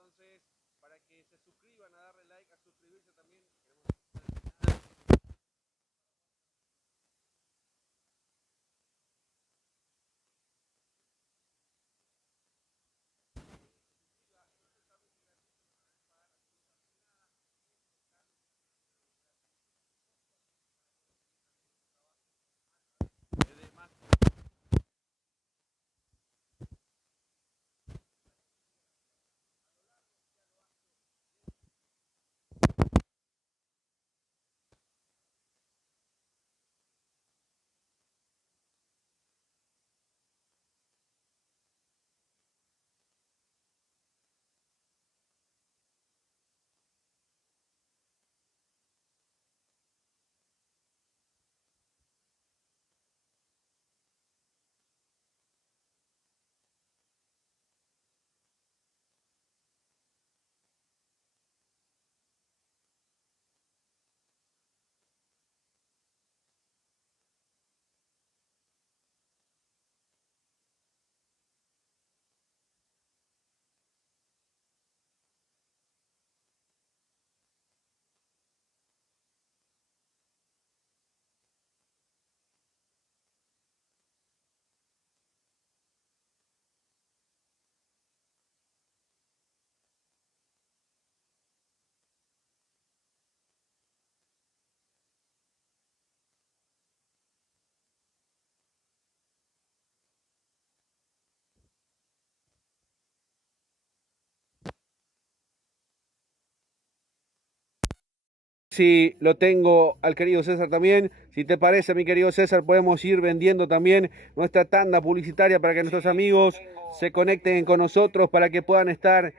entonces para que se suscriban, a darle like, a suscribirse también. Sí, lo tengo al querido César también. Si te parece, mi querido César, podemos ir vendiendo también nuestra tanda publicitaria para que nuestros amigos se conecten con nosotros, para que puedan estar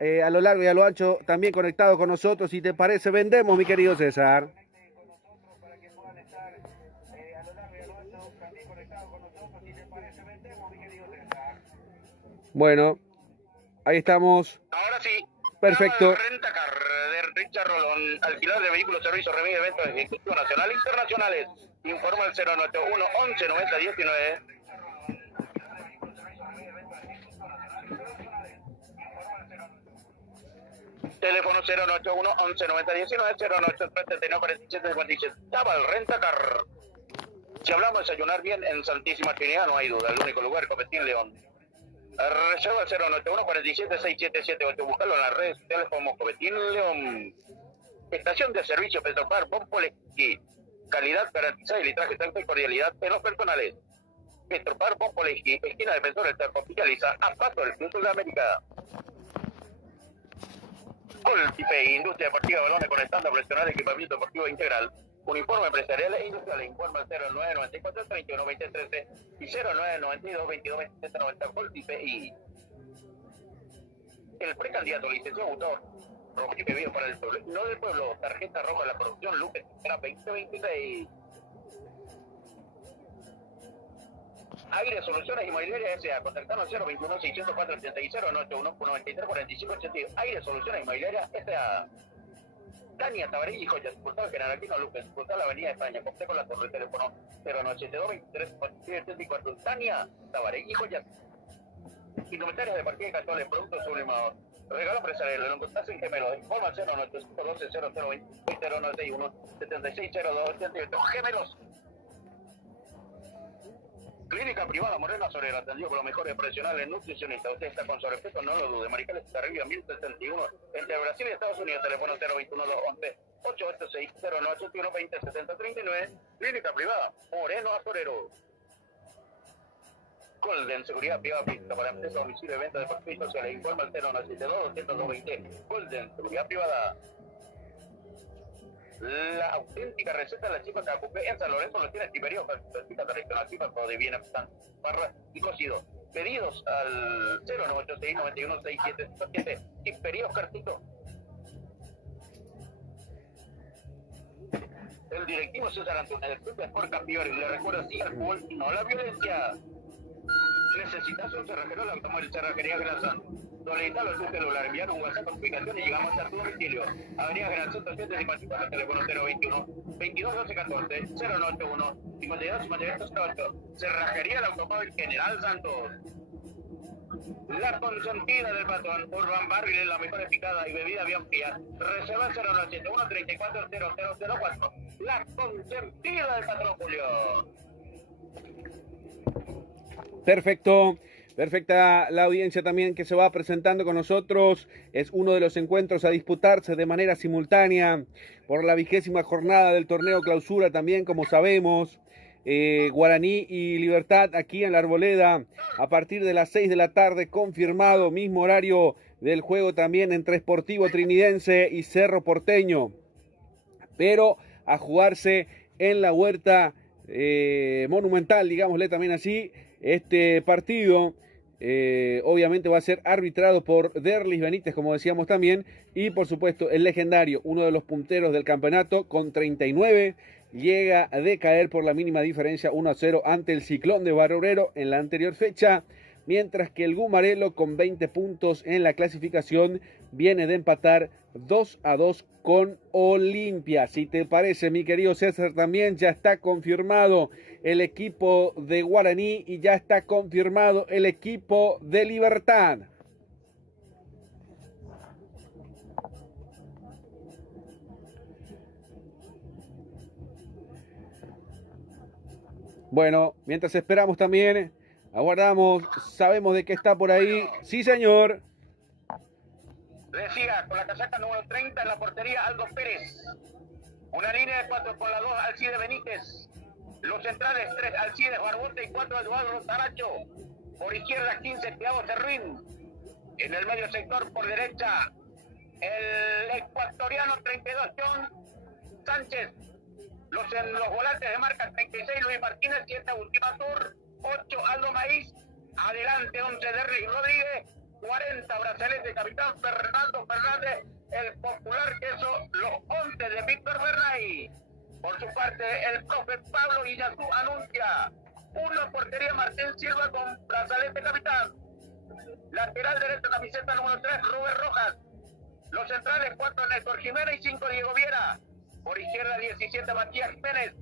a lo largo y a lo ancho también conectados con nosotros. Si te parece, vendemos, mi querido César. Bueno, ahí estamos. Ahora sí. Perfecto. Rentacar de Richard Rolón, alquiler de vehículos, servicios, remedio, eventos de ejecutivo nacional e internacionales. Informa al 091 11 90 19. Teléfono 091 11 90 19 093 39 47 57. Tabal Rentacar. Si hablamos de desayunar bien en Santísima Trinidad, no hay duda. El único lugar, Copetín León. Reserva 091 47 6778. Buscarlo en las redes sociales como Copetín León. Estación de servicio Petropar, Pompoleski. Calidad garantizada y litraje tanto y cordialidad en los personales. Petropar, Pompoleski, esquina Defensor del Cerro, Pillaliza, a paso del Club de América. Golpe, Industria Deportiva, balones con estándar profesional, equipamiento deportivo integral. Uniforme empresarial e industrial. Informa al 0994 31 20 13 y 0992 22 27 90. Golpe y el precandidato licenciado autor Rogelio Vivo para el pueblo, no del pueblo, tarjeta roja de la producción, Luque, era 2026. Aire Soluciones Inmobiliarias S.A. Contactanos 021 604 86 091 93 45 82. Aire Soluciones Inmobiliarias S.A. Tania Tabaré y Joyas, sucursal General Quino Luque, sucursal Avenida España, Complejo La Torre, teléfono 0972 23 47 74. Tania Tabaré y Joyas. Indumentarias de partida casuales, productos sublimados. Regalo empresarial, lo encontrás en Gemelos. Informa 0912 0020 091 7602 88. Gemelos. Clínica privada Morena Sobrera, atendido por los mejores profesionales nutricionistas. Usted está con su respeto, no lo dude. Maricales Tarribia 1071, entre Brasil y Estados Unidos, teléfono 021 211 886 0981 20 70 39. Clínica privada Moreno Azorero. Golden Seguridad Privada Pista para empresa, domicilio, venta de partidos, se le informa al 0972 220. Golden Seguridad Privada. La auténtica receta de la chipa Cacupé en San Lorenzo lo tiene Tiberio, chipa tradicional, chipa de viene parra y cocido. Pedidos al 0986 91 6757. Tiberio Cartito. El directivo César Antonio del Club de Sport Campeones le recuerda sí al fútbol y no la violencia. Necesitas un cerrajero de automóvil, cerrajería Granzán. Solicita los celular, enviar un WhatsApp notificación y llegamos a tu domicilio. Avenida Granzán 254, teléfono 021 22 12 14 091 52 58 08. Cerrajería del automóvil General Santos. La consentida del patrón Urban Barril es la mejor picada y bebida bien fría. Reserva 081 34 0004. La consentida del patrón Julio. Perfecto. Perfecta la audiencia también que se va presentando con nosotros. Es uno de los encuentros a disputarse de manera simultánea por la 20ª jornada del torneo clausura también, como sabemos. Guaraní y Libertad aquí en la Arboleda a partir de las 6 de la tarde, confirmado, mismo horario del juego también entre Sportivo Trinidense y Cerro Porteño, pero a jugarse en la Huerta Monumental, digámosle también así. Este partido obviamente va a ser arbitrado por Derlis Benítez, como decíamos también, y por supuesto el legendario, uno de los punteros del campeonato con 39, llega a decaer por la mínima diferencia 1-0 ante el Ciclón de Barorero en la anterior fecha, mientras que el Gumarelo con 20 puntos en la clasificación viene de empatar 2-2 con Olimpia. Si te parece, mi querido César, también ya está confirmado el equipo de Guaraní y ya está confirmado el equipo de Libertad. Bueno, mientras esperamos también, aguardamos, sabemos de que está por ahí. Sí, señor. Decía, con la casaca número 30 en la portería, Aldo Pérez. Una línea de 4 con la 2, Alcide Benítez. Los centrales, 3, Alcides Barbote y 4, Eduardo Taracho. Por izquierda, 15, Thiago Serrín. En el medio sector, por derecha, el ecuatoriano 32, John Sánchez. Los volantes de marca 36, Luis Martínez, 7, Agustín Tour, 8, Aldo Maíz. Adelante, 11, Derrick Rodríguez. 40, brazalete, capitán Fernando Fernández, el popular queso, los 11 de Víctor Bernay. Por su parte, el profe Pablo Guillazú anuncia una portería Martín Silva con brazalete capitán. Lateral derecho, camiseta número 3, Rubén Rojas. Los centrales, 4, Néstor Jiménez y 5, Diego Viera. Por izquierda, 17, Matías Jiménez.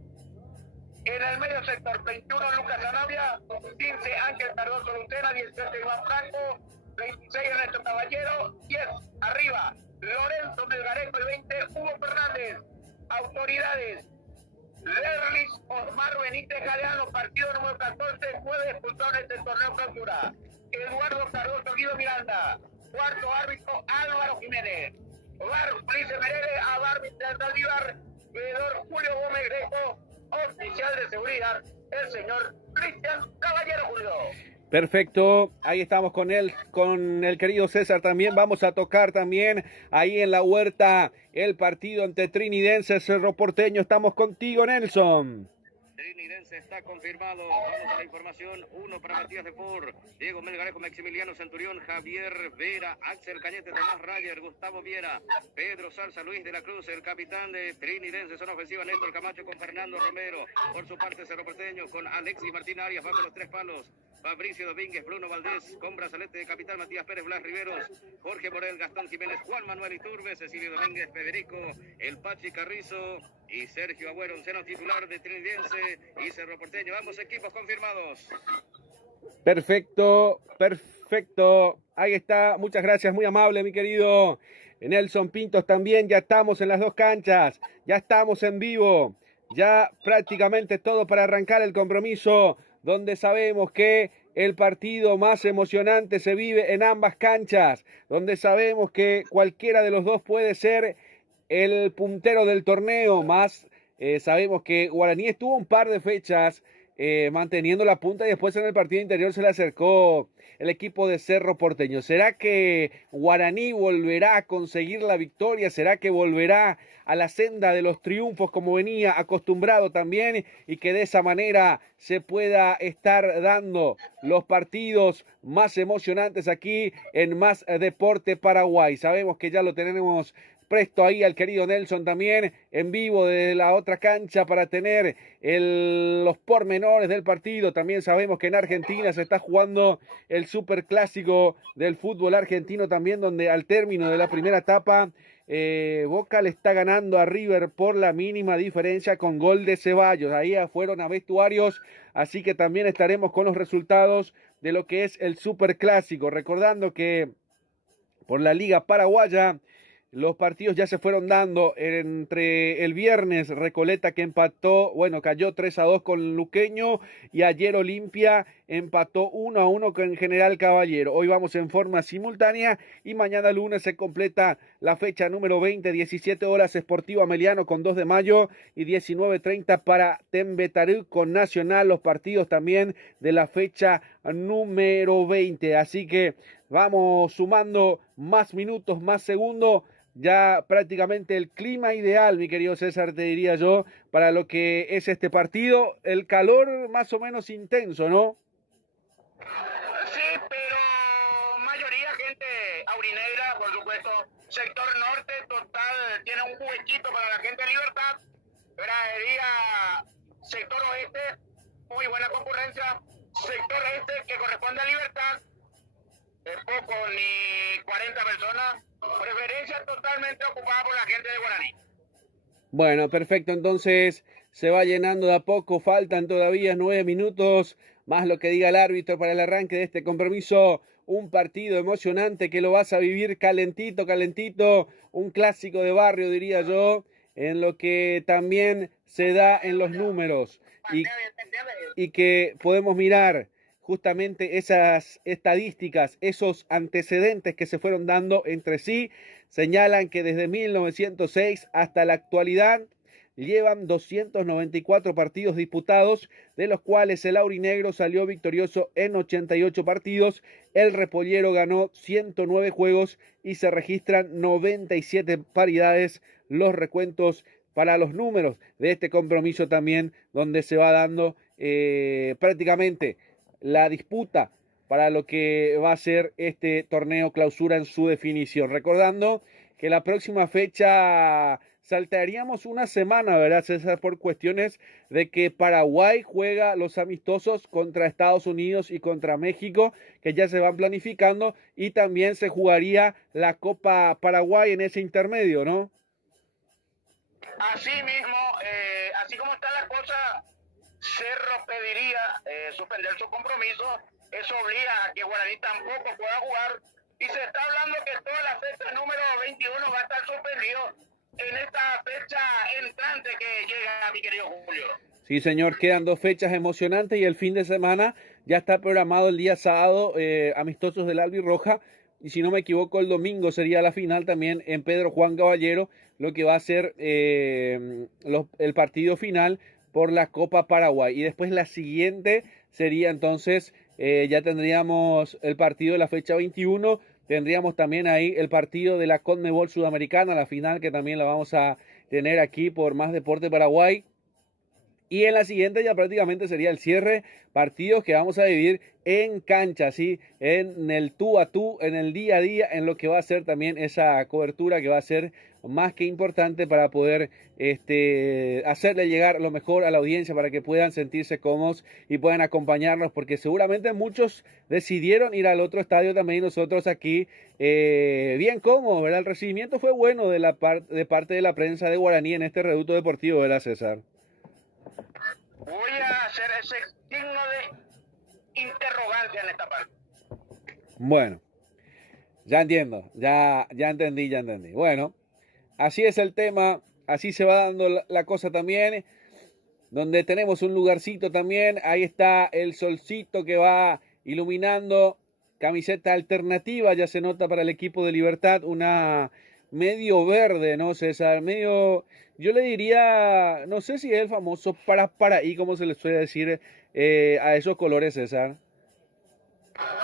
En el medio sector, 21, Lucas Zanabria. 15, Ángel Cardoso Lucena. 17, Iván Franco. 26, Ernesto Caballero. 10, arriba, Lorenzo Melgarejo. Y 20, Hugo Fernández. Autoridades: Lerlis Osmar Benítez Galeano, partido número 14, fue expulsado en este torneo clausura. Eduardo Cardoso, Guido Miranda. Cuarto árbitro, Álvaro Jiménez. Bar Ulises Merede, a árbitro Aldívar, veedor Julio Gómez Greco, oficial de seguridad, el señor Cristian Caballero. Julio. Perfecto, ahí estamos con él, con el querido César también. Vamos a tocar también ahí en la Huerta el partido ante Trinidense, Cerro Porteño. Estamos contigo, Nelson. Trinidense está confirmado. Vamos a la información. 1 para Matías de Por, Diego Melgarejo, Maximiliano Centurión, Javier Vera, Axel Cañete, Tomás Rayer, Gustavo Viera, Pedro Salsa, Luis de la Cruz, el capitán de Trinidense. Son ofensiva Néstor Camacho con Fernando Romero. Por su parte, Cerro Porteño con Alexis Martín Arias bajo los 3 palos. Fabricio Domínguez, Bruno Valdés, con brazalete de capitán, Matías Pérez, Blas Riveros, Jorge Morel, Gastón Jiménez, Juan Manuel Iturbe, Cecilio Domínguez, Federico, El Pachi Carrizo y Sergio Agüero, onceno titular de Trinidense y Cerro Porteño. Ambos equipos confirmados. Perfecto, perfecto. Ahí está, muchas gracias, muy amable, mi querido Nelson Pintos. También ya estamos en las dos canchas, ya estamos en vivo, ya prácticamente todo para arrancar el compromiso, donde sabemos que el partido más emocionante se vive en ambas canchas, donde sabemos que cualquiera de los dos puede ser el puntero del torneo, más sabemos que Guaraní estuvo un par de fechas manteniendo la punta y después en el partido interior se le acercó el equipo de Cerro Porteño. ¿Será que Guaraní volverá a conseguir la victoria? ¿Será que volverá a la senda de los triunfos como venía acostumbrado también y que de esa manera se pueda estar dando los partidos más emocionantes aquí en Más Deporte Paraguay? Sabemos que ya lo tenemos presto ahí al querido Nelson también en vivo desde la otra cancha para tener los pormenores del partido. También sabemos que en Argentina se está jugando el superclásico del fútbol argentino también, donde al término de la primera etapa Boca le está ganando a River por la mínima diferencia con gol de Ceballos. Ahí fueron a vestuarios, así que también estaremos con los resultados de lo que es el Superclásico. Recordando que por la Liga Paraguaya los partidos ya se fueron dando entre el viernes, Recoleta que empató, bueno, cayó 3-2 con Luqueño, y ayer Olimpia empató 1-1 con General Caballero. Hoy vamos en forma simultánea y mañana lunes se completa la fecha número 20, 17 horas Sportivo Ameliano con 2 de mayo y 19:30 para Tembetarú con Nacional, los partidos también de la fecha número 20. Así que vamos sumando más minutos, más segundos. Ya prácticamente el clima ideal, mi querido César, te diría yo, para lo que es este partido. El calor más o menos intenso, ¿no? Sí, pero mayoría gente aurinegra, por supuesto. Sector norte total tiene un huequito para la gente de Libertad. Gradería sector oeste, muy buena concurrencia. Sector este que corresponde a Libertad, poco, ni 40 personas. Preferencia totalmente ocupada por la gente de Guaraní. Bueno, perfecto, entonces se va llenando de a poco, faltan todavía 9 minutos, más lo que diga el árbitro para el arranque de este compromiso. Un partido emocionante que lo vas a vivir calentito, calentito, un clásico de barrio, diría yo, en lo que también se da en los números y que podemos mirar justamente esas estadísticas, esos antecedentes que se fueron dando entre sí. Señalan que desde 1906 hasta la actualidad llevan 294 partidos disputados, de los cuales el aurinegro salió victorioso en 88 partidos, el repollero ganó 109 juegos y se registran 97 paridades. Los recuentos para los números de este compromiso también, donde se va dando prácticamente la disputa para lo que va a ser este torneo clausura en su definición. Recordando que la próxima fecha saltaríamos una semana, ¿verdad, César? Por cuestiones de que Paraguay juega los amistosos contra Estados Unidos y contra México, que ya se van planificando, y también se jugaría la Copa Paraguay en ese intermedio, ¿no? Así mismo, así como está la cosa, Cerro pediría suspender su compromiso. Eso obliga a que Guaraní tampoco pueda jugar. Y se está hablando que toda la fecha número 21 va a estar suspendido en esta fecha entrante que llega, mi querido Julio. Sí, señor, quedan 2 fechas emocionantes y el fin de semana ya está programado el día sábado, amistosos del Albirroja. Y si no me equivoco, el domingo sería la final también en Pedro Juan Caballero, lo que va a ser el partido final por la Copa Paraguay. Y después la siguiente sería entonces, ya tendríamos el partido de la fecha 21, tendríamos también ahí el partido de la Conmebol Sudamericana, la final que también la vamos a tener aquí por Más Deporte Paraguay. Y en la siguiente ya prácticamente sería el cierre, partidos que vamos a vivir en cancha, ¿sí? En el tú a tú, en el día a día, en lo que va a ser también esa cobertura que va a ser más que importante para poder hacerle llegar lo mejor a la audiencia para que puedan sentirse cómodos y puedan acompañarnos, porque seguramente muchos decidieron ir al otro estadio también y nosotros aquí bien cómodos, ¿verdad? El recibimiento fue bueno de parte de la prensa de Guaraní en este reducto deportivo, ¿verdad, César? Voy a hacer ese signo de interrogancia en esta parte. Bueno, ya entiendo, ya entendí. Bueno, así es el tema, así se va dando la cosa también, donde tenemos un lugarcito también, ahí está el solcito que va iluminando, camiseta alternativa, ya se nota para el equipo de Libertad, una medio verde, ¿no, César? Medio, yo le diría, no sé si es el famoso paraí, como se le suele decir a esos colores, César.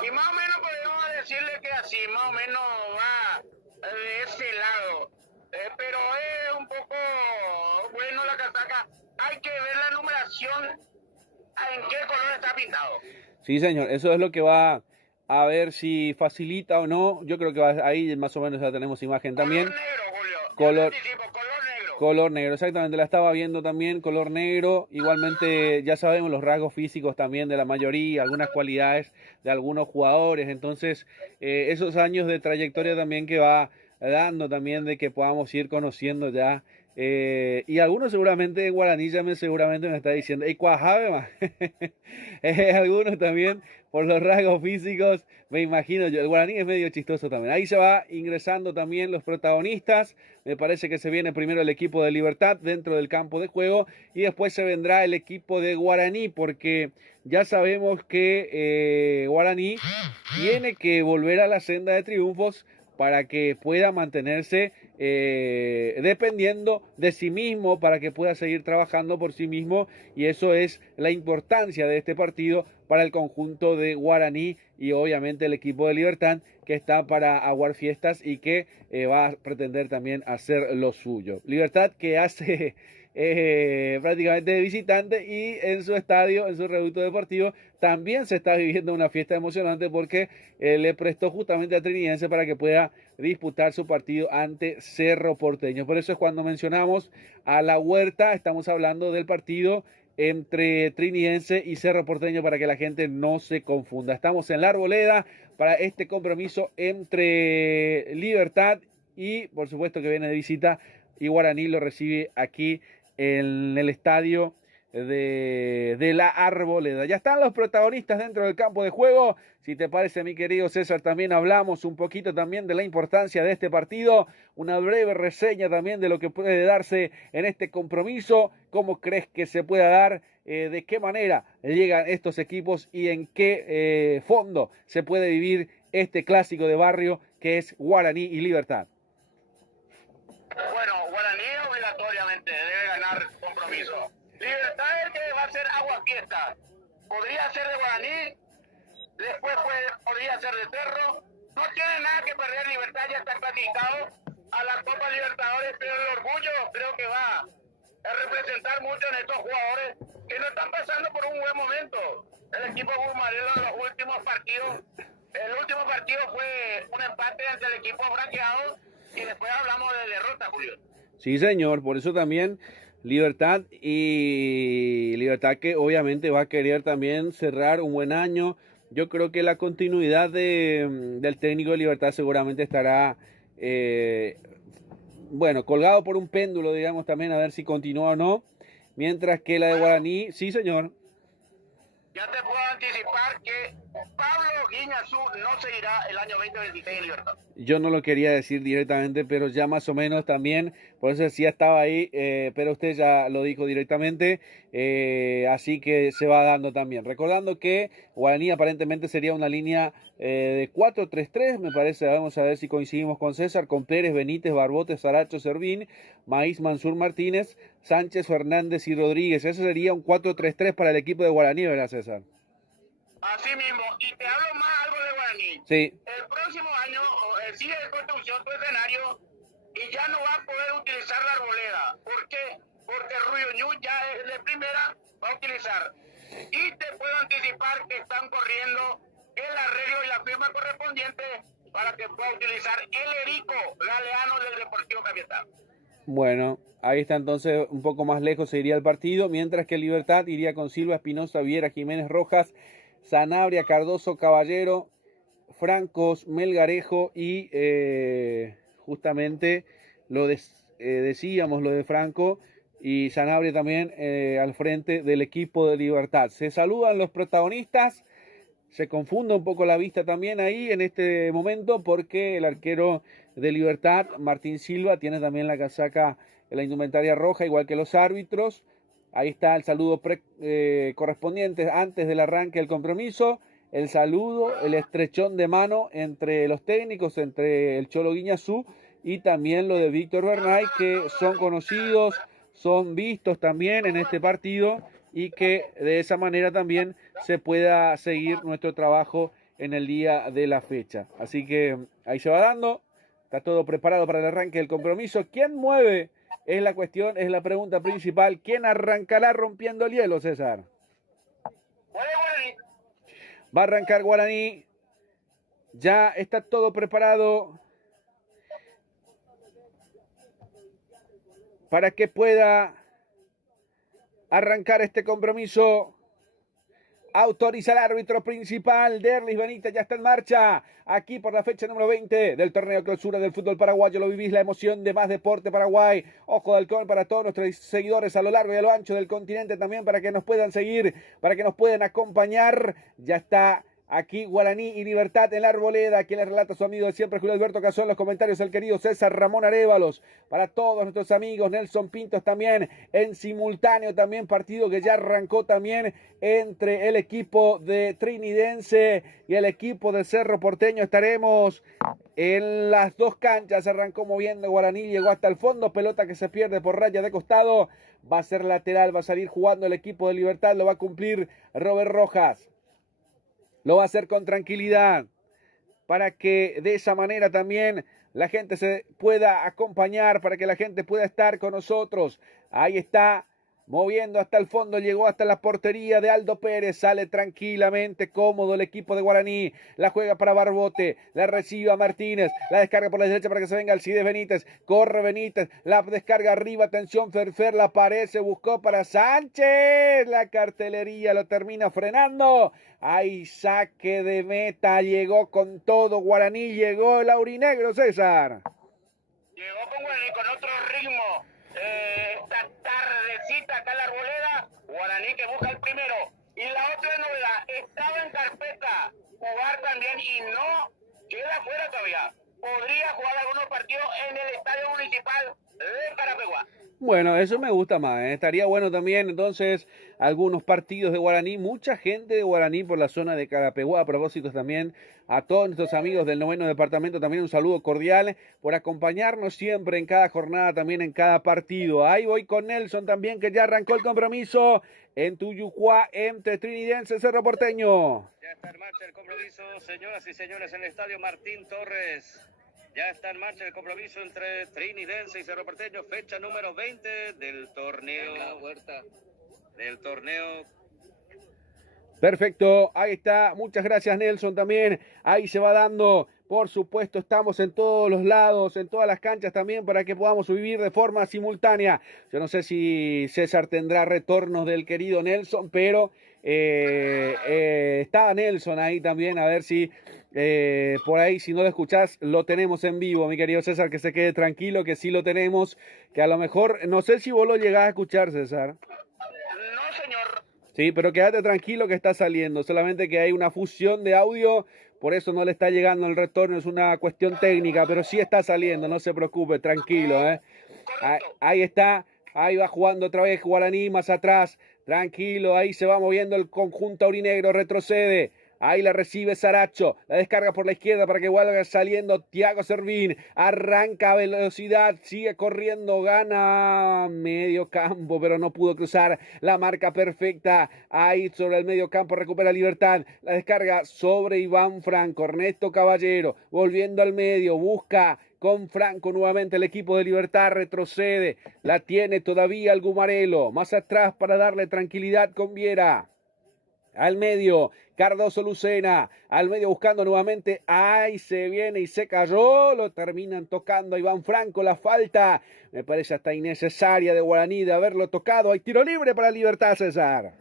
Y más o menos podemos decirle que así, más o menos va de ese lado. Pero es un poco bueno la casaca. Hay que ver la numeración, en qué color está pintado. Sí, señor, eso es lo que va a ver si facilita o no. Yo creo que ahí más o menos ya tenemos imagen también. Color negro, Julio. Color, color negro. color negro, exactamente, la estaba viendo también, color negro. Igualmente ya sabemos los rasgos físicos también de la mayoría, algunas cualidades de algunos jugadores. Entonces, esos años de trayectoria también que va dando también de que podamos ir conociendo ya Y algunos seguramente en guaraní seguramente me está diciendo, ¡Ey, cuajabe, ma! Algunos también, por los rasgos físicos, me imagino yo. El guaraní es medio chistoso también. Ahí se va ingresando también los protagonistas. Me parece que se viene primero el equipo de Libertad dentro del campo de juego y después se vendrá el equipo de Guaraní, porque ya sabemos que Guaraní tiene que volver a la senda de triunfos para que pueda mantenerse dependiendo de sí mismo, para que pueda seguir trabajando por sí mismo, y eso es la importancia de este partido para el conjunto de Guaraní y obviamente el equipo de Libertad, que está para aguar fiestas y que va a pretender también hacer lo suyo. Libertad que hace prácticamente de visitante, y en su estadio, en su reducto deportivo, también se está viviendo una fiesta emocionante porque le prestó justamente a Trinidense para que pueda disputar su partido ante Cerro Porteño. Por eso es cuando mencionamos a La Huerta, estamos hablando del partido entre Trinidense y Cerro Porteño para que la gente no se confunda. Estamos en la Arboleda para este compromiso entre Libertad y por supuesto que viene de visita, y Guaraní lo recibe aquí en el estadio de la Arboleda. Ya están los protagonistas dentro del campo de juego. Si te parece, mi querido César, también hablamos un poquito también de la importancia de este partido, una breve reseña también de lo que puede darse en este compromiso, cómo crees que se pueda dar, de qué manera llegan estos equipos y en qué fondo se puede vivir este clásico de barrio que es Guaraní y Libertad. Bueno, Guaraní obligatoriamente debe ganar compromiso. Libertad es el que va a ser agua fiesta. Podría ser de Guaraní, después podría ser de Cerro. No tiene nada que perder. Libertad ya está clasificado a la Copa Libertadores, pero el orgullo creo que va a representar mucho en estos jugadores que no están pasando por un buen momento. El equipo Bumarelo en los últimos partidos, el último partido fue un empate entre el equipo franqueado y después hablamos de derrota, Julio. Sí, señor, por eso también Libertad, y Libertad que obviamente va a querer también cerrar un buen año. Yo creo que la continuidad del técnico de Libertad seguramente estará, bueno, colgado por un péndulo, digamos, también a ver si continúa o no. Mientras que la de Guaraní, sí, señor. Ya te puedo anticipar que Pablo Guiñazú no seguirá el año 2026 en Libertad. Yo no lo quería decir directamente, pero ya más o menos también, por eso sí estaba ahí, pero usted ya lo dijo directamente, así que se va dando también. Recordando que Guaraní aparentemente sería una línea de 4-3-3, me parece, vamos a ver si coincidimos con César, con Pérez, Benítez, Barbote, Saracho, Servín, Maíz, Mansur, Martínez, Sánchez, Fernández y Rodríguez. Eso sería un 4-3-3 para el equipo de Guaraní, ¿verdad, César? Así mismo, y te hablo más algo de Guaraní. Sí. El próximo año sigue de construcción tu escenario y ya no va a poder utilizar la Arboleda. ¿Por qué? Porque Rubio Ñu ya es de primera, va a utilizar. Y te puedo anticipar que están corriendo el arreglo y la firma correspondiente para que pueda utilizar el Erico Galeano del Deportivo Capital. Bueno, ahí está entonces, un poco más lejos se iría el partido, mientras que Libertad iría con Silva, Espinosa, Viera, Jiménez, Rojas, Sanabria, Cardoso, Caballero, Francos, Melgarejo y justamente decíamos lo de Franco y Sanabria también al frente del equipo de Libertad. Se saludan los protagonistas, se confunde un poco la vista también ahí en este momento porque el arquero de Libertad, Martín Silva, tiene también la casaca, la indumentaria roja, igual que los árbitros. Ahí está el saludo correspondiente antes del arranque del compromiso. El saludo, el estrechón de mano entre los técnicos, entre el Cholo Guiñazú y también lo de Víctor Bernay, que son conocidos, son vistos también en este partido y que de esa manera también se pueda seguir nuestro trabajo en el día de la fecha. Así que ahí se va dando, está todo preparado para el arranque del compromiso. ¿Quién mueve? Es la cuestión, es la pregunta principal. ¿Quién arrancará rompiendo el hielo, César? Va a arrancar Guaraní. Ya está todo preparado para que pueda arrancar este compromiso. Autoriza el árbitro principal, Derlis Benítez, ya está en marcha. Aquí por la fecha número 20 del torneo clausura del fútbol paraguayo. Lo vivís, la emoción de Más Deporte Paraguay. Ojo de halcón para todos nuestros seguidores a lo largo y a lo ancho del continente también, para que nos puedan seguir, para que nos puedan acompañar. Ya está aquí Guaraní y Libertad en la Arboleda. Quien les relata a su amigo de siempre, Julio Alberto Cazón. En los comentarios el querido César Ramón Arévalos. Para todos nuestros amigos, Nelson Pintos también en simultáneo. También partido que ya arrancó también entre el equipo de Trinidense y el equipo de Cerro Porteño. Estaremos en las dos canchas. Arrancó moviendo Guaraní, llegó hasta el fondo. Pelota que se pierde por raya de costado. Va a ser lateral, va a salir jugando el equipo de Libertad. Lo va a cumplir Robert Rojas. Lo va a hacer con tranquilidad para que de esa manera también la gente se pueda acompañar, para que la gente pueda estar con nosotros. Ahí está, moviendo hasta el fondo, llegó hasta la portería de Aldo Pérez, sale tranquilamente, cómodo el equipo de Guaraní, la juega para Barbote, la recibe a Martínez, la descarga por la derecha para que se venga Alcides Benítez, corre Benítez, la descarga arriba, atención, Ferfer, la aparece, buscó para Sánchez, la cartelería lo termina frenando, ahí saque de meta, llegó con todo Guaraní, llegó el aurinegro, César. Llegó con Guaraní con otro ritmo. Esta tardecita acá en la Arboleda, Guaraní que busca el primero. Y la otra novedad, estaba en carpeta jugar también y no queda fuera todavía. Podría jugar algunos partidos en el estadio municipal de Carapeguá. Bueno, eso me gusta más, ¿eh? Estaría bueno también entonces algunos partidos de Guaraní, mucha gente de Guaraní por la zona de Carapeguá. A propósito también a todos nuestros amigos del 9º departamento, también un saludo cordial por acompañarnos siempre en cada jornada, también en cada partido. Ahí voy con Nelson también, que ya arrancó el compromiso en Tuyucuá entre Trinidense y Cerro Porteño. Ya está en marcha el compromiso, señoras y señores, en el estadio Martín Torres. Ya está en marcha el compromiso entre Trinidense y Cerro Porteño, fecha número 20 del torneo. La huerta. Del torneo. Perfecto, ahí está, muchas gracias Nelson también, ahí se va dando, por supuesto estamos en todos los lados, en todas las canchas también para que podamos vivir de forma simultánea. Yo no sé si César tendrá retornos del querido Nelson, pero está Nelson ahí también, a ver si por ahí, si no lo escuchás, lo tenemos en vivo, mi querido César, que se quede tranquilo, que sí lo tenemos, que a lo mejor, no sé si vos lo llegás a escuchar, César. No, señor. Sí, pero quédate tranquilo que está saliendo, solamente que hay una fusión de audio, por eso no le está llegando el retorno, es una cuestión técnica, pero sí está saliendo, no se preocupe, tranquilo, ¿eh? Ahí está, ahí va jugando otra vez Guaraní, más atrás, tranquilo, ahí se va moviendo el conjunto aurinegro, retrocede. Ahí la recibe Saracho, la descarga por la izquierda para que vuelva saliendo Thiago Servín, arranca a velocidad, sigue corriendo, gana medio campo, pero no pudo cruzar la marca perfecta, ahí sobre el medio campo recupera Libertad, la descarga sobre Iván Franco, Ernesto Caballero, volviendo al medio, busca con Franco nuevamente el equipo de Libertad, retrocede, la tiene todavía el Gumarelo, más atrás para darle tranquilidad con Viera. Al medio, Cardoso Lucena, al medio buscando nuevamente, ahí se viene y se cayó, lo terminan tocando a Iván Franco, la falta, me parece hasta innecesaria de Guaraní de haberlo tocado, hay tiro libre para Libertad, César.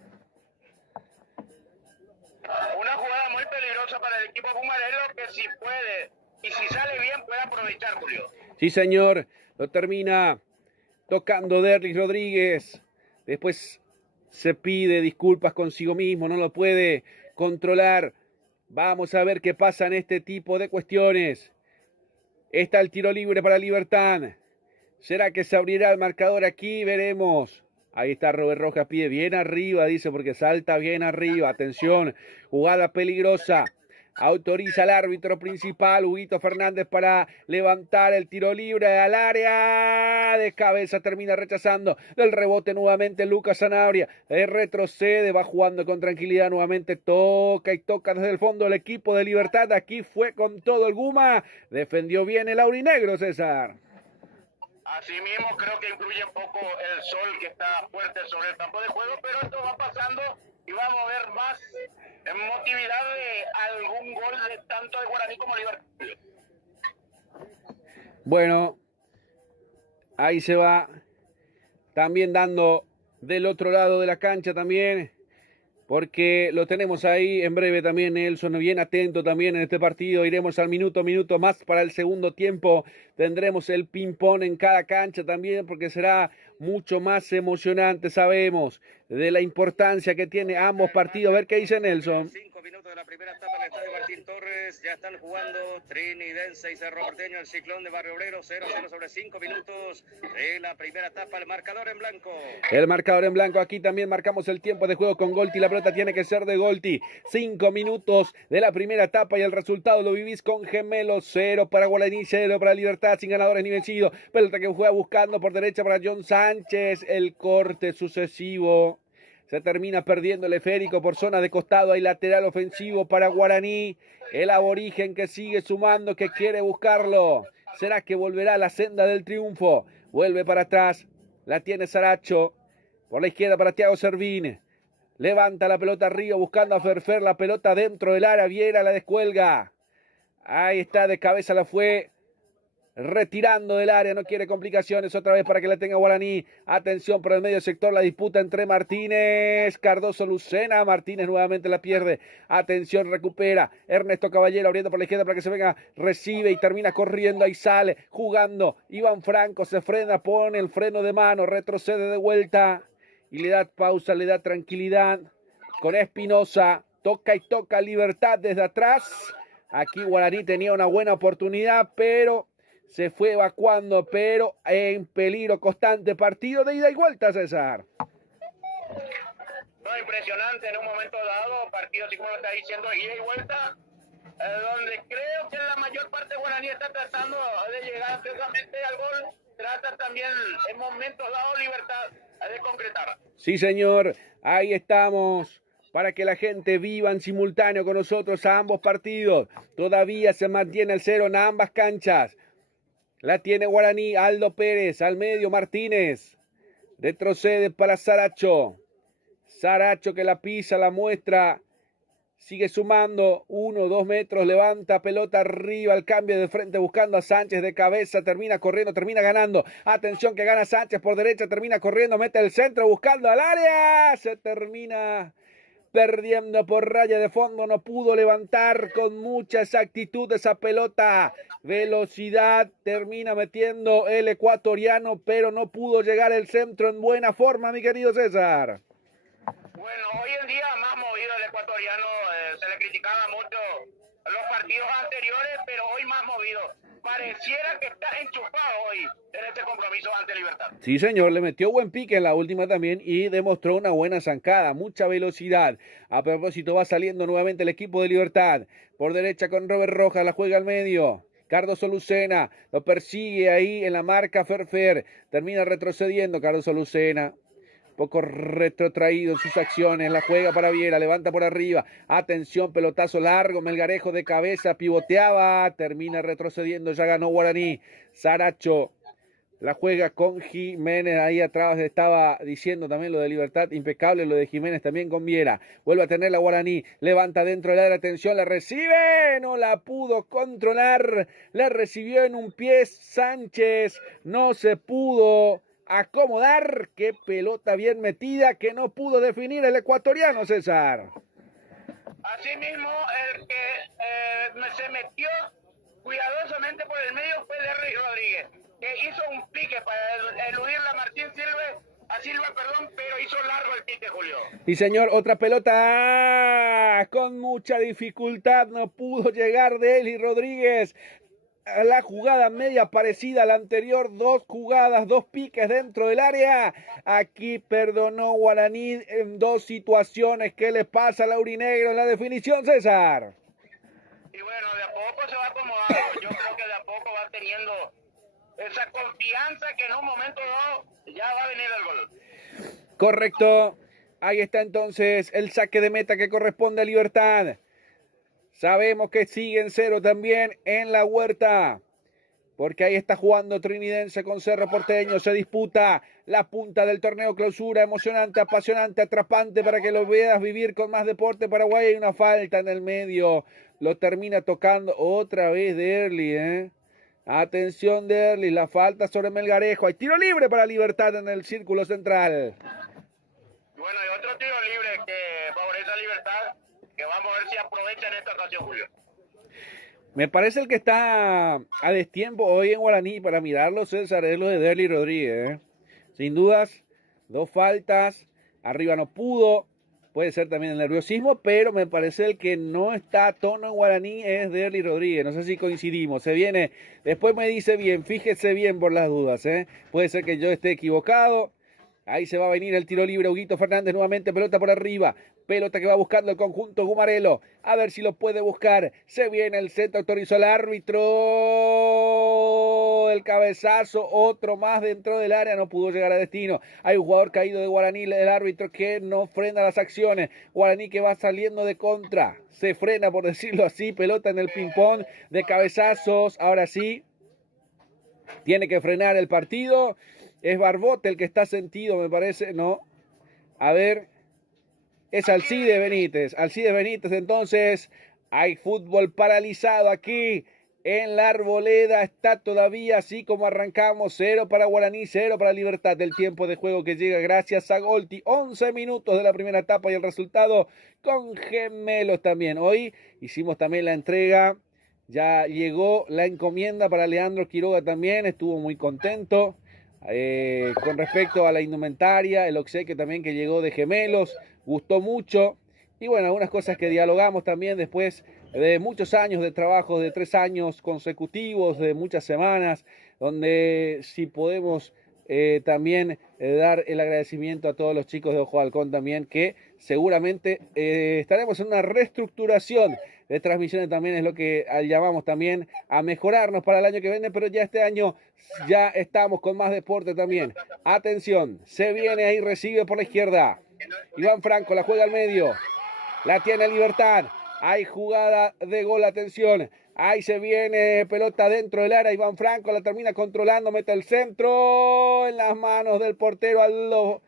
Una jugada muy peligrosa para el equipo Pumarelo que si puede y si sale bien puede aprovechar, Julio. Sí, señor, lo termina tocando Derlis Rodríguez, después se pide disculpas consigo mismo, no lo puede controlar. Vamos a ver qué pasa en este tipo de cuestiones. Está el tiro libre para Libertad. ¿Será que se abrirá el marcador aquí? Veremos. Ahí está Robert Rojas, pide bien arriba, dice, porque salta bien arriba. Atención, jugada peligrosa. Autoriza el árbitro principal, Huguito Fernández, para levantar el tiro libre al área. De cabeza termina rechazando. Del rebote nuevamente Lucas Sanabria. Retrocede, va jugando con tranquilidad nuevamente. Toca y toca desde el fondo el equipo de Libertad. Aquí fue con todo el Guma. Defendió bien el aurinegro, César. Asimismo, creo que influye un poco el sol que está fuerte sobre el campo de juego, pero esto va pasando y vamos a ver más emotividad de algún gol de tanto de Guaraní como Libertad. Bueno, ahí se va también dando del otro lado de la cancha también. porque lo tenemos ahí en breve también, Nelson, bien atento también en este partido. Iremos al minuto más para el segundo tiempo. Tendremos el ping-pong en cada cancha también, porque será mucho más emocionante. Sabemos de la importancia que tiene ambos partidos. A ver qué dice Nelson. 5 minutos de la primera etapa en el estadio Martín Torres. Ya están jugando Trinidense y Cerro Porteño, el Ciclón de Barrio Obrero. 0-0 sobre 5 minutos de la primera etapa. El marcador en blanco. El marcador en blanco. Aquí también marcamos el tiempo de juego con Golti. La pelota tiene que ser de Golti. 5 minutos de la primera etapa y el resultado lo vivís con Gemelos. 0 para Guaraní, 0 para Libertad, sin ganadores ni vencidos. Pelota que juega buscando por derecha para John Sánchez. El corte sucesivo. Se termina perdiendo el esférico por zona de costado. Hay lateral ofensivo para Guaraní. El aborigen que sigue sumando, que quiere buscarlo. ¿Será que volverá a la senda del triunfo? Vuelve para atrás. La tiene Saracho. Por la izquierda para Thiago Servín. Levanta la pelota arriba buscando a Ferfer. La pelota dentro del área. Viera, la descuelga. Ahí está, de cabeza la fue retirando del área, no quiere complicaciones, otra vez para que la tenga Guaraní. Atención por el medio sector, la disputa entre Martínez, Cardoso, Lucena. Martínez nuevamente la pierde. Atención, recupera Ernesto Caballero abriendo por la izquierda para que se venga, recibe y termina corriendo. Ahí sale, jugando Iván Franco, se frena, pone el freno de mano, retrocede de vuelta y le da pausa, le da tranquilidad con Espinosa. Toca y toca Libertad desde atrás. Aquí Guaraní tenía una buena oportunidad, pero se fue evacuando, pero en peligro constante. Partido de ida y vuelta, César. No, impresionante en un momento dado, partido así como lo está diciendo, ida y vuelta, donde creo que la mayor parte de Guaraní está tratando de llegar ansiosamente al gol, trata también en momentos dados Libertad de concretar. Sí, señor, ahí estamos. Para que la gente viva en simultáneo con nosotros a ambos partidos. Todavía se mantiene el 0 en ambas canchas. La tiene Guaraní, Aldo Pérez, al medio Martínez. Retrocede para Saracho. Saracho que la pisa, la muestra. Sigue sumando, 1, 2 metros, levanta pelota arriba, al cambio de frente buscando a Sánchez de cabeza, termina corriendo, termina ganando. Atención que gana Sánchez por derecha, termina corriendo, mete el centro buscando al área. Se termina perdiendo por raya de fondo, no pudo levantar con mucha exactitud esa pelota. Velocidad, termina metiendo el ecuatoriano, pero no pudo llegar el centro en buena forma, mi querido César. Bueno, hoy en día más movido el ecuatoriano, se le criticaba mucho los partidos anteriores, pero hoy más movido. Pareciera que está enchufado hoy en este compromiso ante Libertad. Sí, señor, le metió buen pique en la última también y demostró una buena zancada, mucha velocidad. A propósito, va saliendo nuevamente el equipo de Libertad. Por derecha con Robert Rojas, la juega al medio. Cardoso Lucena lo persigue ahí en la marca Ferfer. Termina retrocediendo Cardoso Lucena. Poco retrotraído en sus acciones, la juega para Viera, levanta por arriba, atención, pelotazo largo, Melgarejo de cabeza, pivoteaba, termina retrocediendo, ya ganó Guaraní. Saracho la juega con Jiménez, ahí atrás estaba diciendo también lo de Libertad, impecable lo de Jiménez también con Viera. Vuelve a tener la Guaraní, levanta dentro del área, atención, la recibe, no la pudo controlar, la recibió en un pie Sánchez, no se pudo acomodar. Qué pelota bien metida que no pudo definir el ecuatoriano, César. Así mismo, el que se metió cuidadosamente por el medio fue Derry Rodríguez, que hizo un pique para eludir a Martín Silva, pero hizo largo el pique, Julio. Y señor, otra pelota con mucha dificultad, no pudo llegar Derry Rodríguez. La jugada media parecida a la anterior, 2 jugadas, 2 piques dentro del área. Aquí perdonó Guaraní en 2 situaciones. ¿Qué le pasa al aurinegro en la definición, César? Y bueno, de a poco se va acomodando. Yo creo que de a poco va teniendo esa confianza que en un momento dado ya va a venir el gol. Correcto. Ahí está entonces el saque de meta que corresponde a Libertad. Sabemos que siguen 0 también en la Huerta, porque ahí está jugando Trinidense con Cerro Porteño. Se disputa la punta del torneo clausura, emocionante, apasionante, atrapante para que lo veas vivir con más deporte. Paraguay, hay una falta en el medio, lo termina tocando otra vez Derli, Atención Derli, la falta sobre Melgarejo. Hay tiro libre para Libertad en el círculo central. Bueno, y otro tiro libre que favorece a Libertad, que vamos a ver si aprovecha en esta ocasión, Julio. Me parece el que está a destiempo hoy en Guaraní para mirarlo, César, es lo de Derly Rodríguez. Sin dudas, 2 faltas, arriba no pudo, puede ser también el nerviosismo, pero me parece el que no está a tono en Guaraní es Derly Rodríguez. No sé si coincidimos, se viene, después me dice bien, fíjese bien por las dudas, puede ser que yo esté equivocado. Ahí se va a venir el tiro libre, Huguito Fernández nuevamente, pelota por arriba, pelota que va buscando el conjunto Gumarelo, a ver si lo puede buscar, se viene el centro, autorizó el árbitro, el cabezazo, otro más dentro del área, no pudo llegar a destino, hay un jugador caído de Guaraní, el árbitro que no frena las acciones, Guaraní que va saliendo de contra, se frena por decirlo así, pelota en el ping-pong de cabezazos, ahora sí, tiene que frenar el partido. Es Barbote el que está sentido, me parece, ¿no? A ver, es Alcide Benítez. Alcide Benítez, entonces, hay fútbol paralizado aquí en la Arboleda. Está todavía así como arrancamos. 0 para Guaraní, 0 para Libertad. Del tiempo de juego que llega gracias a Golti. 11 minutos de la primera etapa y el resultado con gemelos también. Hoy hicimos también la entrega. Ya llegó la encomienda para Leandro Quiroga también. Estuvo muy contento. Con respecto a la indumentaria, el obsequio también que llegó de gemelos, gustó mucho. Y bueno, algunas cosas que dialogamos también después de muchos años de trabajo, de 3 años consecutivos, de muchas semanas, donde si podemos también dar el agradecimiento a todos los chicos de Ojo de Halcón también, que seguramente estaremos en una reestructuración de transmisiones, también es lo que llamamos también a mejorarnos para el año que viene, pero ya este año ya estamos con más deporte también. Atención, se viene ahí, recibe por la izquierda, Iván Franco, la juega al medio, la tiene Libertad, hay jugada de gol, atención, ahí se viene, pelota dentro del área, Iván Franco la termina controlando, mete el centro en las manos del portero Aldo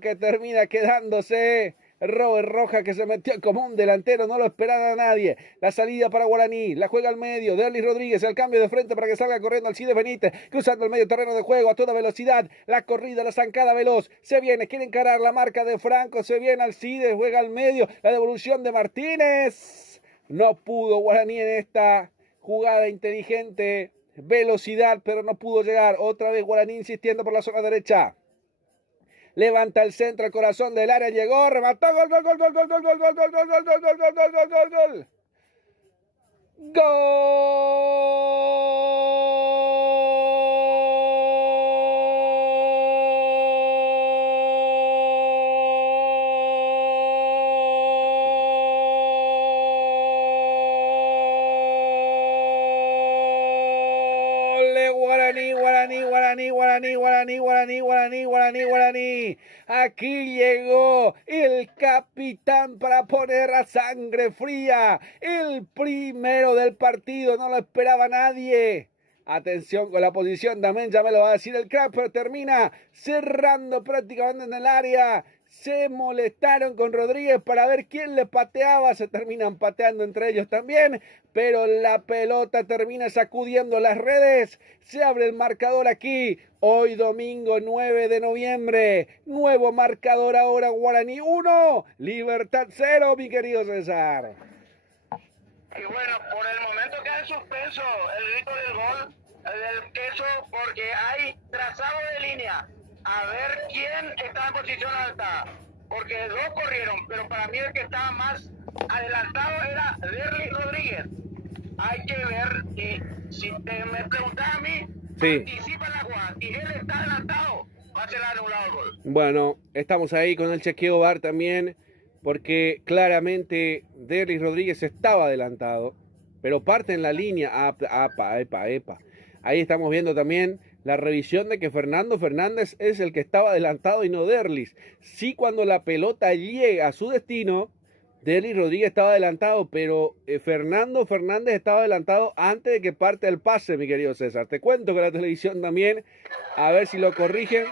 que termina quedándose. Robert Rojas que se metió como un delantero, no lo esperaba nadie. La salida para Guaraní, la juega al medio, Derly Rodríguez, el cambio de frente para que salga corriendo Alcide Benítez, cruzando el medio terreno de juego a toda velocidad, la corrida, la zancada veloz, se viene, quiere encarar la marca de Franco, se viene Alcide, juega al medio, la devolución de Martínez, no pudo Guaraní en esta jugada inteligente, velocidad, pero no pudo llegar, otra vez Guaraní insistiendo por la zona derecha. Levanta el centro, el corazón del área, llegó, remató, gol, gol, gol, gol, gol, gol, gol, gol, gol, gol, gol, gol, gol, gol, gol, gol, gol. Guaraní. Aquí llegó el capitán para poner a sangre fría. El primero del partido, no lo esperaba nadie. Atención con la posición también, ya me lo va a decir el crack, pero termina cerrando prácticamente en el área. Se molestaron con Rodríguez para ver quién le pateaba, se terminan pateando entre ellos también, pero la pelota termina sacudiendo las redes, se abre el marcador aquí, hoy domingo 9 de noviembre, nuevo marcador ahora, Guaraní 1, Libertad 0, mi querido César. Y bueno, por el momento queda en suspenso el grito del gol, del queso, porque hay trazado de línea. A ver quién está en posición alta, porque 2 corrieron, pero para mí el que estaba más adelantado era Derly Rodríguez. Hay que ver, si me preguntas a mí, sí, participa en la jugada, y él está adelantado, va a ser anulado el gol. Bueno, estamos ahí con el chequeo VAR también, porque claramente Derly Rodríguez estaba adelantado, pero parte en la línea, epa. Ahí estamos viendo también la revisión de que Fernando Fernández es el que estaba adelantado y no Derlis. Sí, cuando la pelota llega a su destino, Derly Rodríguez estaba adelantado, pero Fernando Fernández estaba adelantado antes de que parte el pase, mi querido César. Te cuento que la televisión también, a ver si lo corrigen.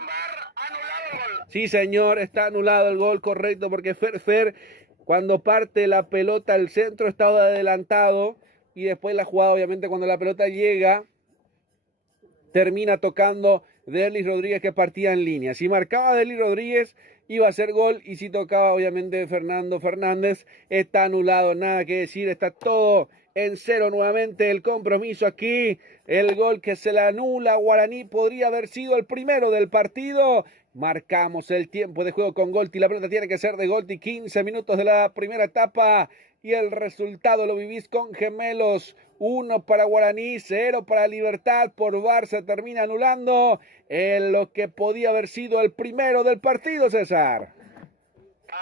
Sí, señor, está anulado el gol, correcto, porque Fer, cuando parte la pelota al centro, estaba adelantado, y después la jugada, obviamente, cuando la pelota llega, termina tocando Derly Rodríguez, que partía en línea. Si marcaba Derly Rodríguez, iba a ser gol, y si tocaba obviamente Fernando Fernández, está anulado, nada que decir, está todo en cero nuevamente el compromiso aquí. El gol que se le anula a Guaraní podría haber sido el primero del partido. Marcamos el tiempo de juego con Golti. La pelota tiene que ser de Golti. 15 minutos de la primera etapa. Y el resultado lo vivís con Gemelos. 1 para Guaraní, 0 para Libertad. Por VAR se termina anulando en lo que podía haber sido el primero del partido, César.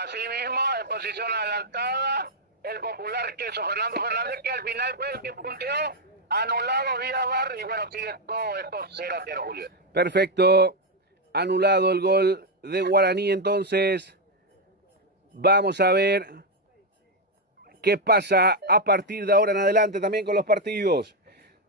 Así mismo, en posición adelantada, el popular queso Fernando Fernández, que al final fue el que punteó, anulado vía VAR, y bueno, sigue todo esto 0-0, Julio. Perfecto, anulado el gol de Guaraní. Entonces vamos a ver qué pasa a partir de ahora en adelante también con los partidos.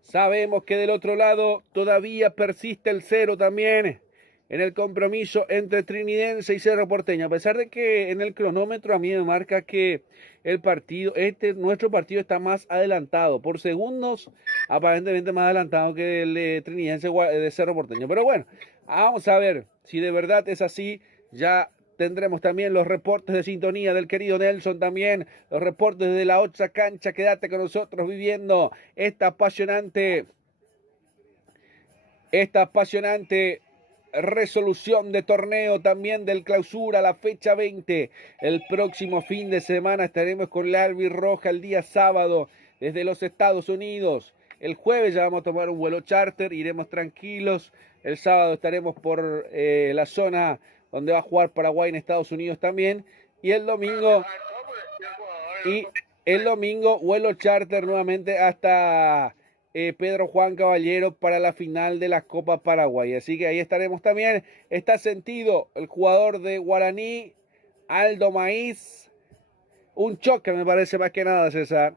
Sabemos que del otro lado todavía persiste el 0 también en el compromiso entre Trinidense y Cerro Porteño, a pesar de que en el cronómetro a mí me marca que el partido, nuestro partido está más adelantado, por segundos, aparentemente más adelantado que el de Trinidense de Cerro Porteño. Pero bueno, vamos a ver si de verdad es así. Ya tendremos también los reportes de sintonía del querido Nelson, también los reportes de la otra cancha. Quédate con nosotros viviendo esta apasionante resolución de torneo también del clausura, la fecha 20. El próximo fin de semana estaremos con la albirroja el día sábado desde los Estados Unidos. El jueves ya vamos a tomar un vuelo charter, iremos tranquilos. El sábado estaremos por la zona donde va a jugar Paraguay en Estados Unidos también. Y el domingo vuelo charter nuevamente hasta Pedro Juan Caballero para la final de la Copa Paraguay. Así que ahí estaremos también. Está sentido el jugador de Guaraní, Aldo Maíz. Un choque me parece más que nada, César.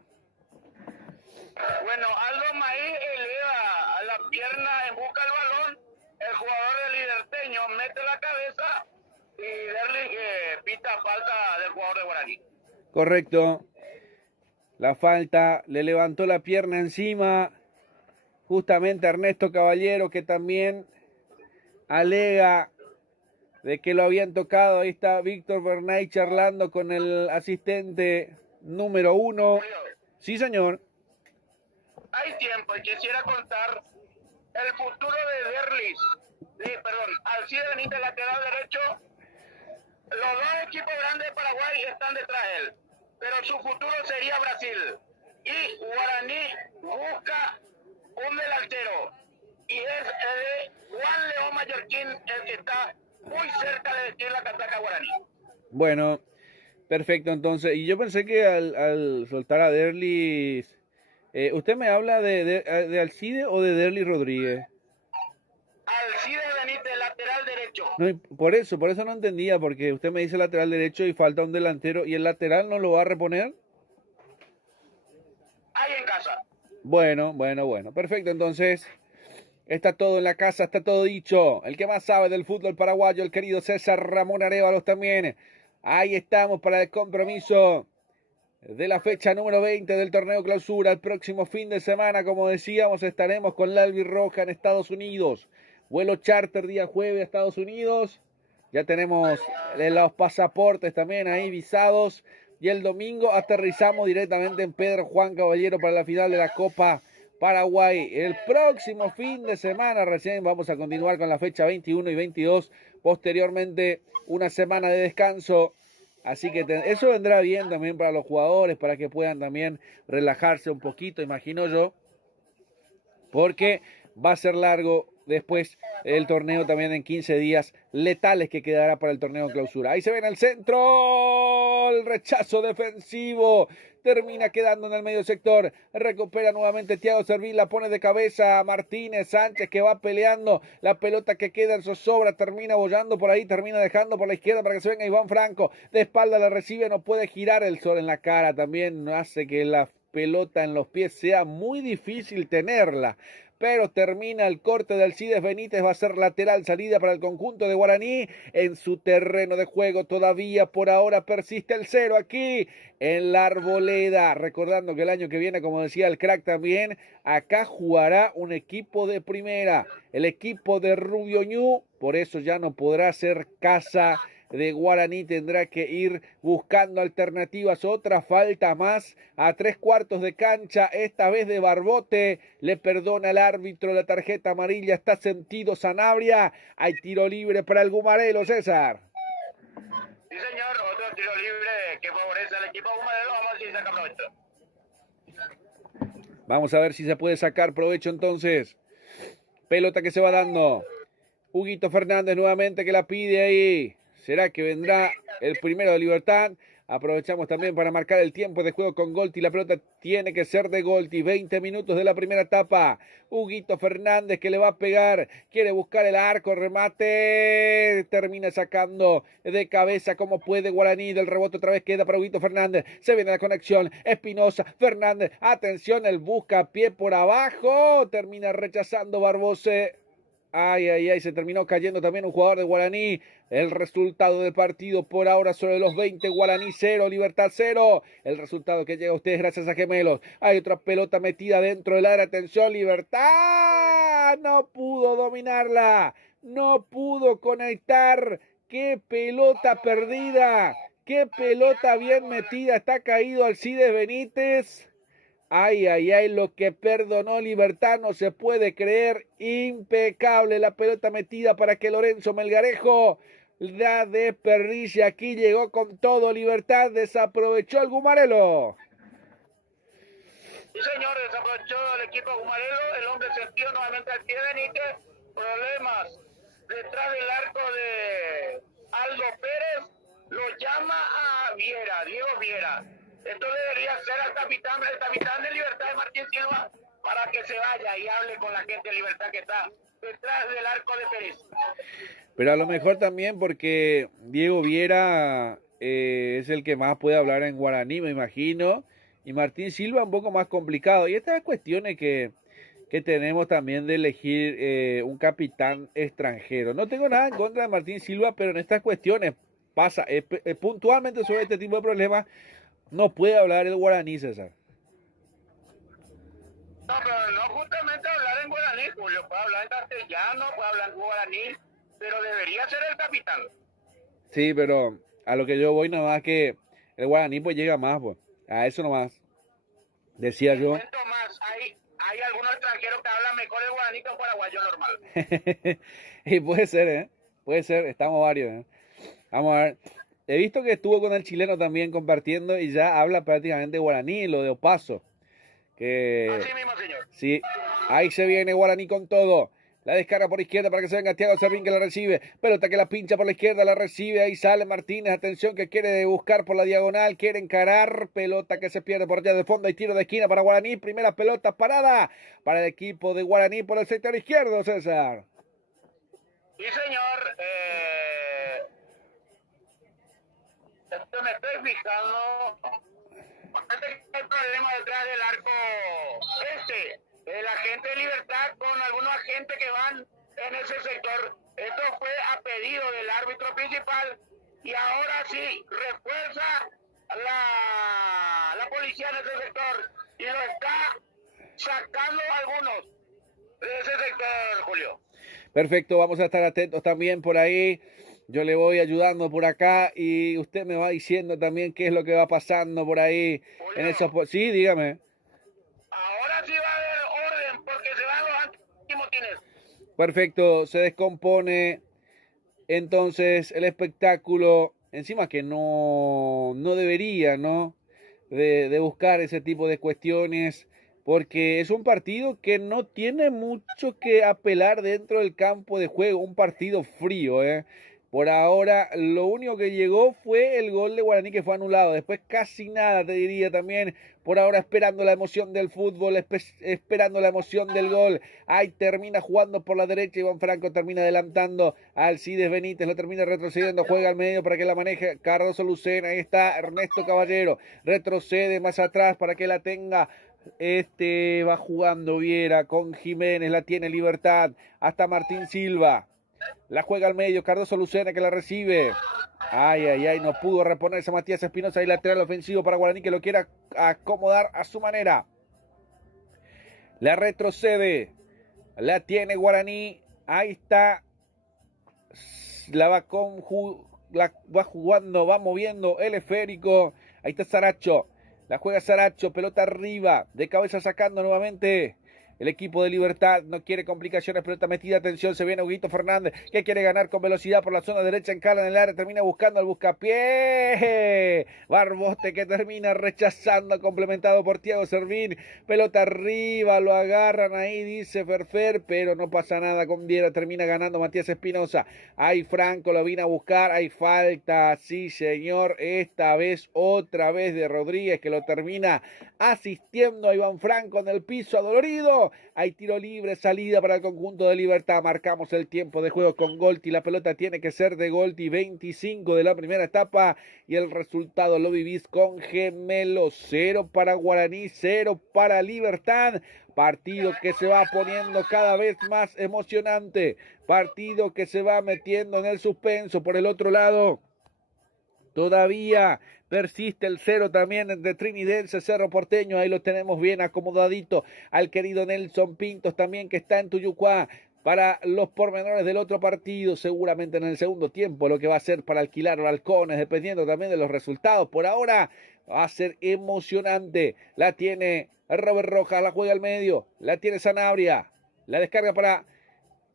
Bueno, Aldo Maíz eleva a la pierna en busca del balón. El jugador del Liberteño mete la cabeza y Derli pita falta del jugador de Guaraní. Correcto. La falta, le levantó la pierna encima justamente Ernesto Caballero, que también alega de que lo habían tocado. Ahí está Víctor Bernay charlando con el asistente número 1. Sí, señor. Hay tiempo y quisiera contar el futuro de Derlis. Alcide Benítez, lateral derecho. Los dos equipos grandes de Paraguay están detrás de él, pero su futuro sería Brasil. Y Guaraní busca un delantero, y es Juan León Mallorquín el que está muy cerca de vestir la casaca Guaraní. Bueno, perfecto, entonces. Y yo pensé que al soltar a Derlis, ¿usted me habla de Alcide o de Derlis Rodríguez? Alcide Benítez, lateral derecho. No, por eso no entendía, porque usted me dice lateral derecho y falta un delantero, ¿y el lateral no lo va a reponer? Ahí en casa. Bueno, perfecto, entonces está todo en la casa, está todo dicho. El que más sabe del fútbol paraguayo, el querido César Ramón Arévalos también. Ahí estamos para el compromiso de la fecha número 20 del torneo clausura. El próximo fin de semana, como decíamos, estaremos con la albirroja en Estados Unidos. Vuelo charter día jueves a Estados Unidos. Ya tenemos los pasaportes también ahí visados. Y el domingo aterrizamos directamente en Pedro Juan Caballero para la final de la Copa Paraguay. El próximo fin de semana recién vamos a continuar con la fecha 21 y 22. Posteriormente una semana de descanso. Así que eso vendrá bien también para los jugadores, para que puedan también relajarse un poquito, imagino yo. Porque va a ser largo después el torneo también en 15 días letales que quedará para el torneo clausura. Ahí se ve en el centro, el rechazo defensivo, termina quedando en el medio sector, recupera nuevamente Thiago Servín, la pone de cabeza a Martínez Sánchez, que va peleando, la pelota que queda en zozobra, termina bollando por ahí, termina dejando por la izquierda para que se venga Iván Franco, de espalda la recibe, no puede girar, el sol en la cara también hace que la pelota en los pies sea muy difícil tenerla. Pero termina el corte de Alcides Benítez, va a ser lateral, salida para el conjunto de Guaraní en su terreno de juego. Todavía por ahora persiste el 0 aquí en la Arboleda. Recordando que el año que viene, como decía el crack también, acá jugará un equipo de primera, el equipo de Rubio Ñu. Por eso ya no podrá hacer casa de Guaraní tendrá que ir buscando alternativas. Otra falta más a 3/4 de cancha, esta vez de Barbote. Le perdona el árbitro la tarjeta amarilla. Está sentido Sanabria. Hay tiro libre para el Gumarelo, César. Sí, señor, otro tiro libre que favorece al equipo Gumarelo. Vamos a ver si saca provecho. Vamos a ver si se puede sacar provecho entonces. Pelota que se va dando. Huguito Fernández nuevamente que la pide ahí. ¿Será que vendrá el primero de Libertad? Aprovechamos también para marcar el tiempo de juego con Golti. La pelota tiene que ser de Golti. 20 minutos de la primera etapa. Huguito Fernández que le va a pegar. Quiere buscar el arco. Remate. Termina sacando de cabeza como puede Guaraní. Del rebote otra vez queda para Huguito Fernández. Se viene la conexión. Espinosa. Fernández. Atención. El busca pie por abajo. Termina rechazando Barbose. Ay, se terminó cayendo también un jugador de Guaraní. El resultado del partido por ahora sobre los 20, Guaraní 0, Libertad 0. El resultado que llega a ustedes gracias a Gemelos. Hay otra pelota metida dentro del área. Atención, Libertad. No pudo dominarla. No pudo conectar. ¡Qué pelota perdida! ¡Qué pelota bien metida! Está caído Alcides Benítez. Ay, lo que perdonó Libertad no se puede creer. Impecable la pelota metida para que Lorenzo Melgarejo la desperdicie. Aquí llegó con todo Libertad, desaprovechó el Gumarelo. Sí, señor, desaprovechó el equipo Gumarelo. El hombre sentido nuevamente al pie de Benítez. Problemas detrás del arco de Aldo Pérez. Lo llama a Viera, Diego Viera. Esto debería ser el capitán de Libertad de Martín Silva para que se vaya y hable con la gente de Libertad que está detrás del arco de Pérez. Pero a lo mejor también porque Diego Viera es el que más puede hablar en Guaraní, me imagino, y Martín Silva un poco más complicado. Y estas cuestiones que tenemos también de elegir un capitán extranjero. No tengo nada en contra de Martín Silva, pero en estas cuestiones pasa puntualmente sobre este tipo de problemas. No puede hablar el Guaraní, César. No, pero no justamente hablar en Guaraní, Julio. Puede hablar en castellano, puede hablar en Guaraní, pero debería ser el capitán. Sí, pero a lo que yo voy nomás que el Guaraní pues llega más, pues. A eso nomás. Decía yo. Más, hay algunos extranjeros que hablan mejor el Guaraní que un paraguayo normal. Y puede ser, ¿eh? Puede ser, estamos varios, ¿eh? Vamos a ver. He visto que estuvo con el chileno también compartiendo y ya habla prácticamente Guaraní, lo de Opaso. Así mismo, señor. Sí, ahí se viene Guaraní con todo. La descarga por izquierda para que se venga Thiago Servín que la recibe. Pelota que la pincha por la izquierda, la recibe. Ahí sale Martínez. Atención que quiere buscar por la diagonal. Quiere encarar. Pelota que se pierde por allá de fondo. Hay tiro de esquina para Guaraní. Primera pelota parada para el equipo de Guaraní por el sector izquierdo, César. Sí, señor. Esto me estoy fijando. Hay problema detrás del arco el agente de Libertad con algunos agentes que van en ese sector. Esto fue a pedido del árbitro principal y ahora sí refuerza la policía en ese sector y lo está sacando algunos de ese sector, Julio. Perfecto, vamos a estar atentos también por ahí. Yo le voy ayudando por acá y usted me va diciendo también qué es lo que va pasando por ahí. Julio, en esos... Sí, dígame. Ahora sí va a haber orden porque se van los antimotines. Perfecto, se descompone entonces el espectáculo. Encima que no debería, ¿no? De buscar ese tipo de cuestiones. Porque es un partido que no tiene mucho que apelar dentro del campo de juego. Un partido frío, ¿eh? Por ahora, lo único que llegó fue el gol de Guaraní que fue anulado. Después casi nada, te diría también. Por ahora esperando la emoción del fútbol, esperando la emoción del gol. Ahí termina jugando por la derecha. Iván Franco termina adelantando a Alcides Benítez. Lo termina retrocediendo. Juega al medio para que la maneje Cardoso Lucena. Ahí está Ernesto Caballero. Retrocede más atrás para que la tenga. Va jugando Viera con Jiménez. La tiene Libertad. Hasta Martín Silva. La juega al medio, Cardoso Lucena que la recibe. No pudo reponerse Matías Espinosa y lateral ofensivo para Guaraní que lo quiera acomodar a su manera. La retrocede. La tiene Guaraní. Ahí está. La va la va jugando, va moviendo el esférico. Ahí está Saracho. La juega Saracho, pelota arriba, de cabeza sacando nuevamente. El equipo de Libertad no quiere complicaciones, pelota metida, atención, se viene Huguito Fernández, que quiere ganar con velocidad por la zona derecha, encala en el área, termina buscando al buscapié. Barbote que termina rechazando, complementado por Thiago Servín. Pelota arriba, lo agarran ahí, dice Ferfer, pero no pasa nada con Viera, termina ganando Matías Espinosa. Ahí Franco lo vino a buscar, hay falta, sí señor, esta vez, otra vez de Rodríguez, que lo termina asistiendo a Iván Franco en el piso adolorido. Hay tiro libre, salida para el conjunto de Libertad. Marcamos el tiempo de juego con Golti. La pelota tiene que ser de Golti. 25 de la primera etapa. Y el resultado lo vivís con Gemelo. 0 para Guaraní, 0 para Libertad. Partido que se va poniendo cada vez más emocionante. Partido que se va metiendo en el suspenso. Por el otro lado, todavía persiste el 0 también entre Trinidense, Cerro Porteño. Ahí lo tenemos bien acomodadito al querido Nelson Pintos también, que está en Tuyucuá para los pormenores del otro partido, seguramente en el segundo tiempo, lo que va a ser para alquilar balcones, dependiendo también de los resultados. Por ahora va a ser emocionante. La tiene Robert Rojas, la juega al medio, la tiene Sanabria, la descarga para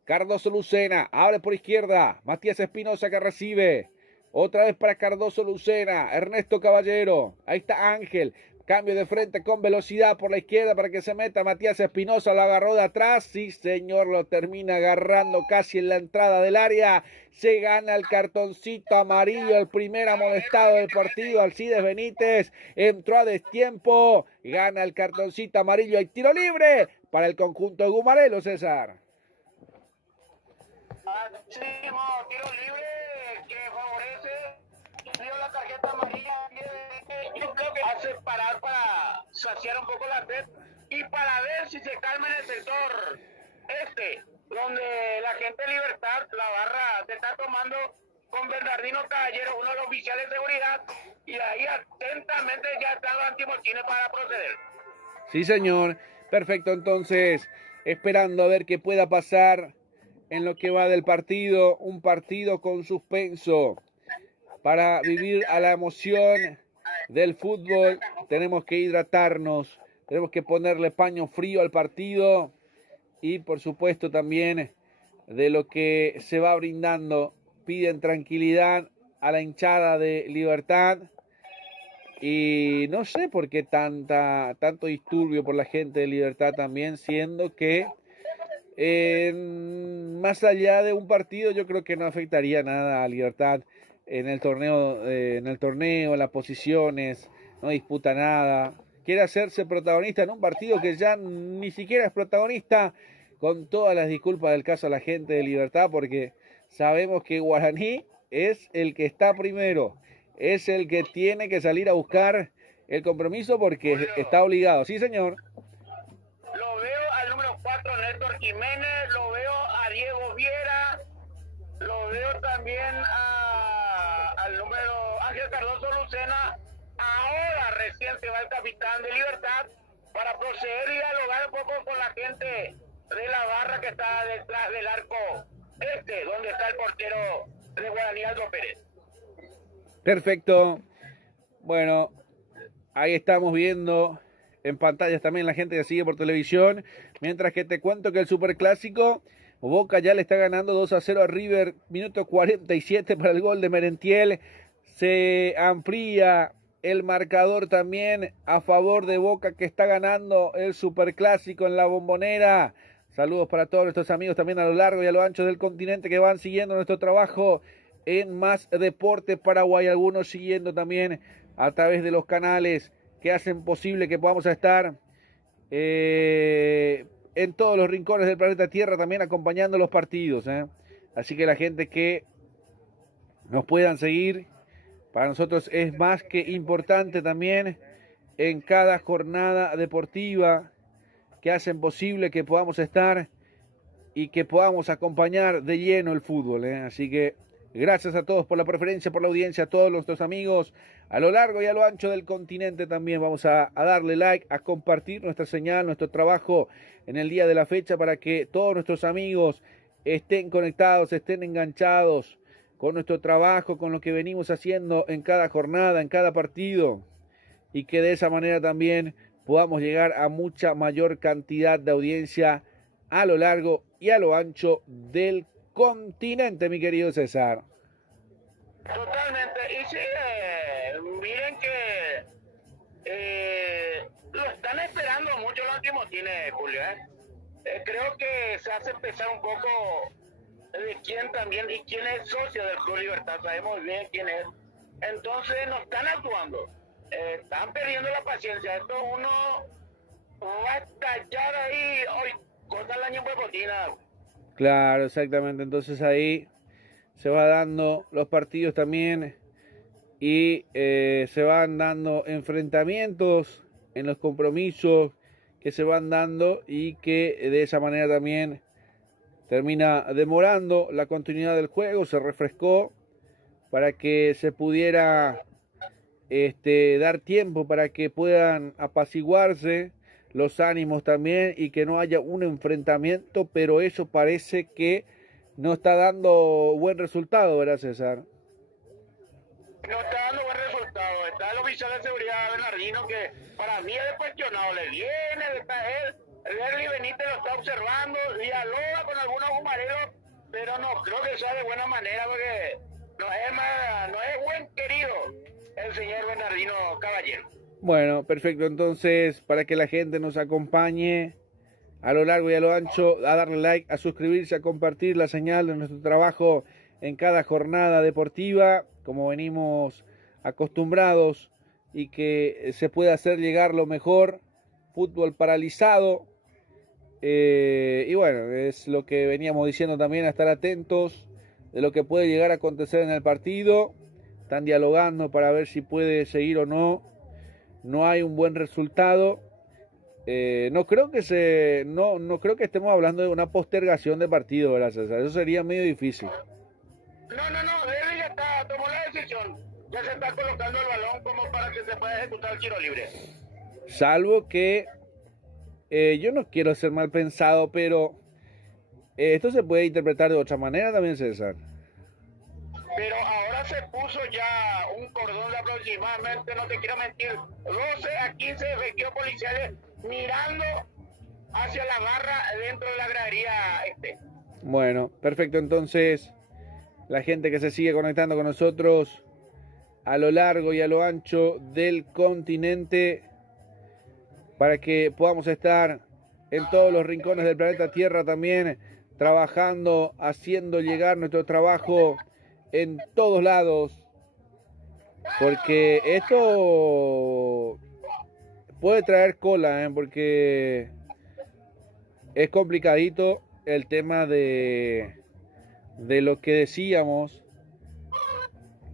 Cardoso Lucena, abre por izquierda, Matías Espinosa que recibe. Otra vez para Cardoso Lucena, Ernesto Caballero, ahí está Ángel, cambio de frente con velocidad por la izquierda para que se meta Matías Espinosa, lo agarró de atrás, sí señor, lo termina agarrando casi en la entrada del área, se gana el cartoncito amarillo, el primer amonestado del partido, Alcides Benítez, entró a destiempo, gana el cartoncito amarillo, hay tiro libre para el conjunto de Gumarelo, César. Tiro libre que favorece, dio la tarjeta amarilla, yo creo que hace parar para saciar un poco la sed y para ver si se calma en el sector donde la gente de Libertad, la barra se está tomando con Bernardino Caballero, uno de los oficiales de seguridad, y ahí atentamente ya están los antimotines para proceder. Sí señor, perfecto, entonces esperando a ver qué pueda pasar en lo que va del partido, un partido con suspenso. Para vivir a la emoción del fútbol tenemos que hidratarnos, tenemos que ponerle paño frío al partido y por supuesto también de lo que se va brindando. Piden tranquilidad a la hinchada de Libertad y no sé por qué tanto disturbio por la gente de Libertad también, siendo que más allá de un partido yo creo que no afectaría nada a Libertad en el torneo, en las posiciones, no disputa nada, quiere hacerse protagonista en un partido que ya ni siquiera es protagonista, con todas las disculpas del caso a la gente de Libertad, porque sabemos que Guaraní es el que está primero, es el que tiene que salir a buscar el compromiso porque está obligado. Sí, señor. Lo veo al número 4, Néstor Jiménez, lo veo a Diego Viera, lo veo también al número Ángel Cardoso Lucena. Ahora recién se va el capitán de Libertad para proceder y dialogar un poco con la gente de la barra que está detrás del arco donde está el portero de Guaraní, Aldo Pérez. Perfecto. Bueno, ahí estamos viendo en pantallas también la gente que sigue por televisión, mientras que te cuento que el Superclásico, Boca ya le está ganando 2-0 a River, minuto 47 para el gol de Merentiel, se amplía el marcador también a favor de Boca, que está ganando el Superclásico en la Bombonera. Saludos para todos nuestros amigos también a lo largo y a lo ancho del continente que van siguiendo nuestro trabajo en Más Deporte Paraguay, algunos siguiendo también a través de los canales que hacen posible que podamos estar en todos los rincones del planeta Tierra también acompañando los partidos. Así que la gente que nos puedan seguir, para nosotros es más que importante también en cada jornada deportiva que hacen posible que podamos estar y que podamos acompañar de lleno el fútbol. Así que gracias a todos por la preferencia, por la audiencia, a todos nuestros amigos a lo largo y a lo ancho del continente también. Vamos a darle like, a compartir nuestra señal, nuestro trabajo en el día de la fecha para que todos nuestros amigos estén conectados, estén enganchados con nuestro trabajo, con lo que venimos haciendo en cada jornada, en cada partido, y que de esa manera también podamos llegar a mucha mayor cantidad de audiencia a lo largo y a lo ancho del continente, mi querido César. Totalmente. Y sí, miren que lo están esperando mucho los Timotines, Julio. Creo que se hace pensar un poco de quién también y quién es socio del Club Libertad. Sabemos bien quién es. Entonces no están actuando. Están perdiendo la paciencia. Esto uno va a estallar ahí hoy. Corta el año Huepotina. Claro, exactamente. Entonces ahí se va dando los partidos también y se van dando enfrentamientos en los compromisos que se van dando y que de esa manera también termina demorando la continuidad del juego. Se refrescó para que se pudiera dar tiempo para que puedan apaciguarse los ánimos también y que no haya un enfrentamiento, pero eso parece que no está dando buen resultado, ¿verdad, César? No está dando buen resultado. Está el oficial de seguridad Bernardino, que para mí es cuestionable. Viene, está él, el Erly Benítez lo está observando, dialoga con algunos humareros, pero no creo que sea de buena manera, porque no es buen querido el señor Bernardino Caballero. Bueno, perfecto. Entonces, para que la gente nos acompañe a lo largo y a lo ancho, a darle like, a suscribirse, a compartir la señal de nuestro trabajo en cada jornada deportiva, como venimos acostumbrados, y que se pueda hacer llegar lo mejor, fútbol paralizado, y bueno, es lo que veníamos diciendo también, a estar atentos de lo que puede llegar a acontecer en el partido. Están dialogando para ver si puede seguir o no. No hay un buen resultado. No creo que no creo que estemos hablando de una postergación de partido, ¿verdad, César? Eso sería medio difícil. No, él ya tomó la decisión. Ya se está colocando el balón como para que se pueda ejecutar el tiro libre. Salvo que yo no quiero ser mal pensado, pero esto se puede interpretar de otra manera también, César. Pero ahora se puso ya un cordón de aproximadamente, no te quiero mentir, 12 a 15 efectivos policiales mirando hacia la barra dentro de la gradería Bueno, perfecto. Entonces, la gente que se sigue conectando con nosotros a lo largo y a lo ancho del continente, para que podamos estar en todos los rincones del planeta Tierra también, trabajando, haciendo llegar nuestro trabajo en todos lados, porque esto puede traer cola, porque es complicadito el tema de lo que decíamos,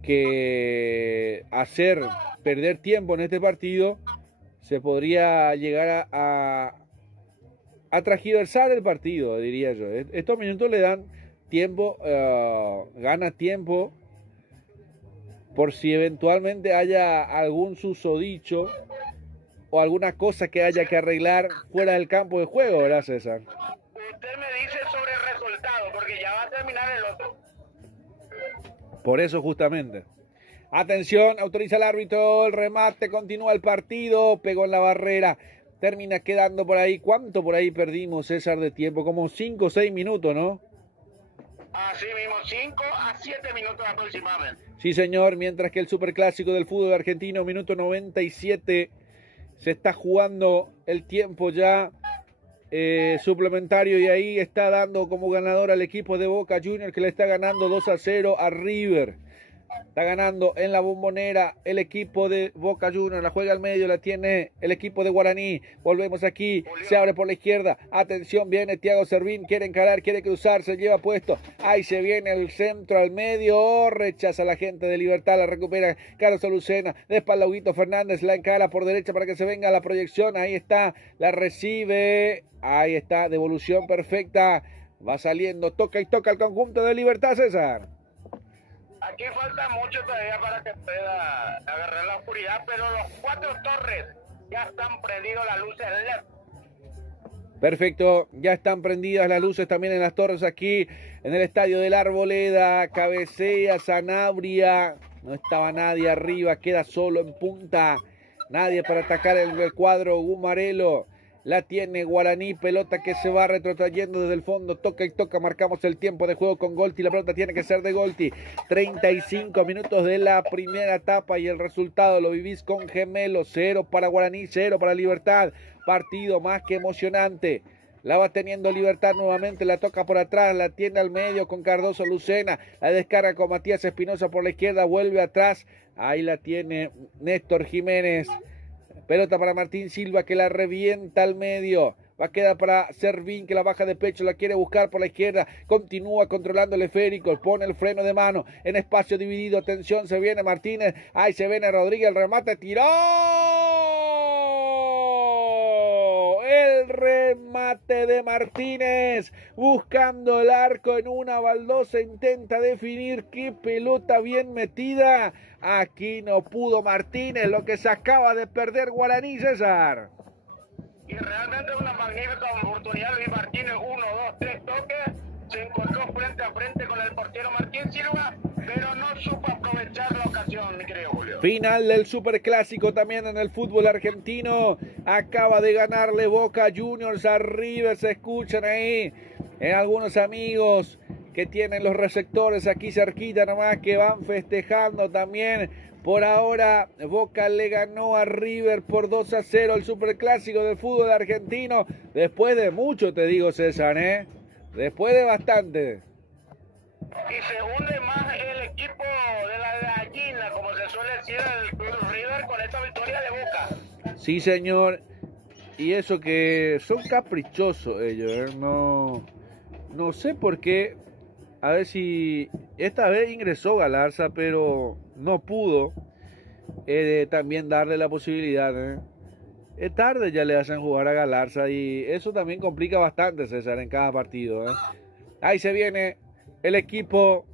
que hacer perder tiempo en este partido se podría llegar a transgiversar el partido, diría yo. Estos minutos le dan tiempo, gana tiempo, por si eventualmente haya algún susodicho o alguna cosa que haya que arreglar fuera del campo de juego, ¿verdad, César? Usted me dice sobre el resultado, porque ya va a terminar el otro. Por eso justamente. Atención, autoriza el árbitro, el remate, continúa el partido, pegó en la barrera, termina quedando por ahí. ¿Cuánto por ahí perdimos, César, de tiempo? Como 5 o 6 minutos, ¿no? Así mismo, 5 a 7 minutos aproximadamente. Sí, señor, mientras que el superclásico del fútbol argentino, minuto 97, se está jugando el tiempo ya suplementario, y ahí está dando como ganador al equipo de Boca Juniors, que le está ganando 2-0 a River. Está ganando en la Bombonera el equipo de Boca Juniors. La juega al medio, la tiene el equipo de Guaraní. Volvemos aquí, se abre por la izquierda. Atención, viene Thiago Servín, quiere encarar, quiere cruzar, se lleva puesto. Ahí se viene el centro al medio, rechaza la gente de Libertad, la recupera Carlos Lucena. De espalda Huguito Fernández, la encara por derecha para que se venga la proyección. Ahí está, la recibe. Ahí está, devolución perfecta. Va saliendo, toca y toca el conjunto de Libertad, César. Aquí falta mucho todavía para que pueda agarrar la oscuridad, pero los 4 torres ya están prendidos las luces LED. Perfecto, ya están prendidas las luces también en las torres aquí en el estadio de la Arboleda. Cabecea Sanabria, no estaba nadie arriba, queda solo en punta. Nadie para atacar el cuadro Gumarelo. La tiene Guaraní, pelota que se va retrotrayendo desde el fondo, toca y toca, marcamos el tiempo de juego con Golti, la pelota tiene que ser de Golti. 35 minutos de la primera etapa y el resultado lo vivís con Gemelo. 0 para Guaraní, 0 para Libertad. Partido más que emocionante. La va teniendo Libertad nuevamente, la toca por atrás, la tiene al medio con Cardoso Lucena, la descarga con Matías Espinosa por la izquierda, vuelve atrás, ahí la tiene Néstor Jiménez. Pelota para Martín Silva que la revienta al medio. Va a quedar para Servín que la baja de pecho, la quiere buscar por la izquierda. Continúa controlando el esférico, pone el freno de mano en espacio dividido. Atención, se viene Martínez. Ahí se viene Rodríguez, el remate, tiró. El remate de Martínez. Buscando el arco en una baldosa. Intenta definir. Qué pelota bien metida. Aquí no pudo Martínez, lo que se acaba de perder Guaraní, César. Y realmente una magnífica oportunidad de Martínez, 1, 2, 3 toques, se encontró frente a frente con el portero Martín Silva, pero no supo aprovechar la ocasión, mi querido Julio. Final del superclásico también en el fútbol argentino, acaba de ganarle Boca Juniors a River, se escuchan ahí algunos amigos que tienen los receptores aquí cerquita nomás, que van festejando también. Por ahora, Boca le ganó a River por 2-0 el superclásico del fútbol argentino. Después de mucho, te digo, César, después de bastante. Y se hunde más el equipo de la gallina, como se suele decir el River, con esta victoria de Boca. Sí, señor. Y eso que son caprichosos ellos, no sé por qué. A ver si esta vez ingresó Galarza, pero no pudo también darle la posibilidad. Es tarde ya le hacen jugar a Galarza y eso también complica bastante, César, en cada partido. Ahí se viene el equipo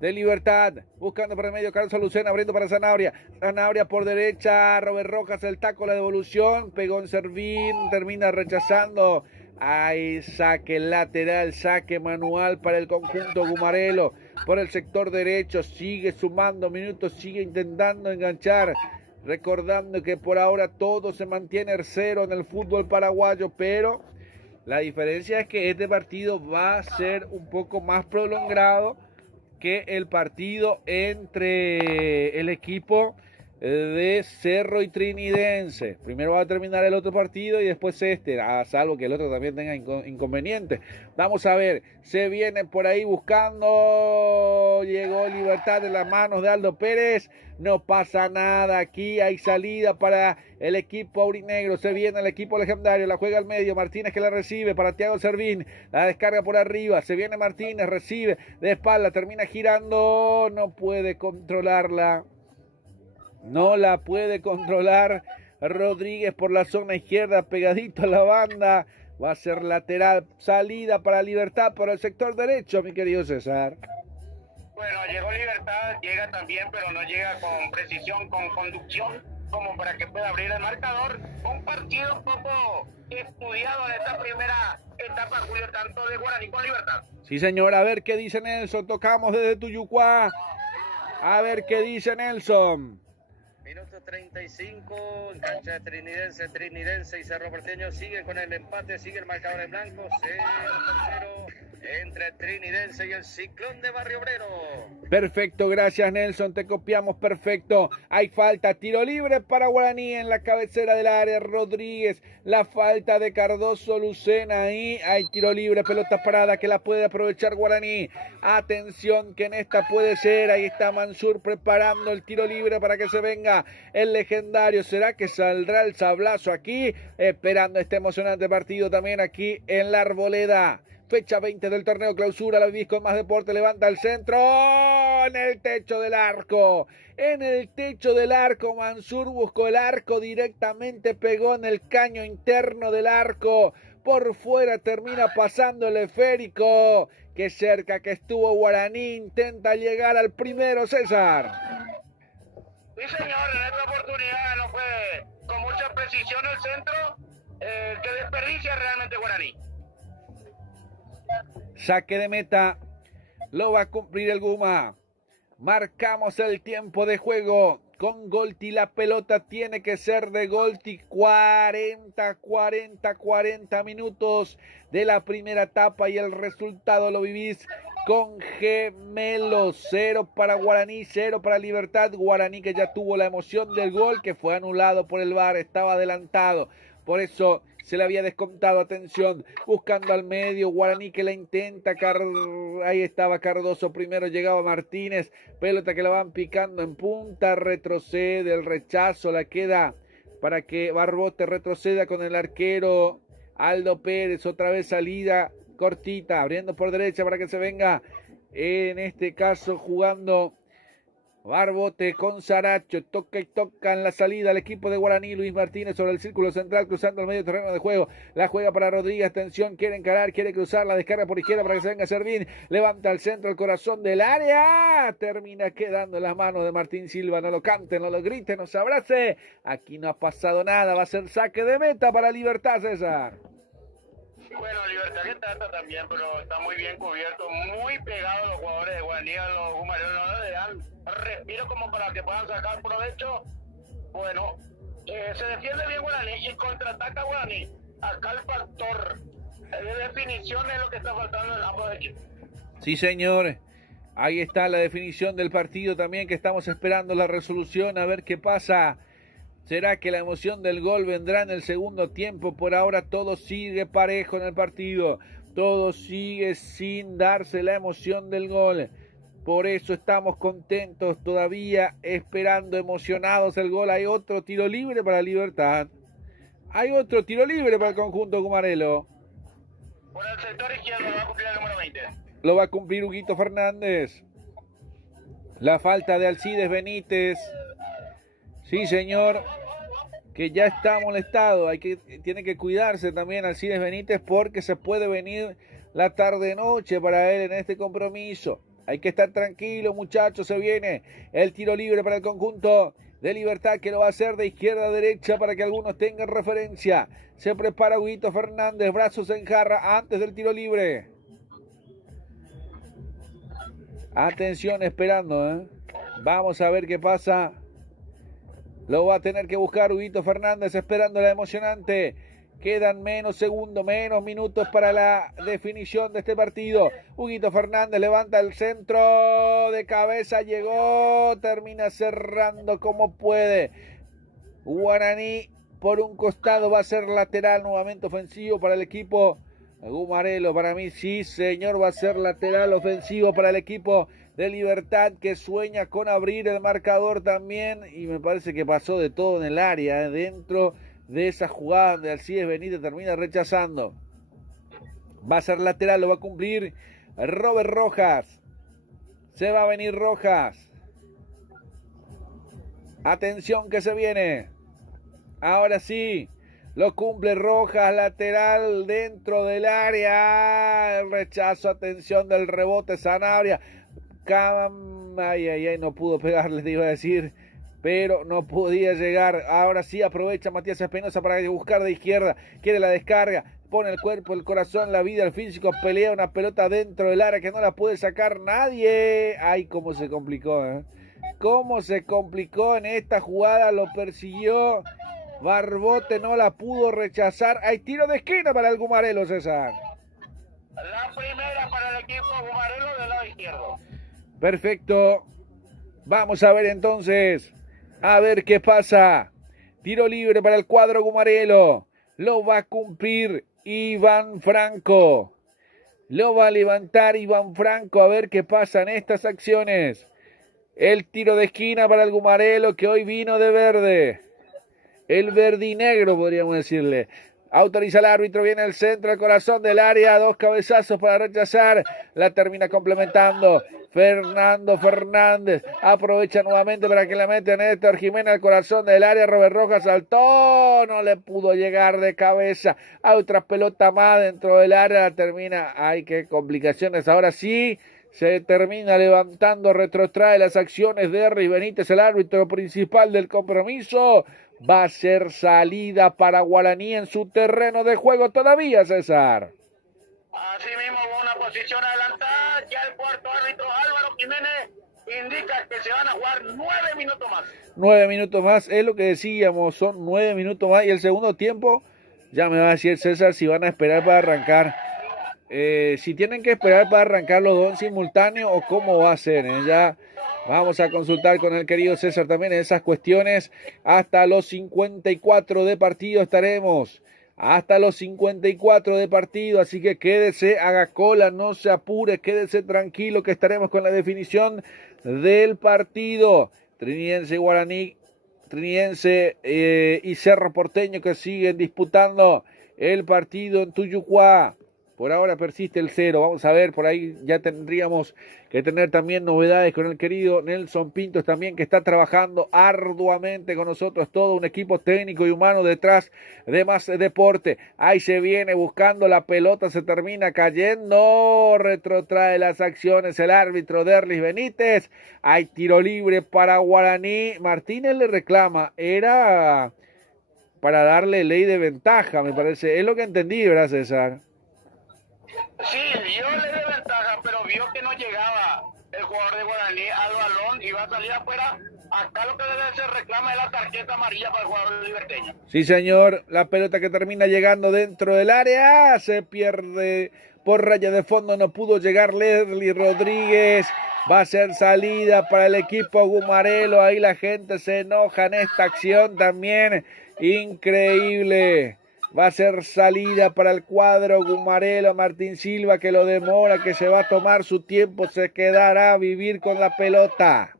de Libertad, buscando por el medio Carlos Lucena, abriendo para Sanabria. Sanabria por derecha, Robert Rojas, el taco, la devolución, pegó en Servín, termina rechazando. Hay saque lateral, saque manual para el conjunto Gumarelo. Por el sector derecho, sigue sumando minutos, sigue intentando enganchar. Recordando que por ahora todo se mantiene 0 en el fútbol paraguayo, pero la diferencia es que este partido va a ser un poco más prolongado que el partido entre el equipo de Cerro y Trinidense. Primero va a terminar el otro partido y después a salvo que el otro también tenga inconvenientes. Vamos a ver, se viene por ahí buscando, llegó Libertad en las manos de Aldo Pérez, no pasa nada, aquí hay salida para el equipo aurinegro, se viene el equipo legendario, la juega al medio, Martínez que la recibe para Thiago Servín, la descarga por arriba, se viene Martínez, recibe de espalda, termina girando, no puede controlarla. No la puede controlar Rodríguez por la zona izquierda, pegadito a la banda. Va a ser lateral, salida para Libertad por el sector derecho, mi querido César. Bueno, llegó Libertad, llega también, pero no llega con precisión, con conducción, como para que pueda abrir el marcador. Un partido un poco estudiado en esta primera etapa, Julio, tanto de Guaraní con Libertad. Sí, señor, a ver qué dice Nelson. Tocamos desde Tuyucuá. A ver qué dice Nelson. Minuto 35, en cancha de Trinidense y Cerro Porteño sigue con el empate, sigue el marcador en blanco, 0-0 entre Trinidense y el Ciclón de Barrio Obrero. Perfecto, gracias Nelson, te copiamos perfecto. Hay falta, tiro libre para Guaraní en la cabecera del área, Rodríguez, la falta de Cardoso Lucena ahí, hay tiro libre, pelota parada que la puede aprovechar Guaraní. Atención que en esta puede ser, ahí está Mansur preparando el tiro libre para que se venga el legendario. ¿Será que saldrá el sablazo aquí? Esperando este emocionante partido también aquí en la Arboleda. Fecha 20 del torneo clausura, la vivís con Más Deporte, levanta el centro, en el techo del arco, Mansur buscó el arco, directamente pegó en el caño interno del arco, por fuera termina pasando el esférico, qué cerca que estuvo Guaraní, intenta llegar al primero, César. Sí, señor, en esta oportunidad no fue con mucha precisión el centro, que desperdicia realmente Guaraní. Saque de meta. Lo va a cumplir el Guma. Marcamos el tiempo de juego. Con Golti la pelota tiene que ser de Golti. 40 minutos de la primera etapa y el resultado lo vivís con gemelos. 0 para Guaraní, 0 para Libertad. Guaraní que ya tuvo la emoción del gol que fue anulado por el VAR, estaba adelantado. Por eso se le había descontado. Atención, buscando al medio. Guaraní que la intenta. Ahí estaba Cardoso. Primero llegaba Martínez. Pelota que la van picando en punta. Retrocede el rechazo. La queda para que Barbote retroceda con el arquero Aldo Pérez. Otra vez salida cortita. Abriendo por derecha para que se venga. En este caso jugando Barbote con Saracho, toca y toca en la salida al equipo de Guaraní. Luis Martínez sobre el círculo central, cruzando el medio terreno de juego. La juega para Rodríguez, atención, quiere encarar, quiere cruzar, la descarga por izquierda para que se venga Servín. Levanta al centro, el corazón del área. Termina quedando en las manos de Martín Silva. No lo cante, no lo grite, no se abrace. Aquí no ha pasado nada, va a ser saque de meta para Libertad, César. Bueno, Libertad que trata también, pero está muy bien cubierto, muy pegado los jugadores de Guaraní a los Gumarelos, no le dan respiro como para que puedan sacar provecho. Bueno, se defiende bien Guaraní y contraataca Guaraní. Acá el factor de definición es lo que está faltando en ambos equipos. Sí, señor. Ahí está la definición del partido también, que estamos esperando la resolución, a ver qué pasa. ¿Será que la emoción del gol vendrá en el segundo tiempo? Por ahora todo sigue parejo en el partido. Todo sigue sin darse la emoción del gol. Por eso estamos contentos todavía, esperando, emocionados el gol. Hay otro tiro libre para Libertad. Hay otro tiro libre para el conjunto Gumarelo. Por el sector izquierdo va a cumplir el número 20. Lo va a cumplir Huguito Fernández. La falta de Alcides Benítez. Sí, señor, que ya está molestado. Tiene que cuidarse también Alcides Benítez porque se puede venir la tarde-noche para él en este compromiso. Hay que estar tranquilo, muchachos. Se viene el tiro libre para el conjunto de Libertad, que lo va a hacer de izquierda a derecha para que algunos tengan referencia. Se prepara Huguito Fernández, brazos en jarra antes del tiro libre. Atención, esperando, Vamos a ver qué pasa. Lo va a tener que buscar Huguito Fernández, esperando la emocionante. Quedan menos segundos, menos minutos para la definición de este partido. Huguito Fernández levanta el centro de cabeza, llegó, termina cerrando como puede. Guaraní por un costado va a ser lateral, nuevamente ofensivo para el equipo Gumarelo. Para mí sí, señor, va a ser lateral ofensivo para el equipo de Libertad, que sueña con abrir el marcador también, y me parece que pasó de todo en el área, dentro de esa jugada de Alcides Benítez termina rechazando. Va a ser lateral, lo va a cumplir Robert Rojas. Se va a venir Rojas. Atención que se viene. Ahora sí, lo cumple Rojas, lateral dentro del área. El rechazo, atención del rebote, Sanabria. No pudo pegarle, te iba a decir, pero no podía llegar. Ahora sí aprovecha Matías Espinosa para buscar de izquierda, quiere la descarga, pone el cuerpo, el corazón, la vida, el físico, pelea una pelota dentro del área que no la puede sacar nadie. Ay, cómo se complicó, cómo se complicó en esta jugada, lo persiguió Barbote, no la pudo rechazar. Hay tiro de esquina para el Gumarelo, César. La primera para el equipo Gumarelo del lado izquierdo. Perfecto. Vamos a ver entonces. A ver qué pasa. Tiro libre para el cuadro Gumarelo. Lo va a cumplir Iván Franco. Lo va a levantar Iván Franco. A ver qué pasa en estas acciones. El tiro de esquina para el Gumarelo, que hoy vino de verde. El verdinegro, podríamos decirle. Autoriza el árbitro, viene al centro, al corazón del área, 2 cabezazos para rechazar, la termina complementando Fernando Fernández, aprovecha nuevamente para que le mete Néstor Jiménez al corazón del área, Robert Rojas saltó, no le pudo llegar de cabeza, a otra pelota más dentro del área, la termina, ay qué complicaciones, ahora sí, se termina levantando, retrotrae las acciones de Henry Benítez, el árbitro principal del compromiso. Va a ser salida para Guaraní en su terreno de juego todavía, César. Así mismo, una posición adelantada. Ya el cuarto árbitro Álvaro Jiménez indica que se van a jugar 9 minutos más. 9 minutos más, es lo que decíamos, son 9 minutos más. Y el segundo tiempo, ya me va a decir César si van a esperar para arrancar. Si tienen que esperar para arrancar los dos en simultáneo o cómo va a ser. Ya vamos a consultar con el querido César también en esas cuestiones. Hasta los 54 de partido estaremos. Hasta los 54 de partido, así que quédese, haga cola, no se apure, quédese tranquilo que estaremos con la definición del partido. Trinidense y Guaraní, Trinidense y Cerro Porteño que siguen disputando el partido en Tuyucuá. Por ahora persiste el 0. Vamos a ver, por ahí ya tendríamos que tener también novedades con el querido Nelson Pintos también, que está trabajando arduamente con nosotros, todo un equipo técnico y humano detrás de Más Deporte. Ahí se viene buscando la pelota, se termina cayendo, retrotrae las acciones el árbitro Derlis Benítez. Hay tiro libre para Guaraní. Martínez le reclama, era para darle ley de ventaja, me parece. Es lo que entendí, ¿verdad, César? Sí, vio le de ventaja, pero vio que no llegaba el jugador de Guaraní al balón y va a salir afuera. Acá lo que debe ser reclama es la tarjeta amarilla para el jugador liberteño. Sí, señor, la pelota que termina llegando dentro del área, se pierde por raya de fondo, no pudo llegar Leslie Rodríguez. Va a ser salida para el equipo Gumarelo, ahí la gente se enoja en esta acción también, increíble. Va a ser salida para el cuadro Gumarelo. Martín Silva que lo demora, que se va a tomar su tiempo, se quedará a vivir con la pelota.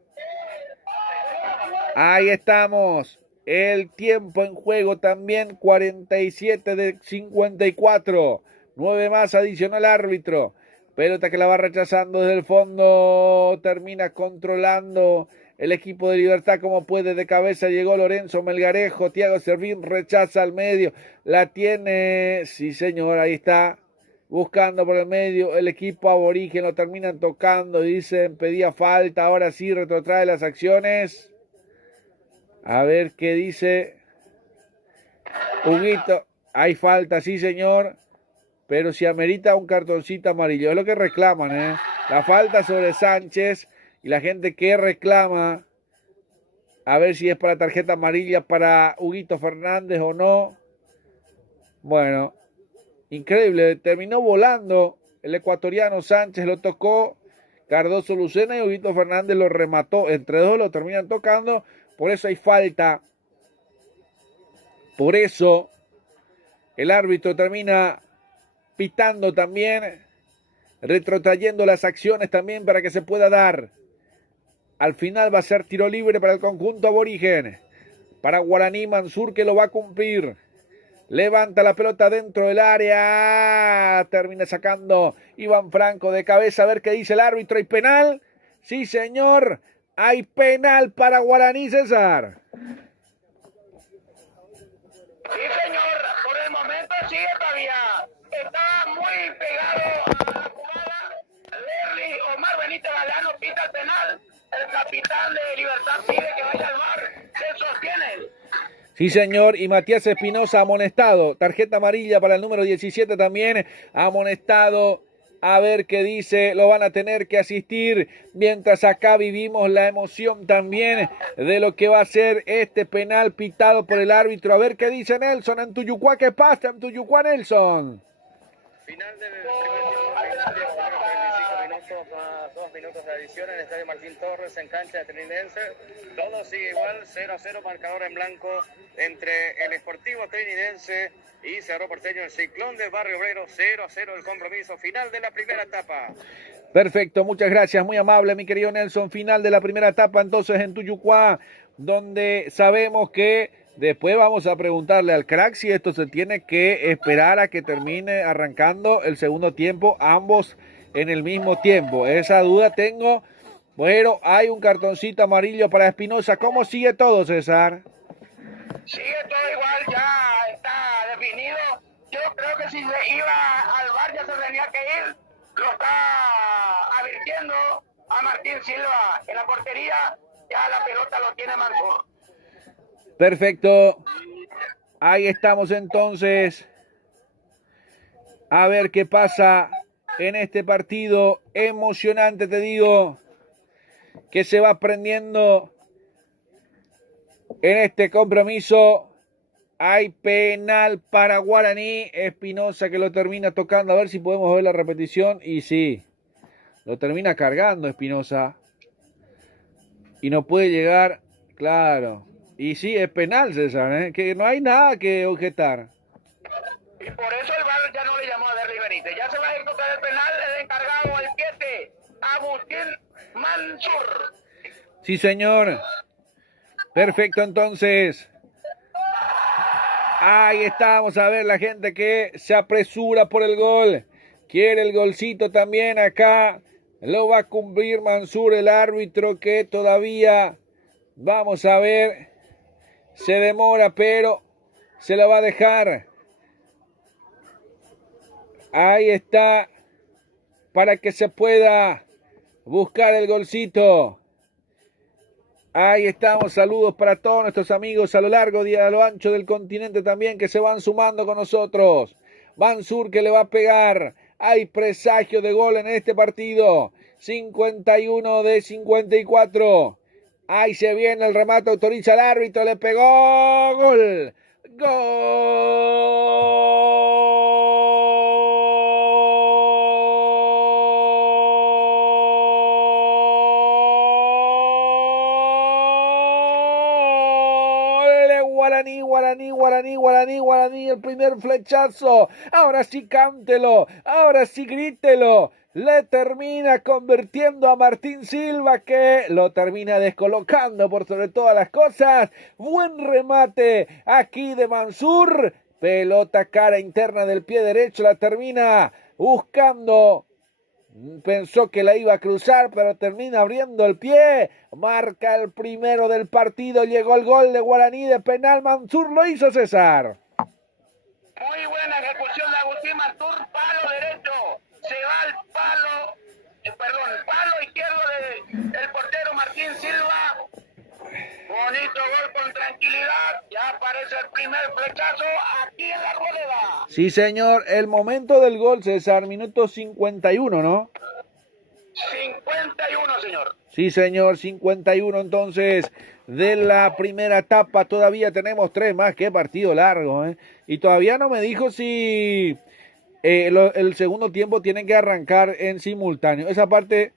Ahí estamos. El tiempo en juego también, 47 de 54. 9 más adiciona el árbitro. Pelota que la va rechazando desde el fondo. Termina controlando el equipo de Libertad como puede, de cabeza llegó Lorenzo Melgarejo, Thiago Servín rechaza al medio, la tiene, sí señor, ahí está, buscando por el medio, el equipo aborigen lo terminan tocando, dicen, pedía falta, ahora sí retrotrae las acciones, a ver qué dice, Huguito, hay falta, sí señor, pero si amerita un cartoncito amarillo, es lo que reclaman, la falta sobre Sánchez. Y la gente que reclama, a ver si es para tarjeta amarilla para Huguito Fernández o no. Bueno, increíble, terminó volando el ecuatoriano Sánchez, lo tocó Cardoso Lucena y Huguito Fernández lo remató. Entre dos lo terminan tocando, por eso hay falta. Por eso el árbitro termina pitando también, retrotrayendo las acciones también para que se pueda dar. Al final va a ser tiro libre para el conjunto aborigen. Para Guaraní, Mansur que lo va a cumplir. Levanta la pelota dentro del área. Termina sacando Iván Franco de cabeza. A ver qué dice el árbitro. ¿Hay penal? Sí, señor. Hay penal para Guaraní, César. Sí, señor. Por el momento sigue todavía. Está muy pegado a la jugada. Lerly Omar Benítez Galeano pita el penal. El capitán de Libertad pide que vaya al bar. Se sostiene. Sí, señor. Y Matías Espinosa amonestado. Tarjeta amarilla para el número 17 también. Amonestado. A ver qué dice. Lo van a tener que asistir. Mientras acá vivimos la emoción también de lo que va a ser este penal pitado por el árbitro. A ver qué dice Nelson en Tuyucuá. ¿Qué pasa en Tuyucuá, Nelson? Final del primer tiempo, 45 minutos más 2 minutos de adición en el estadio Martín Torres en cancha de Trinidense. Todo sigue igual, 0-0, marcador en blanco entre el Sportivo Trinidense y Cerro Porteño, el Ciclón del Barrio Obrero. 0-0 el compromiso final de la primera etapa. Perfecto, muchas gracias, muy amable mi querido Nelson. Final de la primera etapa entonces en Tuyucuá, donde sabemos que después vamos a preguntarle al crack si esto se tiene que esperar a que termine arrancando el segundo tiempo, ambos en el mismo tiempo. Esa duda tengo. Bueno, hay un cartoncito amarillo para Espinosa. ¿Cómo sigue todo, César? Sigue todo igual, ya está definido. Yo creo que si se iba al bar ya se tenía que ir. Lo está advirtiendo a Martín Silva en la portería. Ya la pelota lo tiene Mansur. Perfecto. Ahí estamos entonces. A ver qué pasa en este partido emocionante, te digo, que se va prendiendo en este compromiso. Hay penal para Guaraní. Espinosa que lo termina tocando. A ver si podemos ver la repetición. Y sí, lo termina cargando Espinosa. Y no puede llegar, claro. Y sí, es penal, César, ¿eh? Que no hay nada que objetar. Y por eso el VAR ya no le llamó a Derly Benítez. Ya se va a ejecutar el penal, el encargado, el 7, Agustín Mansur. Sí, señor. Perfecto, entonces. Ahí estamos, a ver la gente que se apresura por el gol. Quiere el golcito también acá. Lo va a cumplir Mansur, el árbitro, que todavía, vamos a ver, se demora, pero se lo va a dejar. Ahí está, para que se pueda buscar el golcito. Ahí estamos, saludos para todos nuestros amigos a lo largo y a lo ancho del continente también que se van sumando con nosotros. Mansur que le va a pegar, hay presagio de gol en este partido, 51 de 54. Ahí se viene el remate, autoriza el árbitro, le pegó, gol, gol. Guaraní, el primer flechazo. Ahora sí cántelo, ahora sí grítelo. Le termina convirtiendo a Martín Silva, que lo termina descolocando por sobre todas las cosas. Buen remate aquí de Mansur. Pelota cara interna del pie derecho, la termina buscando. Pensó que la iba a cruzar, pero termina abriendo el pie. Marca el primero del partido. Llegó el gol de Guaraní de penal. Mansur lo hizo, César. Muy buena ejecución de Agustín Mansur. Palo derecho. Se va al palo. Palo izquierdo del portero Martín Silva. Bonito gol con tranquilidad. Ya aparece el primer flechazo aquí en la Arboleda. Sí, señor. El momento del gol, César. Minuto 51, ¿no? 51, señor. Sí, señor. 51, entonces, de la primera etapa. Todavía tenemos 3 más. Qué partido largo, ¿eh? Y todavía no me dijo si el segundo tiempo tienen que arrancar en simultáneo. Esa parte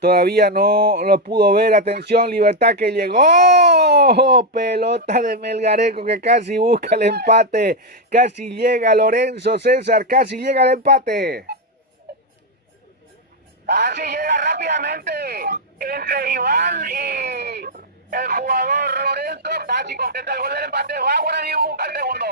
todavía no lo pudo ver. Atención, Libertad que llegó. Pelota de Melgarejo que casi busca el empate. Casi llega Lorenzo, César. Casi llega el empate. Así llega rápidamente entre Iván y el jugador Lorenzo. Casi concreta el gol del empate. Va Guaraní a buscar el segundo.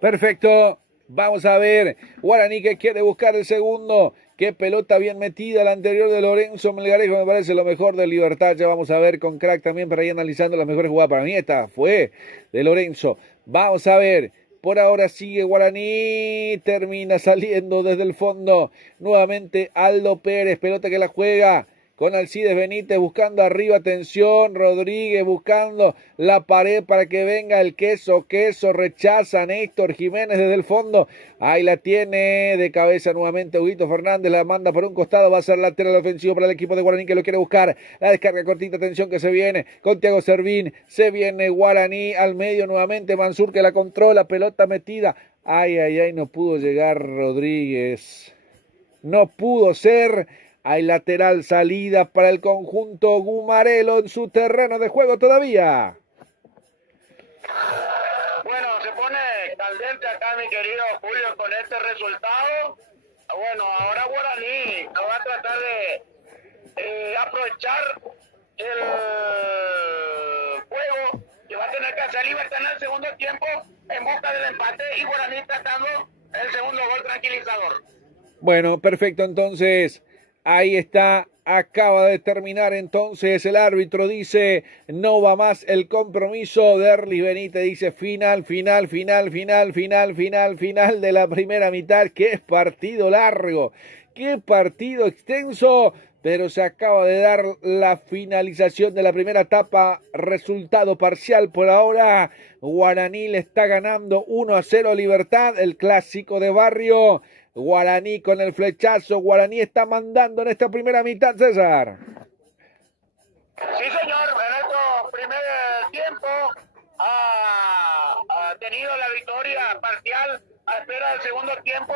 Perfecto. Vamos a ver. Guaraní que quiere buscar el segundo. Qué pelota bien metida la anterior de Lorenzo Melgarejo, me parece lo mejor de Libertad. Ya vamos a ver con Crack también para ir analizando las mejores jugadas. Para mí esta fue de Lorenzo. Vamos a ver. Por ahora sigue Guaraní. Termina saliendo desde el fondo. Nuevamente Aldo Pérez. Pelota que la juega con Alcides Benítez buscando arriba, atención, Rodríguez buscando la pared para que venga el queso, rechaza Néstor Jiménez desde el fondo, ahí la tiene de cabeza nuevamente Huguito Fernández, la manda por un costado, va a ser lateral ofensivo para el equipo de Guaraní que lo quiere buscar, la descarga cortita, atención que se viene con Thiago Servín, se viene Guaraní al medio nuevamente, Mansur que la controla, pelota metida, ay, no pudo llegar Rodríguez, no pudo ser. Hay lateral salida para el conjunto Gumarelo en su terreno de juego todavía. Bueno, se pone candente acá mi querido Julio con este resultado. Bueno, ahora Guaraní va a tratar de aprovechar el juego que va a tener que hacer Libertad en el segundo tiempo en busca del empate y Guaraní tratando el segundo gol tranquilizador. Bueno, perfecto, entonces ahí está, acaba de terminar entonces, el árbitro dice, no va más el compromiso, Derlis Benítez dice final de la primera mitad, qué partido largo, qué partido extenso, pero se acaba de dar la finalización de la primera etapa. Resultado parcial por ahora. Guaraní le está ganando 1-0 Libertad, el clásico de barrio. Guaraní con el flechazo. Guaraní está mandando en esta primera mitad, César. Sí, señor, en este primer tiempo ha tenido la victoria parcial a espera del segundo tiempo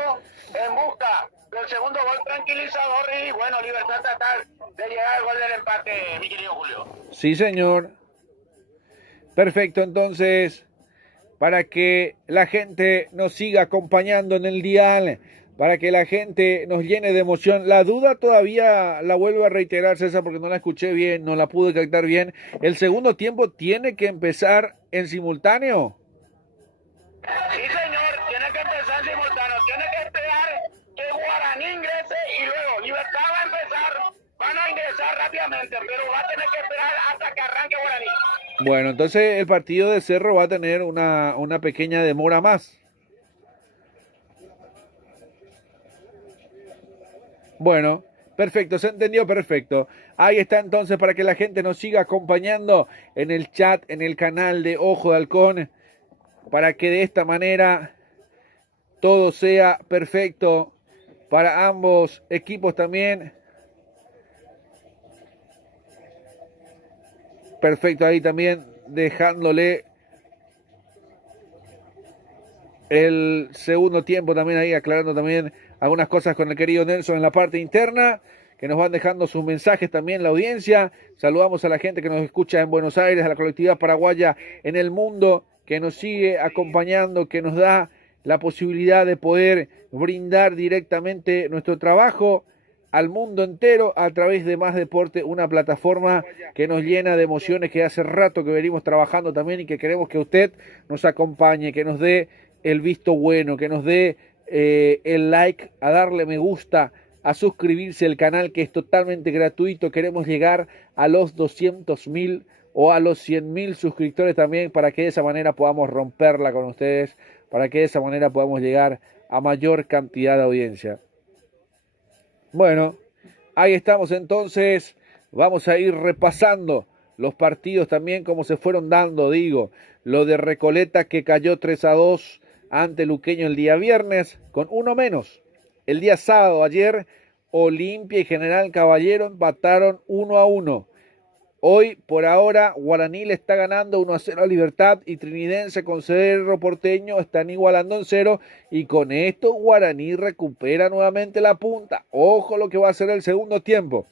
en busca del segundo gol tranquilizador y bueno, Libertad tratar de llegar al gol del empate, mi querido Julio. Sí, señor. Perfecto, entonces, para que la gente nos siga acompañando en el dial, para que la gente nos llene de emoción. La duda todavía la vuelvo a reiterar, César, porque no la escuché bien, no la pude captar bien. ¿El segundo tiempo tiene que empezar en simultáneo? Sí, señor, tiene que empezar en simultáneo, tiene que esperar que Guaraní ingrese y luego Libertad va a empezar, van a ingresar rápidamente, pero va a tener que esperar hasta que arranque Guaraní. Bueno, entonces el partido de Cerro va a tener una pequeña demora más. Bueno, perfecto, se entendió, perfecto. Ahí está entonces para que la gente nos siga acompañando en el chat, en el canal de Ojo de Halcón, para que de esta manera todo sea perfecto para ambos equipos también. Perfecto, ahí también dejándole el segundo tiempo también ahí, aclarando también algunas cosas con el querido Nelson en la parte interna, que nos van dejando sus mensajes también la audiencia. Saludamos a la gente que nos escucha en Buenos Aires, a la colectividad paraguaya en el mundo, que nos sigue acompañando, que nos da la posibilidad de poder brindar directamente nuestro trabajo al mundo entero a través de Más Deporte, una plataforma que nos llena de emociones, que hace rato que venimos trabajando también y que queremos que usted nos acompañe, que nos dé el visto bueno, que nos dé el like, a darle me gusta, a suscribirse al canal, que es totalmente gratuito. Queremos llegar a los 200.000 o a los 100.000 suscriptores también, para que de esa manera podamos romperla con ustedes, para que de esa manera podamos llegar a mayor cantidad de audiencia. Bueno, ahí estamos entonces. Vamos a ir repasando los partidos también, como se fueron dando, digo. Lo de Recoleta, que cayó 3-2 ante Luqueño el día viernes, con uno menos. El día sábado, ayer, Olimpia y General Caballero empataron 1-1. Hoy, por ahora, Guaraní le está ganando 1-0 a Libertad y Trinidense con Cerro Porteño están igualando en 0. Y con esto Guaraní recupera nuevamente la punta. Ojo lo que va a hacer el segundo tiempo.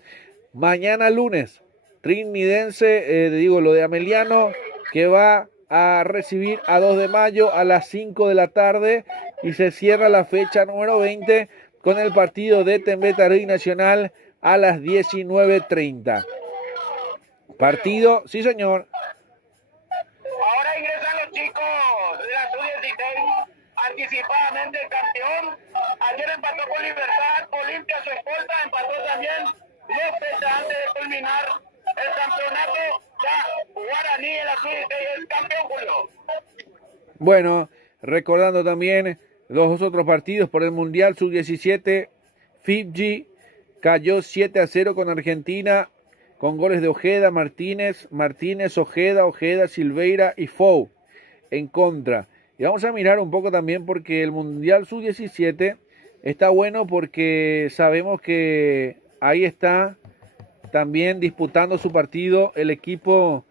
Mañana lunes, Trinidense, lo de Ameliano, que va a recibir a 2 de mayo a las 5 de la tarde. Y se cierra la fecha número 20 con el partido de Tembetarí Nacional a las 19:30. Partido, sí señor. Ahora ingresan los chicos de la sub-16, anticipadamente el campeón. Ayer empató con Libertad, Olimpia su escolta empató también. 2 fechas antes de culminar el campeonato, ya Guaraní en la sub-16 es campeón, Julio. Bueno, recordando también los otros partidos por el Mundial sub-17, Fiji cayó 7-0 con Argentina, con goles de Ojeda, Martínez, Ojeda, Silveira y Fou en contra. Y vamos a mirar un poco también, porque el Mundial Sub-17 está bueno, porque sabemos que ahí está también disputando su partido el equipo,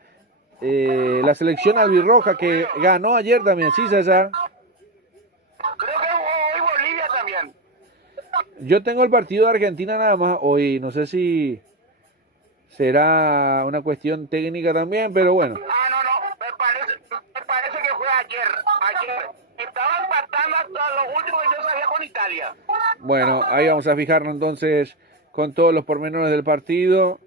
la selección albirroja, que ganó ayer también, ¿sí, César? Creo que jugó hoy Bolivia también. Yo tengo el partido de Argentina nada más hoy, no sé si será una cuestión técnica también, pero bueno. No, me parece que fue ayer. Estaba empatando hasta lo último que yo sabía con Italia. Bueno, ahí vamos a fijarnos entonces con todos los pormenores del partido,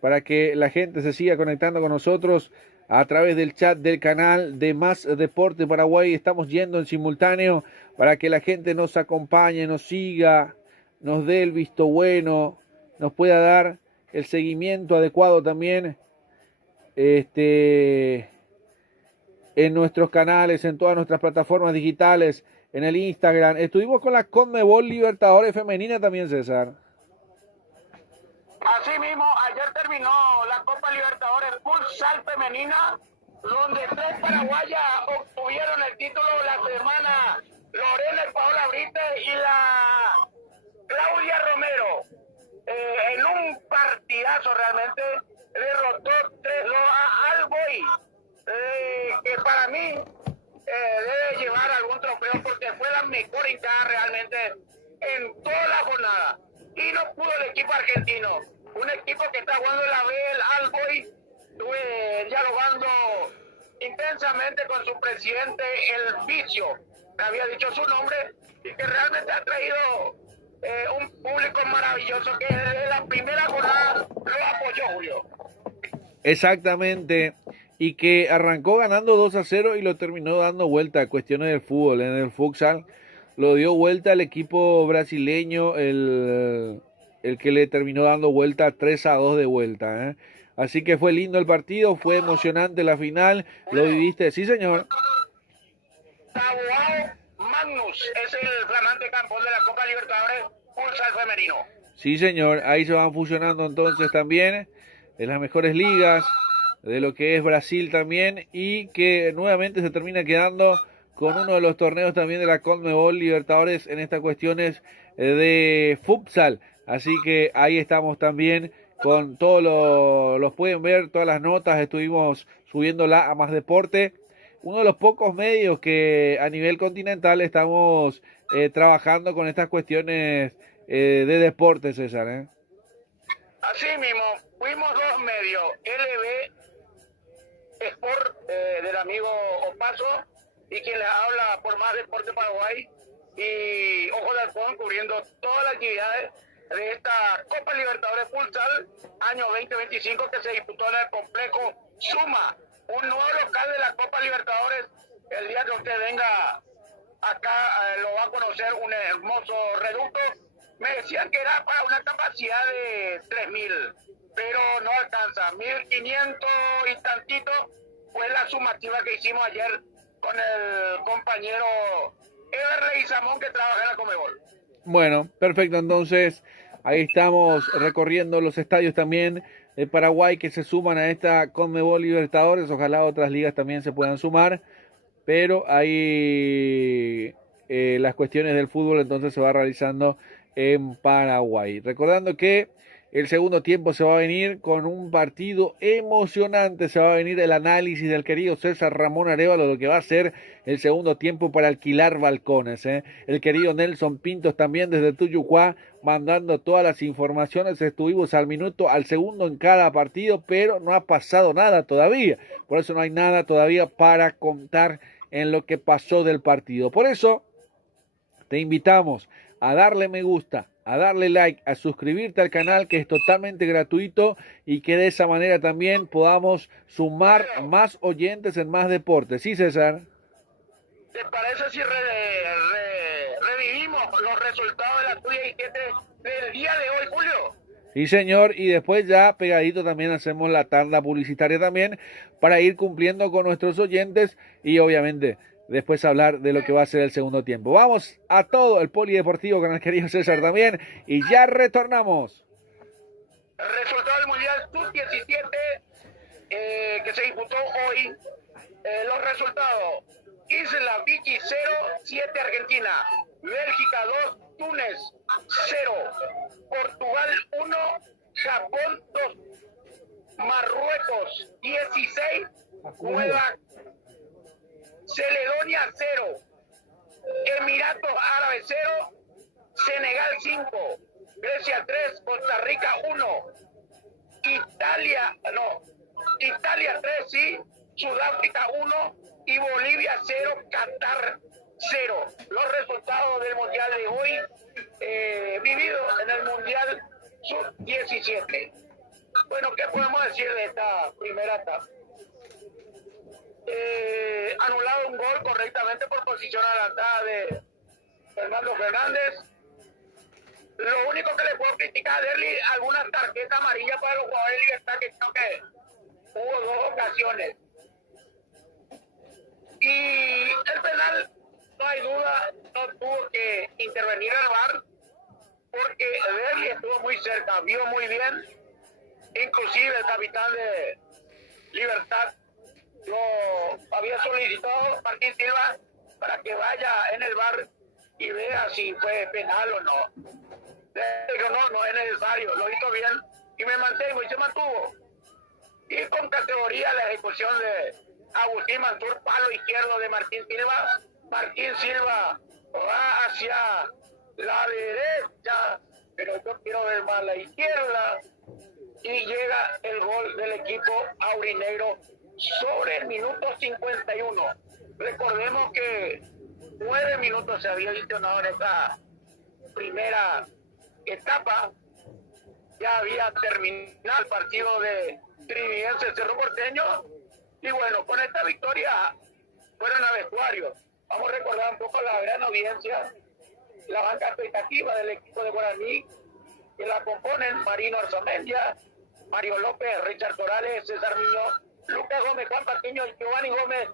para que la gente se siga conectando con nosotros a través del chat del canal de Más Deporte Paraguay. Estamos yendo en simultáneo para que la gente nos acompañe, nos siga, nos dé el visto bueno, nos pueda dar el seguimiento adecuado también en nuestros canales, en todas nuestras plataformas digitales, en el Instagram. Estuvimos con la Conmebol Libertadores Femenina también, César. Asimismo, ayer terminó la Copa Libertadores Futsal Femenina, donde 3 paraguayas obtuvieron el título la semana: Lorena y Paola Brite y la Claudia Romero. En un partidazo realmente derrotó 3-2 a Alboy, que para mí debe llevar algún trofeo porque fue la mejor hinchada realmente en toda la jornada. Y no pudo el equipo argentino, un equipo que está jugando en la B, el Alboy. Estuve dialogando intensamente con su presidente, el Vicio, me había dicho su nombre, y que realmente ha traído un público maravilloso que desde la primera jornada lo apoyó, Julio. Exactamente, y que arrancó ganando 2-0 y lo terminó dando vuelta a cuestiones del fútbol. En el futsal lo dio vuelta al equipo brasileño, el que le terminó dando vuelta 3-2 de vuelta. Así que fue lindo el partido, fue emocionante la final. ¿Lo viviste? Sí, señor. Taboao Magnus es el flamante campeón de la Copa Libertadores Futsal Femenino. Sí, señor, ahí se van fusionando entonces también en las mejores ligas de lo que es Brasil también, y que nuevamente se termina quedando con uno de los torneos también de la Conmebol Libertadores en estas cuestiones de futsal. Así que ahí estamos también con todos los pueden ver, todas las notas, estuvimos subiéndola a Más Deporte, uno de los pocos medios que a nivel continental estamos trabajando con estas cuestiones de deporte, César. Así mismo, fuimos 2 medios, LB Sport del amigo Opaso y quien les habla por Más Deporte Paraguay, y Ojo de Halcón cubriendo todas las actividades de esta Copa Libertadores Futsal año 2025 que se disputó en el complejo Suma, un nuevo local de la Copa Libertadores. El día que usted venga acá lo va a conocer, un hermoso reducto. Me decían que era para una capacidad de 3.000, pero no alcanza. 1.500 y tantito fue la sumativa que hicimos ayer con el compañero Everley Samón, que trabaja en la Conmebol. Bueno, perfecto, entonces ahí estamos recorriendo los estadios también de Paraguay que se suman a esta Conmebol Libertadores. Ojalá otras ligas también se puedan sumar, pero ahí las cuestiones del fútbol entonces se va realizando en Paraguay. Recordando que el segundo tiempo se va a venir con un partido emocionante, se va a venir el análisis del querido César Ramón Arévalo, lo que va a ser el segundo tiempo para alquilar balcones. El querido Nelson Pintos también desde Tuyucuá mandando todas las informaciones. Estuvimos al minuto, al segundo en cada partido, pero no ha pasado nada todavía. Por eso no hay nada todavía para contar en lo que pasó del partido. Por eso te invitamos a darle me gusta, a darle like, a suscribirte al canal, que es totalmente gratuito, y que de esa manera también podamos sumar más oyentes en Más Deportes. ¿Sí, César? ¿Te parece si revivimos los resultados de la tuya y del día de hoy, Julio? Sí, señor, y después ya pegadito también hacemos la tanda publicitaria también para ir cumpliendo con nuestros oyentes y obviamente después hablar de lo que va a ser el segundo tiempo. Vamos a todo el polideportivo con el querido César también y ya retornamos. El resultado del Mundial Sub-17 que se disputó hoy, los resultados: Isla Vicky 0, 7 Argentina, Bélgica 2, Túnez 0, Portugal 1, Japón 2, Marruecos 16, Nueva Caledonia 0, Emiratos Árabes 0, Senegal 5, Grecia 3, Costa Rica 1, Italia 3, sí, Sudáfrica 1 y Bolivia 0, Qatar 0. Los resultados del Mundial de hoy, vividos en el Mundial Sub-17. Bueno, ¿qué podemos decir de esta primera etapa? Anulado un gol correctamente por posición adelantada de Fernando Fernández. Lo único que le puedo criticar a Derli, algunas tarjetas amarillas para los jugadores de Libertad, que creo que hubo 2 ocasiones. Y el penal, no hay duda, no tuvo que intervenir el VAR. porque Derby estuvo muy cerca, vio muy bien, inclusive el capitán de Libertad lo había solicitado Martín Silva para que vaya en el bar y vea si fue penal o no. Le dijo, no es necesario, lo hizo bien y me mantengo y se mantuvo. Y con categoría la ejecución de Agustín Mansur, palo izquierdo de Martín Silva. Martín Silva va hacia la derecha, pero yo quiero ver más la izquierda. Y llega el gol del equipo aurinegro sobre el minuto 51. Recordemos que 9 minutos se había adicionado en esta primera etapa. Ya había terminado el partido de Trinidense Cerro Porteño. Y bueno, con esta victoria fueron a vestuario. Vamos a recordar un poco la gran audiencia, la banca expectativa del equipo de Guaraní, que la componen Marino Arzamendia, Mario López, Richard Corales, César Miño, Lucas Gómez, Juan Patiño, Giovanni Gómez,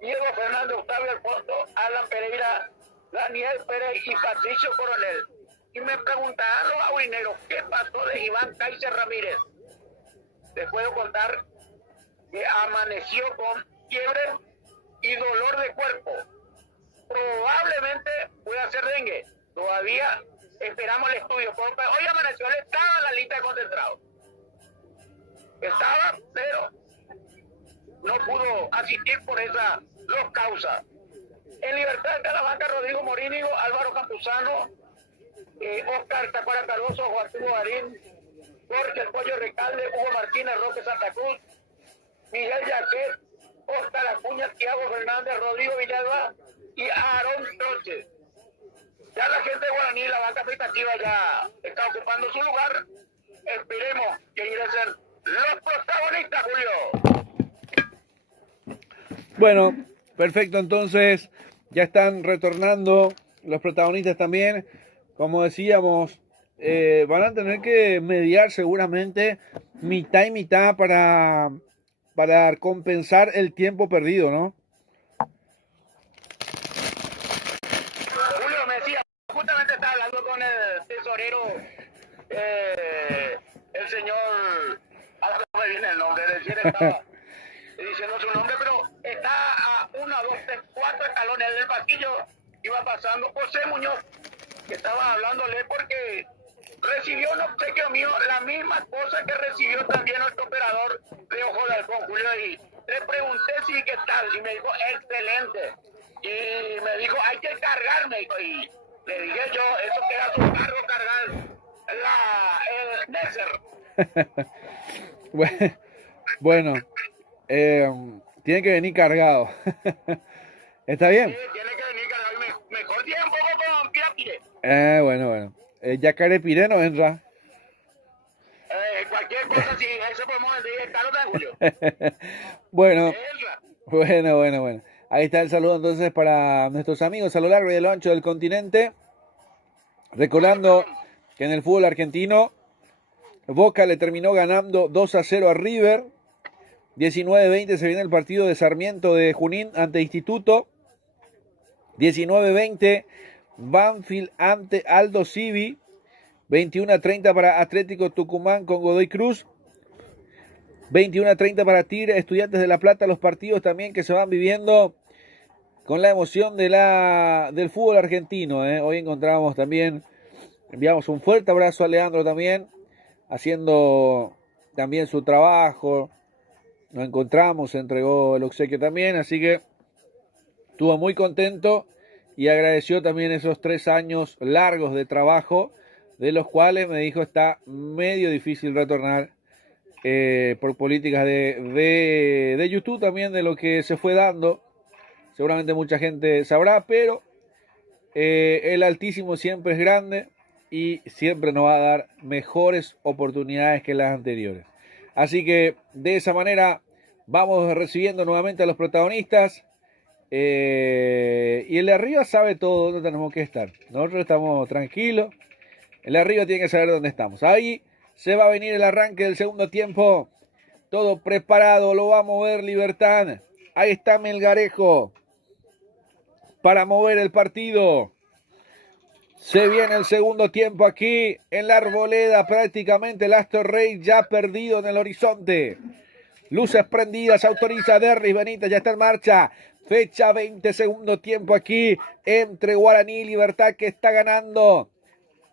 Diego Fernández, Octavio Alfonso, Alan Pereira, Daniel Pérez y Patricio Coronel. Y me preguntaban los aurineros, ¿qué pasó de Iván Kaiser Ramírez? Les puedo contar que amaneció con fiebre y dolor de cuerpo. Probablemente pueda ser dengue. Todavía esperamos el estudio. Porque hoy amaneció, él estaba en la lista de concentrados. Estaba, pero no pudo asistir por esas dos causas. En Libertad de la banca, Rodrigo Morínigo, Álvaro Campuzano, Oscar Tacuara Cardoso, Juan Arturo Garín, Jorge El Pollo Recalde, Hugo Martínez, Roque Santa Cruz, Miguel Yaquet, Oscar Acuña, Thiago Fernández, Rodrigo Villalba y Aarón Troche. Ya la gente de Guaraní, la banca expectativa ya está ocupando su lugar. Esperemos que ingresen los protagonistas, Julio. Bueno, perfecto, entonces ya están retornando los protagonistas también. Como decíamos, van a tener que mediar seguramente mitad y mitad para compensar el tiempo perdido, ¿no? Julio me decía, justamente estaba hablando con el tesorero, el señor, ahora no me viene el nombre, recién estaba diciendo su nombre, pero está a 1, 2, 3, 4 escalones del pasillo, iba pasando José Muñoz, que estaba hablándole porque recibió un obsequio mío, la misma cosa que recibió también nuestro operador de Ojo de Halcón, Julio, y le pregunté si qué tal, y me dijo, excelente, y me dijo, hay que cargarme, y le dije yo, eso queda a su cargo cargar el Nesser. Bueno, tiene que venir cargado. ¿Está bien? Sí, tiene que venir cargado, mejor tiene un poco con Pirapire. Bueno. Yacaré Piré no entra. Cualquier cosa, si eso podemos decir, Carlos de Julio. Bueno, Entra. bueno. Ahí está el saludo entonces para nuestros amigos a lo largo y a lo ancho del continente. Recordando que en el fútbol argentino, Boca le terminó ganando 2-0 a River. 19-20 se viene el partido de Sarmiento de Junín ante Instituto. 19-20 Banfield ante Aldo Civi. 21-30 para Atlético Tucumán con Godoy Cruz. 21-30 para Tigre, Estudiantes de La Plata. Los partidos también que se van viviendo con la emoción del fútbol argentino. Hoy encontramos también, enviamos un fuerte abrazo a Leandro también, haciendo también su trabajo. Nos encontramos, se entregó el obsequio también, así que estuvo muy contento y agradeció también esos 3 años largos de trabajo, de los cuales me dijo está medio difícil retornar por políticas de YouTube también, de lo que se fue dando. Seguramente mucha gente sabrá, pero el Altísimo siempre es grande y siempre nos va a dar mejores oportunidades que las anteriores. Así que de esa manera vamos recibiendo nuevamente a los protagonistas. Y el de arriba sabe todo dónde tenemos que estar. Nosotros estamos tranquilos. El de arriba tiene que saber dónde estamos. Ahí se va a venir el arranque del segundo tiempo. Todo preparado, lo va a mover Libertad. Ahí está Melgarejo para mover el partido. Se viene el segundo tiempo aquí en la Arboleda. Prácticamente el Astor Rey ya perdido en el horizonte. Luces prendidas, autoriza Derris Benítez, ya está en marcha. Fecha 20, segundo tiempo aquí entre Guaraní y Libertad, que está ganando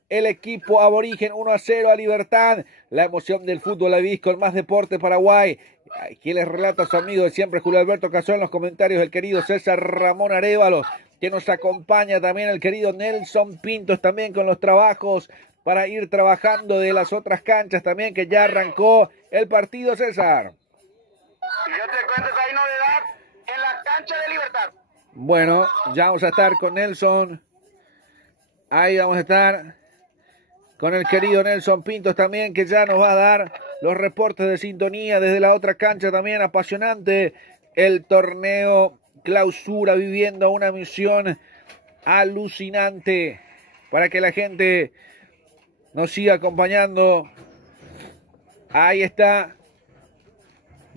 el equipo aborigen 1-0 a Libertad. La emoción del fútbol la vivís con Más Deporte Paraguay. Aquí les relata a su amigo de siempre, Julio Alberto Cazón, en los comentarios el querido César Ramón Arévalos, que nos acompaña también el querido Nelson Pintos, también con los trabajos para ir trabajando de las otras canchas también, que ya arrancó el partido, César. Y yo te cuento que hay novedad en la cancha de Libertad. Bueno, ya vamos a estar con Nelson. Ahí vamos a estar con el querido Nelson Pintos también, que ya nos va a dar los reportes de sintonía desde la otra cancha también. Apasionante el torneo Clausura, viviendo una misión alucinante para que la gente nos siga acompañando. Ahí está.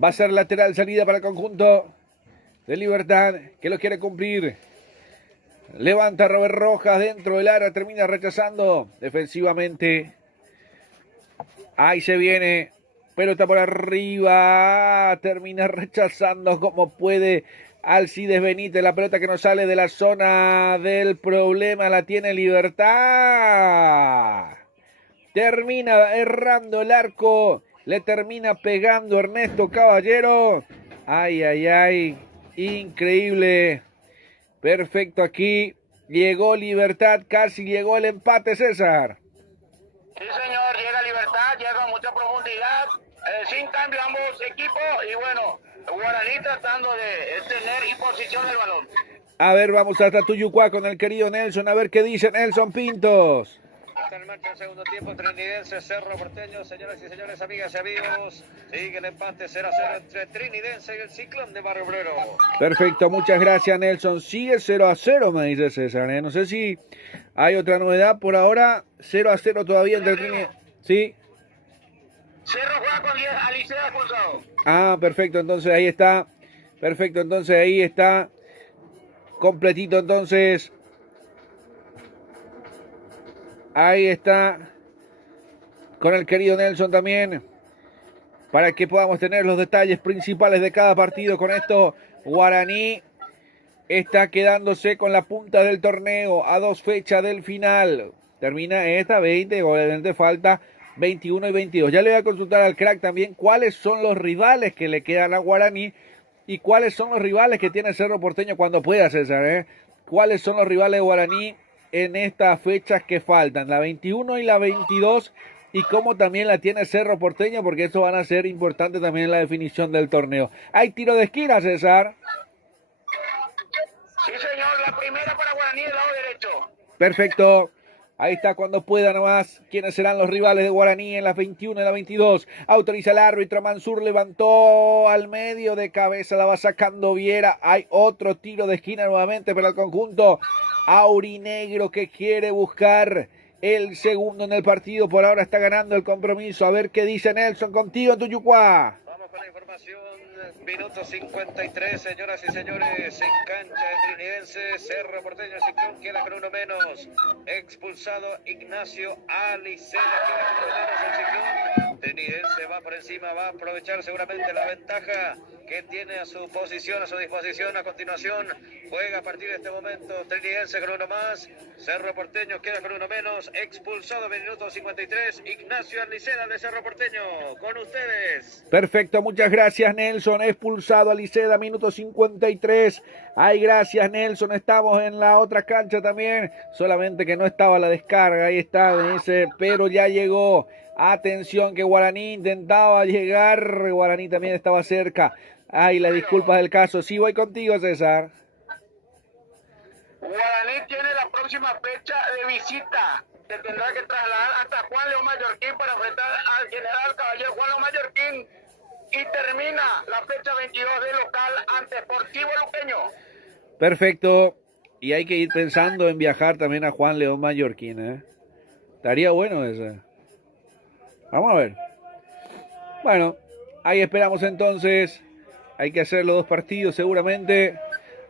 Va a ser lateral salida para el conjunto de Libertad, que lo quiere cumplir. Levanta Robert Rojas dentro del área, termina rechazando defensivamente. Ahí se viene, pelota por arriba, termina rechazando como puede Alcides Benítez. La pelota que no sale de la zona del problema la tiene Libertad. Termina errando el arco, le termina pegando Ernesto Caballero. Ay, ay, ay, increíble. Perfecto aquí, llegó Libertad, casi llegó el empate, César. Sí, señor, llega Libertad, llega con mucha profundidad, sin cambio ambos equipos, y bueno, Guaraní tratando de tener en posición el balón. A ver, vamos hasta Tuyucuá con el querido Nelson, a ver qué dice Nelson Pintos. Está en marcha el segundo tiempo, Trinidense, Cerro Porteño, señoras y señores, amigas y amigos. Sigue el empate 0-0 entre Trinidense y el Ciclón de Barrio Obrero. Perfecto, muchas gracias, Nelson. Sigue 0-0, me dice César. No sé si hay otra novedad por ahora. 0-0 todavía entre Trinidense. ¿Sí? Cerro juega con 10, Alicea expulsado. Ah, perfecto, entonces ahí está. Perfecto, entonces ahí está. Completito, entonces. Ahí está. Con el querido Nelson también. Para que podamos tener los detalles principales de cada partido. Con esto, Guaraní está quedándose con la punta del torneo a 2 fechas del final. Termina esta 20, obviamente falta 21 y 22. Ya le voy a consultar al crack también cuáles son los rivales que le quedan a Guaraní y cuáles son los rivales que tiene Cerro Porteño cuando pueda, César. ¿Cuáles son los rivales de Guaraní en estas fechas que faltan? La 21 y la 22. Y cómo también la tiene Cerro Porteño, porque eso van a ser importante también en la definición del torneo. Hay tiro de esquina, César. Sí, señor, la primera para Guaraní del lado derecho. Perfecto. Ahí está cuando pueda nomás. ¿Quiénes serán los rivales de Guaraní en las 21 y la 22? Autoriza el árbitro. Mansur levantó al medio de cabeza. La va sacando Viera. Hay otro tiro de esquina nuevamente para el conjunto aurinegro que quiere buscar el segundo en el partido. Por ahora está ganando el compromiso. A ver qué dice Nelson contigo en Tuyucuá. Vamos con la información. Minuto 53, señoras y señores. En cancha de Trinidense, Cerro Porteño, Ciclón queda con uno menos. Expulsado Ignacio Alicena, queda con uno menos el Ciclón. Trinidense va por encima, va a aprovechar seguramente la ventaja que tiene a su posición, a su disposición. A continuación, juega a partir de este momento Trinidense con uno más. Cerro Porteño queda con uno menos. Expulsado, minuto 53, Ignacio Alicena de Cerro Porteño. Con ustedes. Perfecto, muchas gracias, Nelson. Expulsado Aliceda, minuto 53. Ay, gracias, Nelson. Estamos en la otra cancha también. Solamente que no estaba la descarga. Ahí está, me dice, pero ya llegó. Atención que Guaraní intentaba llegar. Guaraní también estaba cerca. Ay, las disculpas del caso. Sí, voy contigo, César. Guaraní tiene la próxima fecha de visita. Se tendrá que trasladar hasta Juan León Mallorquín para enfrentar al general caballero Juan León Mallorquín. Y termina la fecha 22 de local ante Sportivo Luqueño. Perfecto. Y hay que ir pensando en viajar también a Juan León Mallorquín. Estaría bueno eso. Vamos a ver. Bueno, ahí esperamos entonces. Hay que hacer los dos partidos seguramente.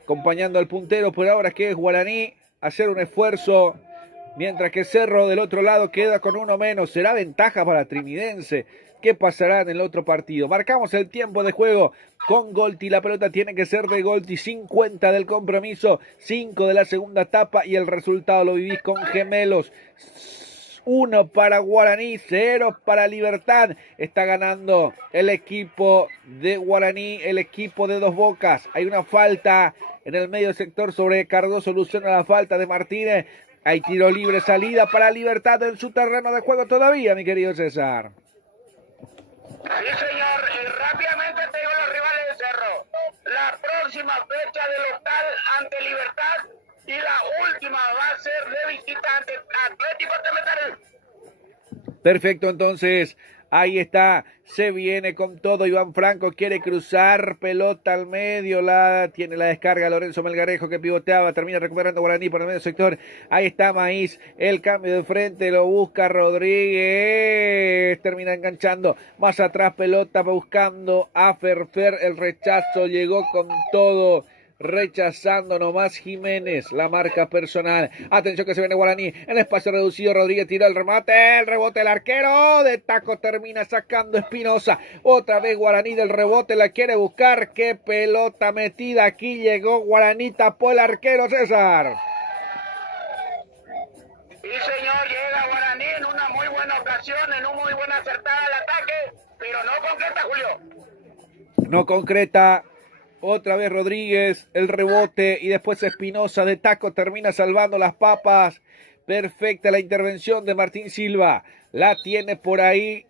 Acompañando al puntero por ahora que es Guaraní. Hacer un esfuerzo mientras que Cerro del otro lado queda con uno menos. Será ventaja para Trinidense. ¿Qué pasará en el otro partido? Marcamos el tiempo de juego con Golti. La pelota tiene que ser de Golti. 50 del compromiso, 5 de la segunda etapa y el resultado lo vivís con Gemelos. 1 para Guaraní, 0 para Libertad. Está ganando el equipo de Guaraní, el equipo de Dos Bocas. Hay una falta en el medio sector sobre Cardoso. Soluciona la falta de Martínez. Hay tiro libre, salida para Libertad en su terreno de juego todavía, mi querido César. Sí, señor, y rápidamente te digo los rivales de Cerro. La próxima fecha de local ante Libertad y la última va a ser de visita ante Atlético Temetal. Perfecto, entonces, ahí está, se viene con todo, Iván Franco quiere cruzar, pelota al medio, tiene la descarga Lorenzo Melgarejo que pivoteaba, termina recuperando Guaraní por el medio sector, ahí está Maíz, el cambio de frente, lo busca Rodríguez, termina enganchando, más atrás pelota buscando a Ferfer, el rechazo llegó con todo, rechazando nomás Jiménez, la marca personal. Atención que se viene Guaraní en espacio reducido. Rodríguez tira el remate, el rebote el arquero de taco termina sacando Espinosa. Otra vez Guaraní del rebote, la quiere buscar. Qué pelota metida, aquí llegó Guaraní, tapó el arquero César. Sí, señor, llega Guaraní en una muy buena ocasión, en un muy buena acertada al ataque, pero no concreta, Julio. No concreta. Otra vez Rodríguez, el rebote y después Espinosa de taco termina salvando las papas. Perfecta la intervención de Martín Silva. La tiene por ahí.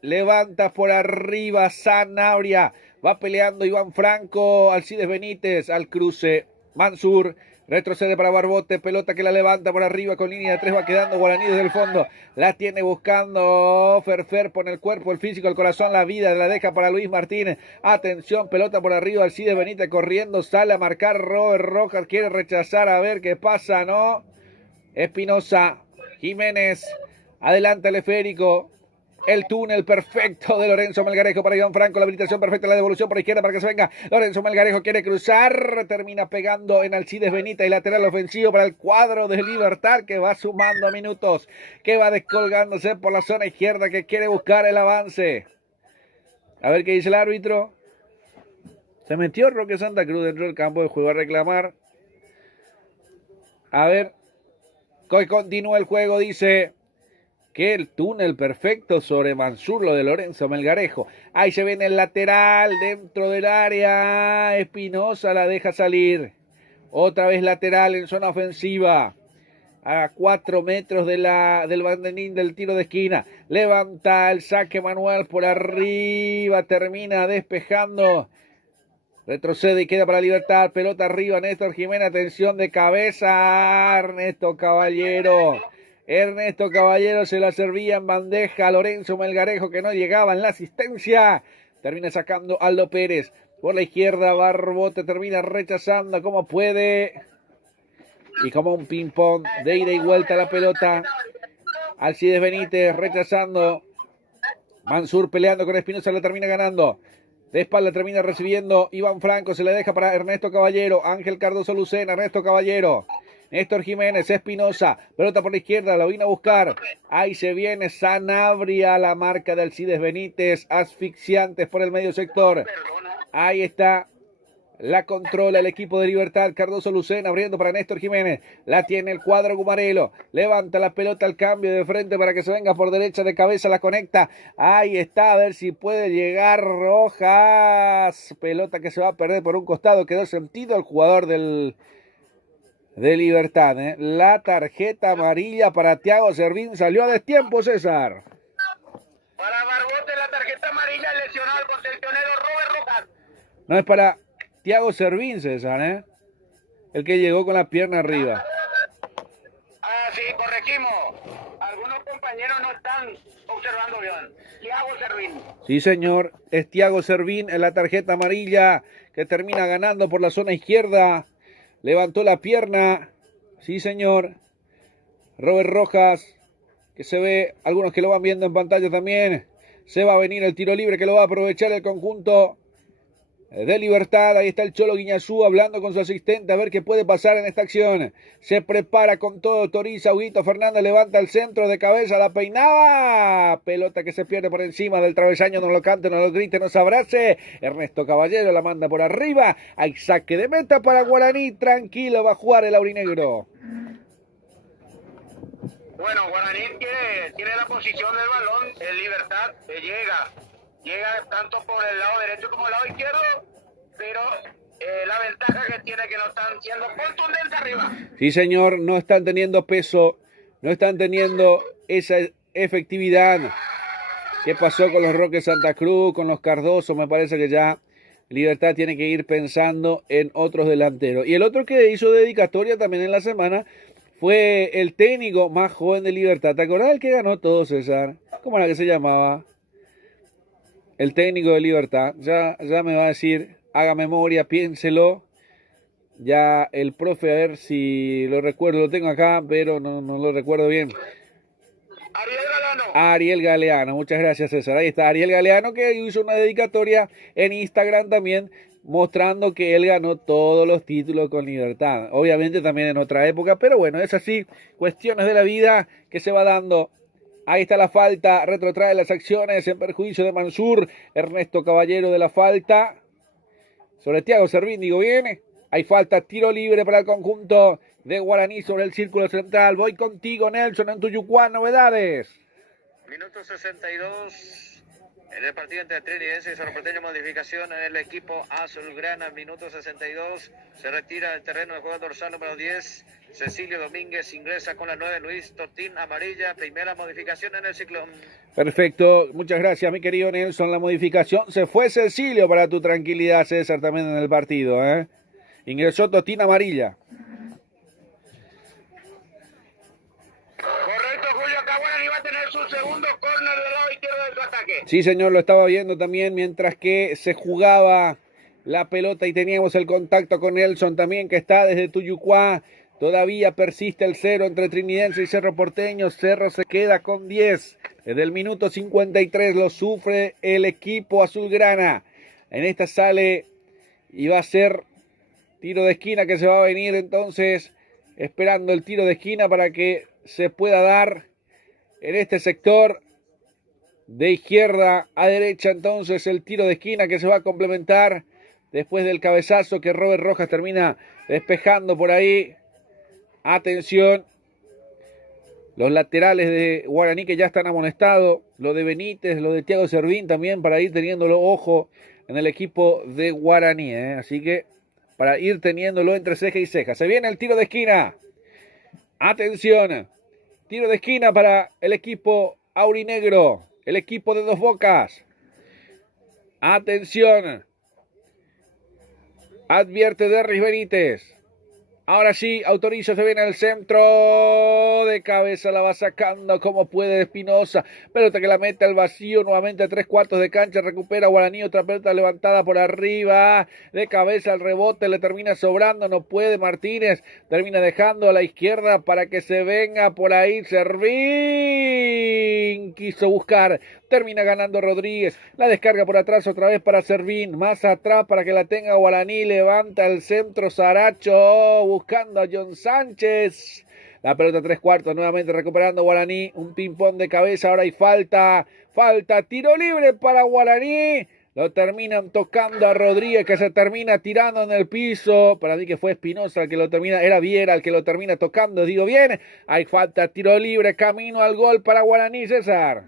Levanta por arriba Sanabria. Va peleando Iván Franco. Alcides Benítez al cruce. Mansur. Retrocede para Barbote, pelota que la levanta por arriba con línea de 3, va quedando Guaraní desde el fondo, la tiene buscando Ferfer, pone el cuerpo, el físico, el corazón, la vida, la deja para Luis Martínez, atención, pelota por arriba, Alcides Benítez corriendo, sale a marcar Robert Rojas, quiere rechazar a ver qué pasa, ¿no? Espinosa, Jiménez, adelante el esférico, el túnel perfecto de Lorenzo Melgarejo para Iván Franco, la habilitación perfecta, la devolución por izquierda para que se venga. Lorenzo Melgarejo quiere cruzar, termina pegando en Alcides Benítez y lateral ofensivo para el cuadro de Libertad que va sumando minutos, que va descolgándose por la zona izquierda, que quiere buscar el avance. A ver qué dice el árbitro. Se metió Roque Santa Cruz dentro del campo de juego a reclamar. A ver, continúa el juego, dice que el túnel perfecto sobre Mansur, lo de Lorenzo Melgarejo. Ahí se viene el lateral dentro del área. Espinosa la deja salir. Otra vez lateral en zona ofensiva. A 4 metros de del banderín del tiro de esquina. Levanta el saque manual por arriba. Termina despejando. Retrocede y queda para Libertad. Pelota arriba. Néstor Jiménez. Atención de cabeza. Ernesto Caballero se la servía en bandeja a Lorenzo Melgarejo que no llegaba en la asistencia. Termina sacando Aldo Pérez. Por la izquierda Barbote termina rechazando como puede. Y como un ping-pong de ida y vuelta la pelota. Alcides Benítez rechazando. Mansur peleando con Espinosa, la termina ganando. De espalda termina recibiendo Iván Franco. Se le deja para Ernesto Caballero. Ángel Cardoso Lucena. Ernesto Caballero. Néstor Jiménez, Espinosa, pelota por la izquierda, lo vino a buscar, ahí se viene Sanabria, la marca de Alcides Benítez, asfixiantes por el medio sector, ahí está, la controla el equipo de Libertad, Cardoso Lucena abriendo para Néstor Jiménez, la tiene el cuadro Gumarelo, levanta la pelota al cambio de frente para que se venga por derecha de cabeza, la conecta, ahí está, a ver si puede llegar Rojas, pelota que se va a perder por un costado, quedó sentido el jugador de Libertad, ¿eh? La tarjeta amarilla para Thiago Servín salió a destiempo, César. Para Barbote la tarjeta amarilla lesionó al contencionero Robert Rojas. No es para Thiago Servín, César, ¿eh? El que llegó con la pierna arriba. Ah, sí, corregimos. Algunos compañeros no están observando bien. Thiago Servín. Sí, señor, es Thiago Servín en la tarjeta amarilla que termina ganando por la zona izquierda. Levantó la pierna, sí señor, Robert Rojas, que se ve, algunos que lo van viendo en pantalla también, se va a venir el tiro libre que lo va a aprovechar el conjunto de Libertad. Ahí está el Cholo Guiñazú hablando con su asistente a ver qué puede pasar en esta acción. Se prepara con todo Toriza. Huguito Fernández levanta el centro de cabeza, la peinaba. Pelota que se pierde por encima del travesaño. No lo cante, no lo grite, no se abrace. Ernesto Caballero la manda por arriba. Hay saque de meta para Guaraní. Tranquilo, va a jugar el aurinegro. Bueno, Guaraní tiene la posición del balón, en Libertad, llega tanto por el lado derecho como el lado izquierdo, pero la ventaja que tiene que no están siendo contundentes arriba. Sí, señor, no están teniendo peso, no están teniendo esa efectividad. ¿Qué pasó con los Roques Santa Cruz, con los Cardoso? Me parece que ya Libertad tiene que ir pensando en otros delanteros. Y el otro que hizo dedicatoria también en la semana fue el técnico más joven de Libertad. ¿Te acordás del que ganó todo, César? ¿Cómo era que se llamaba? El técnico de Libertad. Ya me va a decir, haga memoria, piénselo. Ya el profe, a ver si lo recuerdo, lo tengo acá, pero no lo recuerdo bien. Ariel Galeano, muchas gracias, César. Ahí está Ariel Galeano, que hizo una dedicatoria en Instagram también, mostrando que él ganó todos los títulos con Libertad. Obviamente también en otra época, pero bueno, es así, cuestiones de la vida que se va dando. Ahí está la falta, retrotrae las acciones en perjuicio de Mansur. Ernesto Caballero de la falta sobre Thiago Servín, digo bien. Hay falta, tiro libre para el conjunto de Guaraní sobre el círculo central. Voy contigo, Nelson, en Tuyucuán, novedades. Minuto 62. En el partido entre Trinidense y Cerro Porteño, modificación en el equipo azulgrana. Minuto 62. Se retira del terreno de juego dorsal número 10. Cecilio Domínguez ingresa con la 9. Luis Totín, amarilla. Primera modificación en el ciclón. Perfecto. Muchas gracias, mi querido Nelson. La modificación se fue Cecilio para tu tranquilidad, César, también en el partido. Ingresó Totín, amarilla. Su segundo córner del lado izquierdo de su ataque. Sí, señor, lo estaba viendo también mientras que se jugaba la pelota y teníamos el contacto con Nelson también, que está desde Tuyucuá. Todavía persiste el 0 entre Trinidense y Cerro Porteño. Cerro se queda con 10. Desde el minuto 53 lo sufre el equipo azulgrana. En esta sale y va a ser tiro de esquina que se va a venir entonces, esperando el tiro de esquina para que se pueda dar en este sector de izquierda a derecha. Entonces el tiro de esquina que se va a complementar después del cabezazo que Robert Rojas termina despejando por ahí. Atención, los laterales de Guaraní que ya están amonestados, lo de Benítez, lo de Thiago Servín también, para ir teniéndolo ojo en el equipo de Guaraní, así que para ir teniéndolo entre ceja y ceja. Se viene el tiro de esquina. Atención, tiro de esquina para el equipo aurinegro, el equipo de Dos Bocas. Atención, advierte Derris Benítez. Ahora sí, autoriza, se viene al centro, de cabeza la va sacando como puede Espinosa, pelota que la mete al vacío, nuevamente a 3/4 de cancha, recupera Guaraní, otra pelota levantada por arriba, de cabeza al rebote, le termina sobrando, no puede Martínez, termina dejando a la izquierda para que se venga por ahí Servín, quiso buscar, termina ganando Rodríguez, la descarga por atrás otra vez para Servín, más atrás para que la tenga Guaraní, levanta el centro Saracho, buscando a John Sánchez, la pelota 3/4, nuevamente recuperando Guaraní, un ping-pong de cabeza, ahora hay falta, tiro libre para Guaraní, lo terminan tocando a Rodríguez que se termina tirando en el piso, para mí que fue Espinosa el que lo termina, era Viera el que lo termina tocando, digo bien, hay falta, tiro libre, camino al gol para Guaraní, César.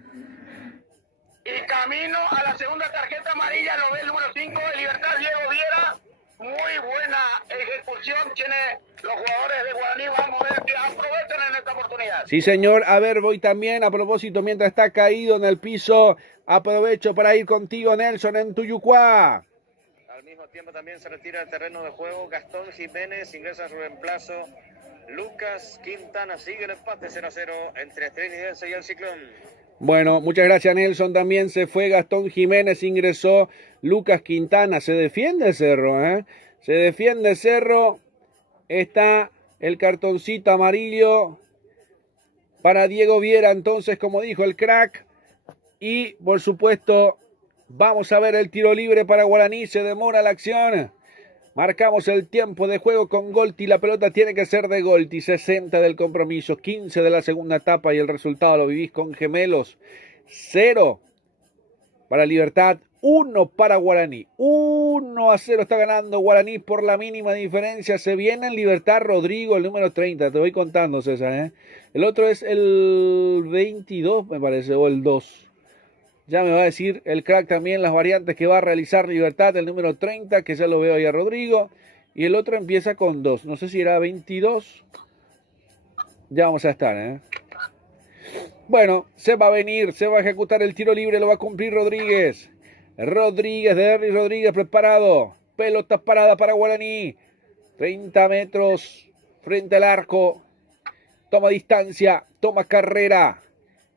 Y camino a la segunda tarjeta amarilla, lo ve el número 5 de Libertad, Diego Viera. Muy buena ejecución tiene los jugadores de Guaraní. Vamos a ver que aprovechan en esta oportunidad. Sí, señor. A ver, voy también a propósito, mientras está caído en el piso, aprovecho para ir contigo, Nelson, en Tuyucuá. Al mismo tiempo también se retira del terreno de juego Gastón Jiménez, ingresa a su reemplazo Lucas Quintana. Sigue el empate 0-0 entre Trinidense y el Ciclón. Bueno, muchas gracias, Nelson. También se fue Gastón Jiménez, ingresó Lucas Quintana. Se defiende Cerro, Se defiende Cerro. Está el cartoncito amarillo para Diego Viera, entonces, como dijo el crack. Y, por supuesto, Vamos a ver el tiro libre para Guaraní. Se demora la acción. Marcamos el tiempo de juego con Golti. La pelota tiene que ser de Golti. 60 del compromiso, 15 de la segunda etapa y el resultado lo vivís con Gemelos. 0 para Libertad, 1 para Guaraní. 1-0 está ganando Guaraní por la mínima diferencia. Se viene en Libertad Rodrigo, el número 30. Te voy contando, César, ¿eh? El otro es el 22, me parece, o el 2. Ya me va a decir el crack también las variantes que va a realizar Libertad, el número 30, que ya lo veo ahí a Rodrigo. Y el otro empieza con 2. No sé si era 22. Ya vamos a estar, ¿eh? Bueno, se va a venir, se va a ejecutar el tiro libre, lo va a cumplir Rodríguez. Rodríguez, de Derry Rodríguez preparado. Pelota parada para Guaraní. 30 metros frente al arco. Toma distancia, toma carrera.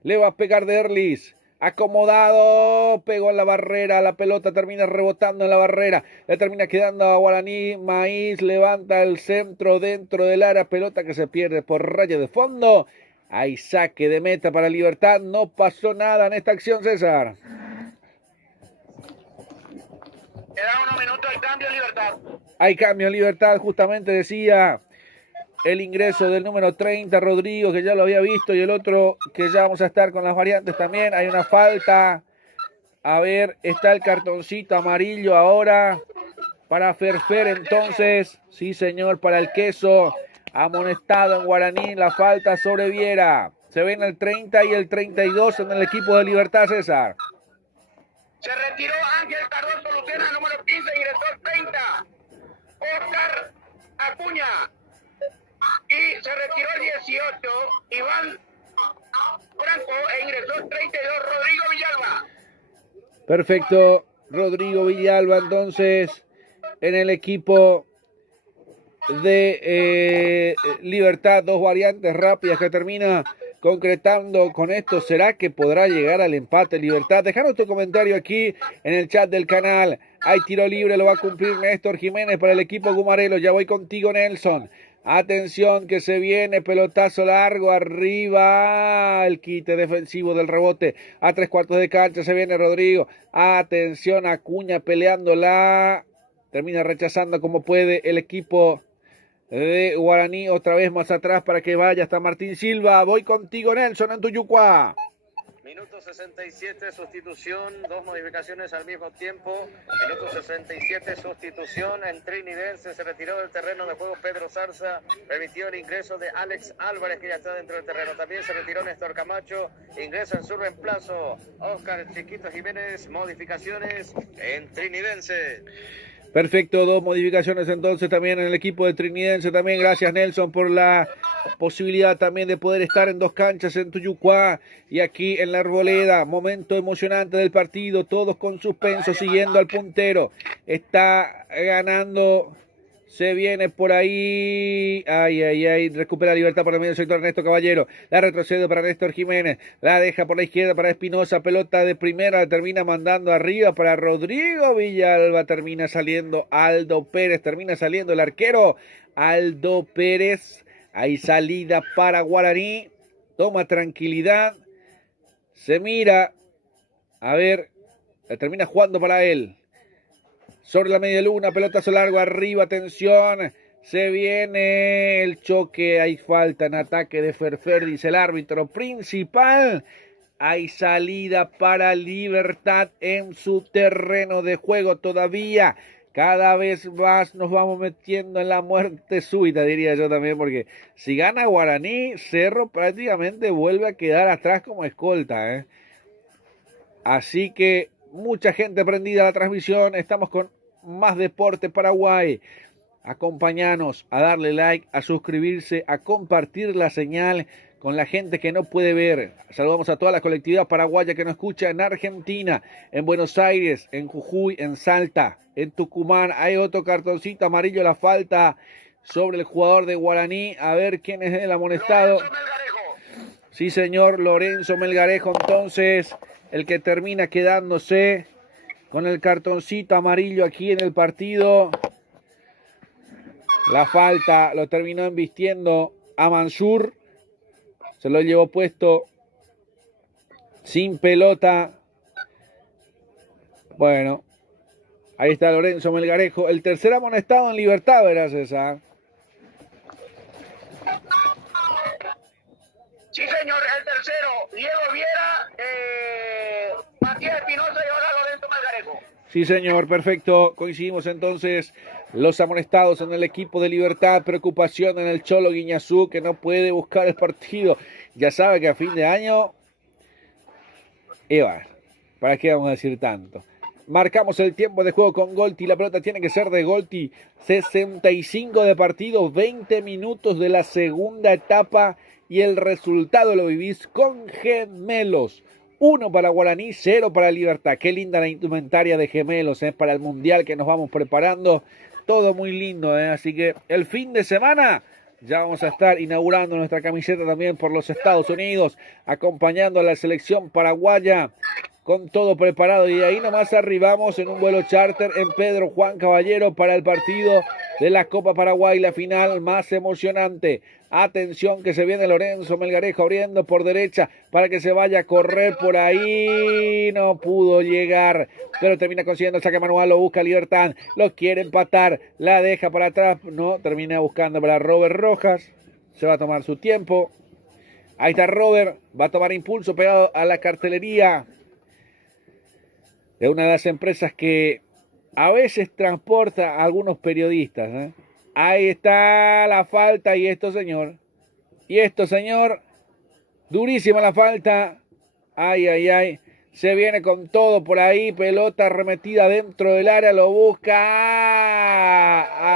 Le va a pegar Derlis. Acomodado, pegó en la barrera, la pelota termina rebotando en la barrera, le termina quedando a Guaraní. Maíz levanta el centro dentro del área, pelota que se pierde por raya de fondo. Hay saque de meta para Libertad, no pasó nada en esta acción, César. Quedan unos minutos, hay cambio en Libertad. Hay cambio en Libertad, justamente decía el ingreso del número 30, Rodrigo, que ya lo había visto, y el otro que ya vamos a estar con las variantes también. Hay una falta. A ver, está el cartoncito amarillo ahora para Ferfer, entonces. Sí, señor, para el queso. Amonestado en Guaraní, la falta sobre Viera. Se ven el 30 y el 32 en el equipo de Libertad, César. Se retiró Ángel Cardoso Lucena, número 15, ingresó el 30. Oscar Acuña. Y se retiró el 18, Iván Franco, e ingresó el 32, Rodrigo Villalba. Perfecto, Rodrigo Villalba, entonces, en el equipo de Libertad. Dos variantes rápidas que termina concretando con esto. ¿Será que podrá llegar al empate Libertad? Dejanos tu comentario aquí en el chat del canal. Hay tiro libre, lo va a cumplir Néstor Jiménez para el equipo Gumarelo. Ya voy contigo, Nelson. Atención que se viene, pelotazo largo, arriba, el quite defensivo del rebote, a 3/4 de cancha, se viene Rodrigo, atención, Acuña peleándola, termina rechazando como puede el equipo de Guaraní, otra vez más atrás para que vaya hasta Martín Silva. Voy contigo, Nelson, en Tuyucua. Minuto 67, sustitución, dos modificaciones al mismo tiempo. Minuto 67, sustitución en Trinidense. Se retiró del terreno de juego Pedro Zarza. Permitió el ingreso de Alex Álvarez, que ya está dentro del terreno. También se retiró Néstor Camacho. Ingresa en su reemplazo Oscar Chiquito Jiménez. Modificaciones en Trinidense. Perfecto, dos modificaciones entonces también en el equipo de Trinidense. También gracias, Nelson, por la posibilidad también de poder estar en dos canchas en Tuyucuá y aquí en la Arboleda. Momento emocionante del partido, todos con suspenso, siguiendo al puntero. Está ganando, se viene por ahí. Ay, recupera Libertad por el medio del sector Ernesto Caballero. La retrocede para Néstor Jiménez. La deja por la izquierda para Espinosa. Pelota de primera, la termina mandando arriba para Rodrigo Villalba. Termina saliendo Aldo Pérez. Termina saliendo el arquero Aldo Pérez. Hay salida para Guaraní. Toma tranquilidad. Se mira. A ver. La termina jugando para él. Sobre la media luna, pelotazo largo arriba, atención, se viene el choque, hay falta en ataque de Ferfer, dice el árbitro principal. Hay salida para Libertad en su terreno de juego todavía. Cada vez más nos vamos metiendo en la muerte súbita, diría yo también, porque si gana Guaraní, Cerro prácticamente vuelve a quedar atrás como escolta, ¿eh? Así que mucha gente prendida a la transmisión, estamos con Más Deporte Paraguay. Acompáñanos a darle like, a suscribirse, a compartir la señal con la gente que no puede ver. Saludamos a toda la colectividad paraguaya que nos escucha en Argentina, en Buenos Aires, en Jujuy, en Salta, en Tucumán. Hay otro cartoncito amarillo, la falta sobre el jugador de Guaraní. A ver quién es el amonestado. Sí, señor, Lorenzo Melgarejo, entonces, el que termina quedándose con el cartoncito amarillo aquí en el partido. La falta lo terminó embistiendo a Mansur. Se lo llevó puesto sin pelota. Bueno, ahí está Lorenzo Melgarejo, el tercer amonestado en Libertad, verás esa. Sí, señor, el tercero, Diego Viera, Matías Espinosa y ahora Lorenzo Melgarejo. Sí, señor, perfecto. Coincidimos entonces los amonestados en el equipo de Libertad. Preocupación en el Cholo Guiñazú, que no puede buscar el partido. Ya sabe que a fin de año... Eva, ¿para qué vamos a decir tanto? Marcamos el tiempo de juego con Golti. La pelota tiene que ser de Golti. 65 de partido, 20 minutos de la segunda etapa. Y el resultado lo vivís con Gemelos. 1 para Guaraní, 0 para Libertad. Qué linda la indumentaria de Gemelos, para el Mundial que nos vamos preparando. Todo muy lindo, Así que el fin de semana ya vamos a estar inaugurando nuestra camiseta también por los Estados Unidos, acompañando a la selección paraguaya con todo preparado. Y ahí nomás arribamos en un vuelo charter en Pedro Juan Caballero para el partido de la Copa Paraguay, la final más emocionante. Atención que se viene Lorenzo Melgarejo abriendo por derecha para que se vaya a correr por ahí. No pudo llegar, pero termina consiguiendo el saque manual, lo busca Libertad, lo quiere empatar, la deja para atrás. No, termina buscando para Robert Rojas. Se va a tomar su tiempo. Ahí está Robert, va a tomar impulso pegado a la cartelería de una de las empresas que a veces transporta a algunos periodistas. Ahí está la falta y esto, señor. Durísima la falta. Ay, ay, ay. Se viene con todo por ahí. Pelota remetida dentro del área. Lo busca.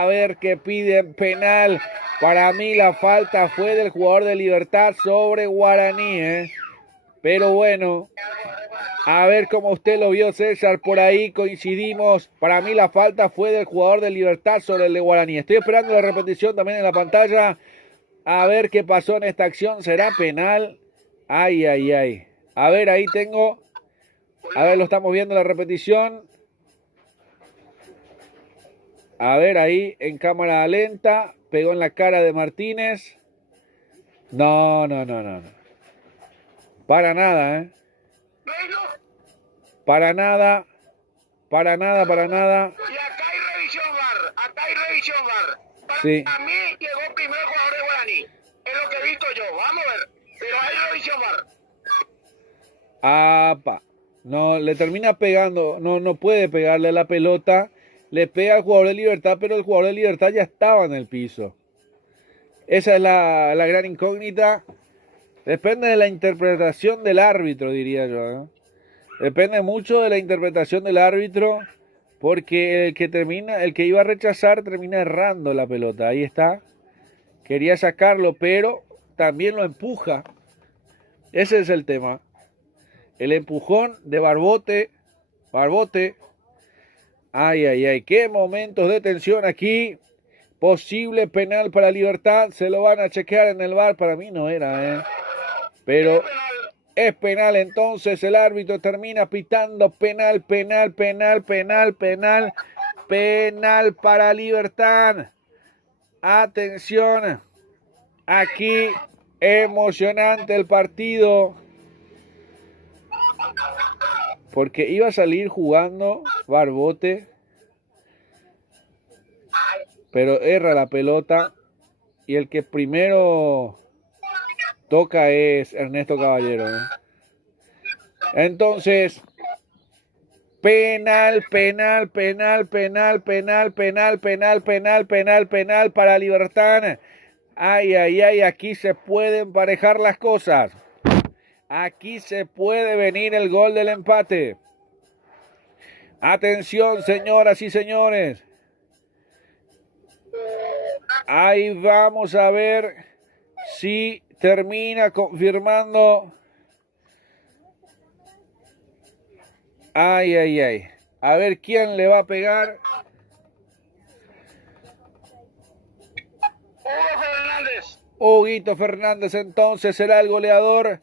A ver qué piden penal. Para mí la falta fue del jugador de Libertad sobre Guaraní. Pero bueno. A ver cómo usted lo vio, César, por ahí coincidimos. Para mí la falta fue del jugador de Libertad sobre el de Guaraní. Estoy esperando la repetición también en la pantalla. A ver qué pasó en esta acción. ¿Será penal? Ay, ay, ay. A ver, ahí tengo. A ver, lo estamos viendo la repetición. A ver, ahí en cámara lenta. Pegó en la cara de Martínez. No. Para nada, Para nada. Y acá hay revisión VAR. Sí. Para mí llegó primero el jugador de Guaraní. Es lo que he visto yo. Vamos a ver. Pero hay revisión VAR. Apa. No, le termina pegando. No puede pegarle la pelota. Le pega al jugador de Libertad, pero el jugador de Libertad ya estaba en el piso. Esa es la gran incógnita. Depende de la interpretación del árbitro, diría yo. Depende mucho de la interpretación del árbitro, porque el que iba a rechazar termina errando la pelota. Ahí está. Quería sacarlo, pero también lo empuja. Ese es el tema. El empujón de Barbote. Ay, ay, ay. Qué momentos de tensión aquí. Posible penal para Libertad. Se lo van a chequear en el VAR. Para mí no era, Pero es penal, entonces el árbitro termina pitando penal para Libertad. Atención, aquí emocionante el partido, porque iba a salir jugando Barbote, pero erra la pelota y el que primero toca es Ernesto Caballero. Entonces, penal para Libertad. Ay, ay, ay, aquí se pueden emparejar las cosas. Aquí se puede venir el gol del empate. Atención, señoras y señores. Ahí vamos a ver si termina confirmando. Ay, ay, ay. A ver quién le va a pegar. Huguito Fernández entonces será el goleador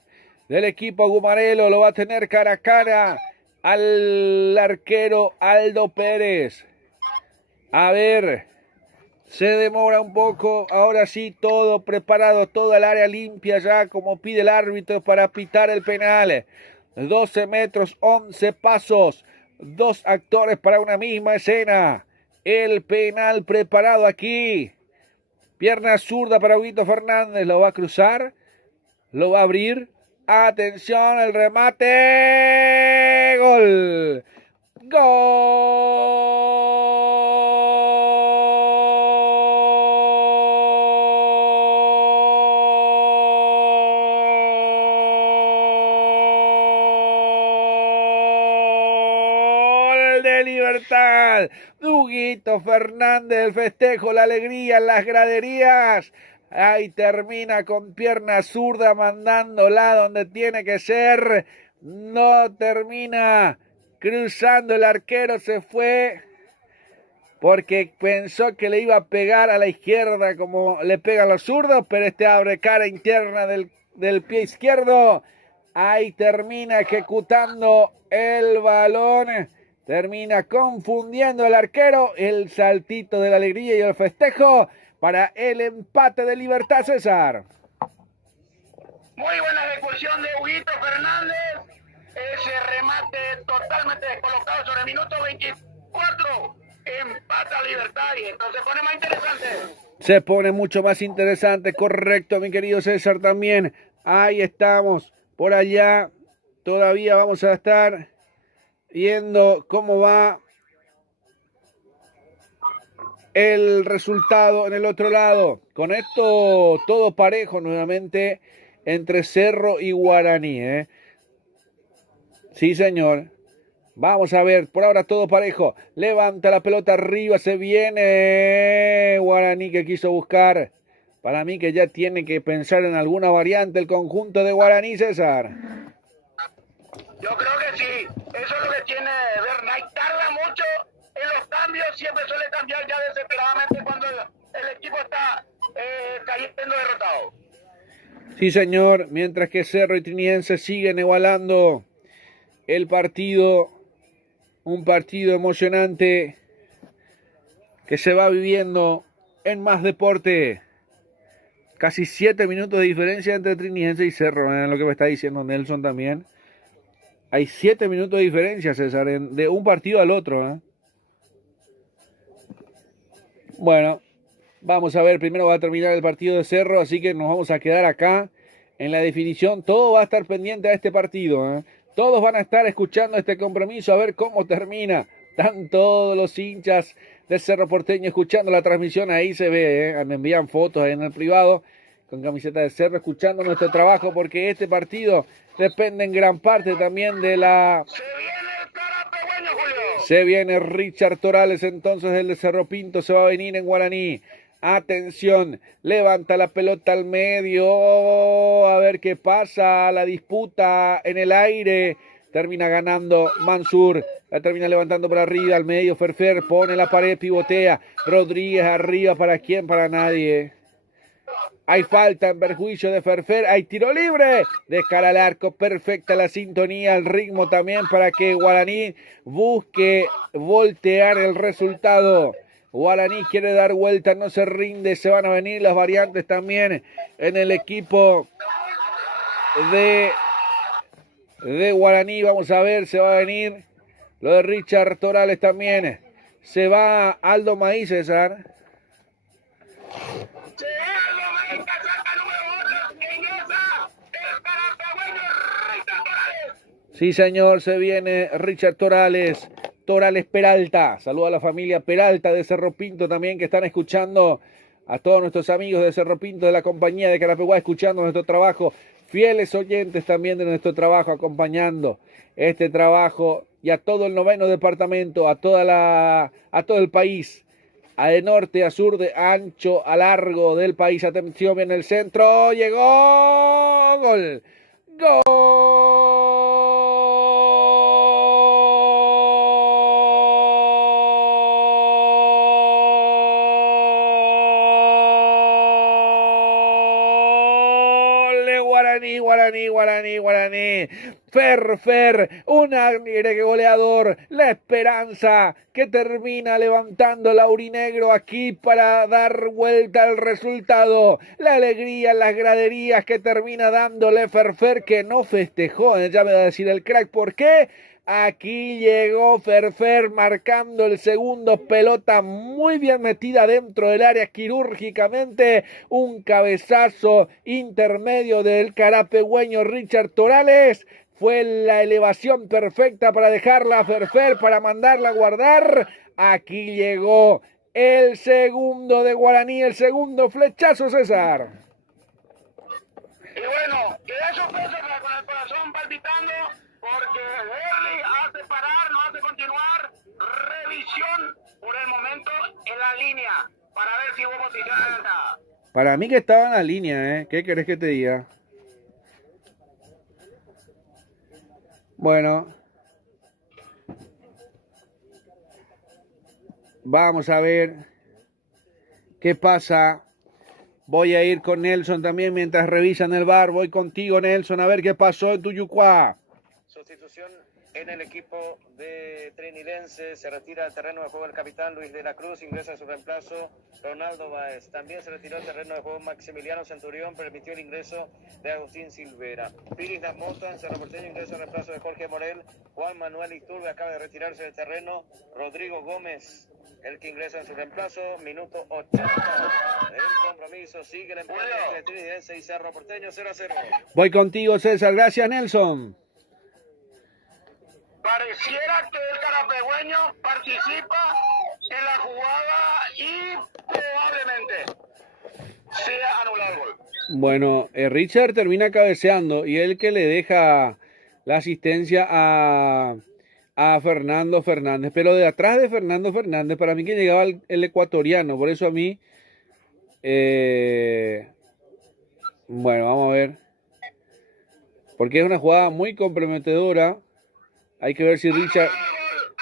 del equipo Gumarelo. Lo va a tener cara a cara al arquero Aldo Pérez. A ver, se demora un poco. Ahora sí, todo preparado, toda el área limpia ya como pide el árbitro para pitar el penal. 12 metros, 11 pasos. dos actores para una misma escena. El penal preparado aquí. Pierna zurda para Huguito Fernández. Lo va a cruzar. Lo va a abrir. Atención, el remate. Gol. Gol de Libertad. Huguito Fernández, el festejo, la alegría en las graderías. Ahí termina con pierna zurda, mandándola donde tiene que ser. No termina cruzando, el arquero se fue porque pensó que le iba a pegar a la izquierda como le pegan los zurdos, pero este abre cara interna del pie izquierdo. Ahí termina ejecutando el balón. Termina confundiendo el arquero. El saltito de la alegría y el festejo para el empate de Libertad, César. Muy buena ejecución de Huguito Fernández. Ese remate totalmente descolocado sobre el minuto 24. Empata Libertad y entonces pone más interesante. Se pone mucho más interesante, correcto, mi querido César, también. Ahí estamos, por allá. Todavía vamos a estar viendo cómo va el resultado en el otro lado. Con esto todo parejo nuevamente entre Cerro y Guaraní, ¿eh? Sí, señor. Vamos a ver, por ahora todo parejo. Levanta la pelota arriba, se viene Guaraní que quiso buscar. Para mí que ya tiene que pensar en alguna variante el conjunto de Guaraní, César. Yo creo que sí, eso es lo que tiene Bernay. Tarda mucho en los cambios, siempre suele cambiar ya desesperadamente cuando el equipo está cayendo derrotado. Sí, señor, mientras que Cerro y Trinidense siguen igualando el partido, un partido emocionante que se va viviendo en Más Deporte. Casi 7 minutos de diferencia entre Trinidense y Cerro, lo que me está diciendo Nelson también. Hay 7 minutos de diferencia, César, de un partido al otro, ¿eh? Bueno, vamos a ver, primero va a terminar el partido de Cerro, así que nos vamos a quedar acá en la definición. Todo va a estar pendiente a este partido, ¿eh? Todos van a estar escuchando este compromiso a ver cómo termina. Están todos los hinchas de Cerro Porteño escuchando la transmisión, ahí se ve, me envían fotos ahí en el privado con camiseta de Cerro, escuchando nuestro trabajo, porque este partido depende en gran parte también de la... Se viene el carapegüeño, Julio. Se viene Richard Torales, entonces el de Cerro Pinto se va a venir en Guaraní. Atención, levanta la pelota al medio, a ver qué pasa, la disputa en el aire, termina ganando Mansur, la termina levantando por arriba, al medio, Ferfer pone la pared, pivotea, Rodríguez arriba, ¿para quién? Para nadie. Hay falta en perjuicio de Ferfer, hay tiro libre, de cara al arco, perfecta la sintonía, el ritmo también para que Guaraní busque voltear el resultado. Guaraní quiere dar vuelta, no se rinde, se van a venir las variantes también en el equipo de Guaraní. Vamos a ver, se va a venir lo de Richard Torales también. Se va Aldo Maíz, César. Sí, señor, se viene Richard Torales. Torales Peralta. Saluda a la familia Peralta de Cerro Pinto también que están escuchando, a todos nuestros amigos de Cerro Pinto de la compañía de Carapeguá escuchando nuestro trabajo, fieles oyentes también de nuestro trabajo acompañando este trabajo, y a todo el 9º departamento, a todo el país, a de norte a sur, de ancho a largo del país. Atención, viene el centro, llegó, gol, gol. Guaraní. Ferfer, un aire goleador, la esperanza que termina levantando el aurinegro aquí para dar vuelta al resultado. La alegría en las graderías que termina dándole Ferfer, que no festejó, ya me va a decir el crack, ¿por qué? Aquí llegó Ferfer marcando el segundo, pelota muy bien metida dentro del área quirúrgicamente, un cabezazo intermedio del carapegüeño Richard Torales, fue la elevación perfecta para dejarla a Ferfer, para mandarla a guardar. Aquí llegó el segundo de Guaraní, el segundo flechazo, César. Y bueno, que eso pasa con el corazón palpitando, porque Herli hace parar, no hace continuar. Revisión por el momento en la línea para ver si hubo posición adelantada. Para mí que estaba en la línea, ¿eh? ¿Qué querés que te diga? Bueno. Vamos a ver qué pasa. Voy a ir con Nelson también mientras revisan el VAR. Voy contigo, Nelson, a ver qué pasó en Tuyucuá. Sustitución en el equipo de Trinidense. Se retira del terreno de juego el capitán Luis de la Cruz. Ingresa en su reemplazo Ronaldo Báez. También se retiró del terreno de juego Maximiliano Centurión. Permitió el ingreso de Agustín Silvera. Piris da Mota en Cerro Porteño. Ingresa en reemplazo de Jorge Morel. Juan Manuel Iturbe acaba de retirarse del terreno. Rodrigo Gómez, el que ingresa en su reemplazo, minuto 80. El compromiso sigue el empate entre Trinidense y Cerro Porteño, 0-0. Voy contigo, César. Gracias, Nelson. Pareciera que el carapegüeño participa en la jugada y probablemente sea anulado el gol. Bueno, Richard termina cabeceando y él que le deja la asistencia a Fernando Fernández, pero de atrás de Fernando Fernández, para mí que llegaba el ecuatoriano, por eso a mí, bueno, vamos a ver, porque es una jugada muy comprometedora, hay que ver si Richard,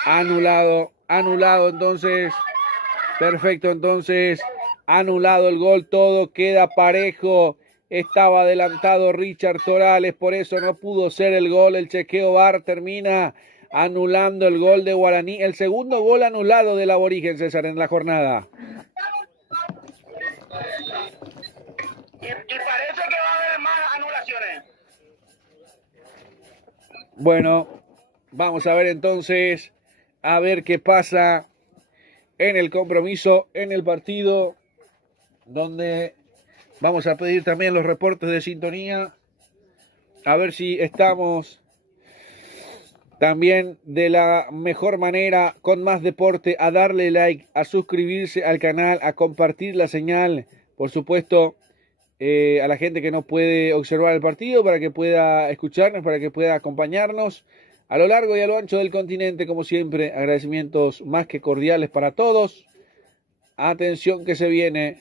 anulado, entonces, perfecto, entonces, anulado el gol, todo queda parejo, estaba adelantado Richard Torales, por eso no pudo ser el gol, el chequeo VAR termina anulando el gol de Guaraní, el segundo gol anulado del Aborigen, César, en la jornada. Y parece que va a haber más anulaciones. Bueno, vamos a ver entonces, a ver qué pasa en el compromiso, en el partido, donde vamos a pedir también los reportes de sintonía, a ver si estamos también de la mejor manera, con más deporte, a darle like, a suscribirse al canal, a compartir la señal, por supuesto, a la gente que no puede observar el partido, para que pueda escucharnos, para que pueda acompañarnos a lo largo y a lo ancho del continente, como siempre, agradecimientos más que cordiales para todos. Atención que se viene,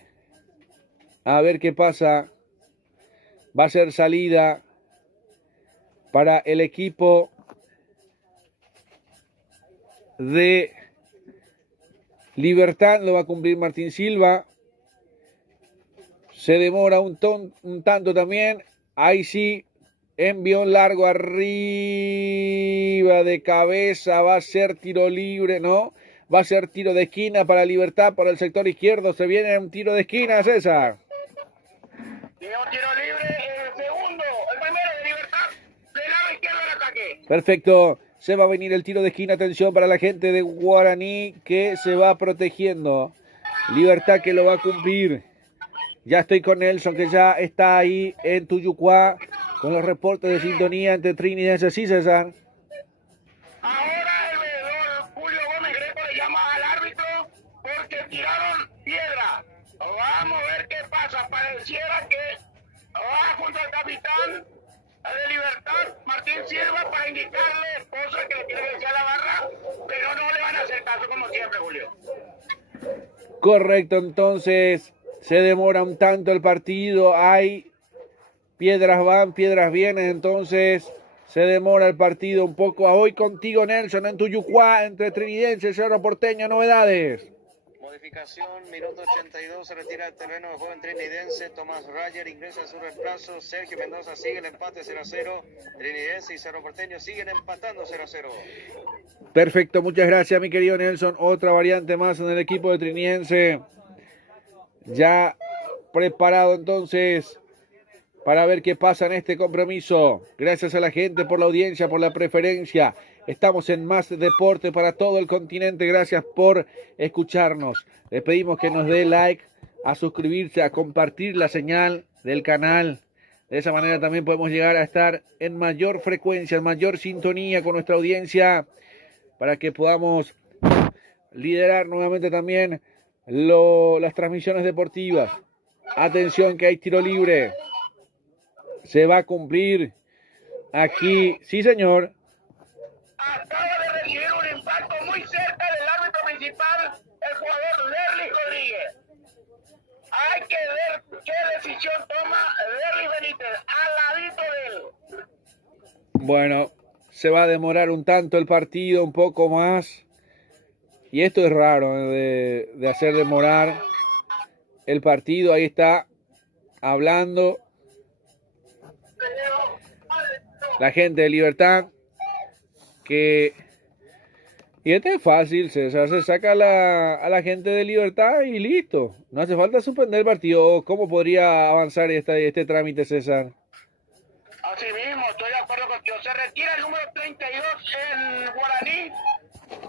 a ver qué pasa, va a ser salida para el equipo de Libertad, lo va a cumplir Martín Silva, se demora un tanto también, ahí sí, envión largo arriba de cabeza, va a ser tiro libre, ¿no? Va a ser tiro de esquina para Libertad, por el sector izquierdo, se viene un tiro de esquina, César. Tiene un tiro libre, el segundo, el primero de Libertad, del lado izquierdo del ataque. Perfecto. Se va a venir el tiro de esquina, atención para la gente de Guaraní que se va protegiendo. Libertad que lo va a cumplir. Ya estoy con Nelson que ya está ahí en Tuyucuá con los reportes de sintonía entre Trinidense. Sí, César. Ahora el veedor Julio Gómez Greco le llama al árbitro porque tiraron piedra. Vamos a ver qué pasa. Pareciera que va junto al capitán de Libertad, Martín Silva, para indicarle cosas que le tiene que decir a la barra, pero no le van a hacer caso como siempre, Julio. Correcto, entonces se demora un tanto el partido, hay piedras van, piedras vienen, entonces se demora el partido un poco. Hoy contigo, Nelson, en Tuyucuá, entre Trinidense y Cerro Porteño, novedades. Modificación, minuto 82, se retira del terreno de juego en Trinidense, Tomás Rayer ingresa en su reemplazo, Sergio Mendoza sigue el empate 0-0, Trinidense y Cerro Porteño siguen empatando 0-0. Perfecto, muchas gracias mi querido Nelson, otra variante más en el equipo de Trinidense, ya preparado entonces para ver qué pasa en este compromiso. Gracias a la gente por la audiencia, por la preferencia. Estamos en Más Deporte para todo el continente. Gracias por escucharnos. Les pedimos que nos dé like, a suscribirse, a compartir la señal del canal. De esa manera también podemos llegar a estar en mayor frecuencia, en mayor sintonía con nuestra audiencia, para que podamos liderar nuevamente también las transmisiones deportivas. Atención que hay tiro libre. Se va a cumplir aquí. Sí, señor. Acaba de recibir un impacto muy cerca del árbitro principal, el jugador Derly Rodríguez. Hay que ver qué decisión toma Derly Benítez, al ladito de él. Bueno, se va a demorar un tanto el partido, un poco más. Y esto es raro, de hacer demorar el partido. Ahí está hablando la gente de Libertad. Y este es fácil, César. Se saca a la gente de Libertad y listo. No hace falta suspender el partido. ¿Cómo podría avanzar este trámite, César? Así mismo, estoy de acuerdo contigo. Se retira el número 32 en Guaraní.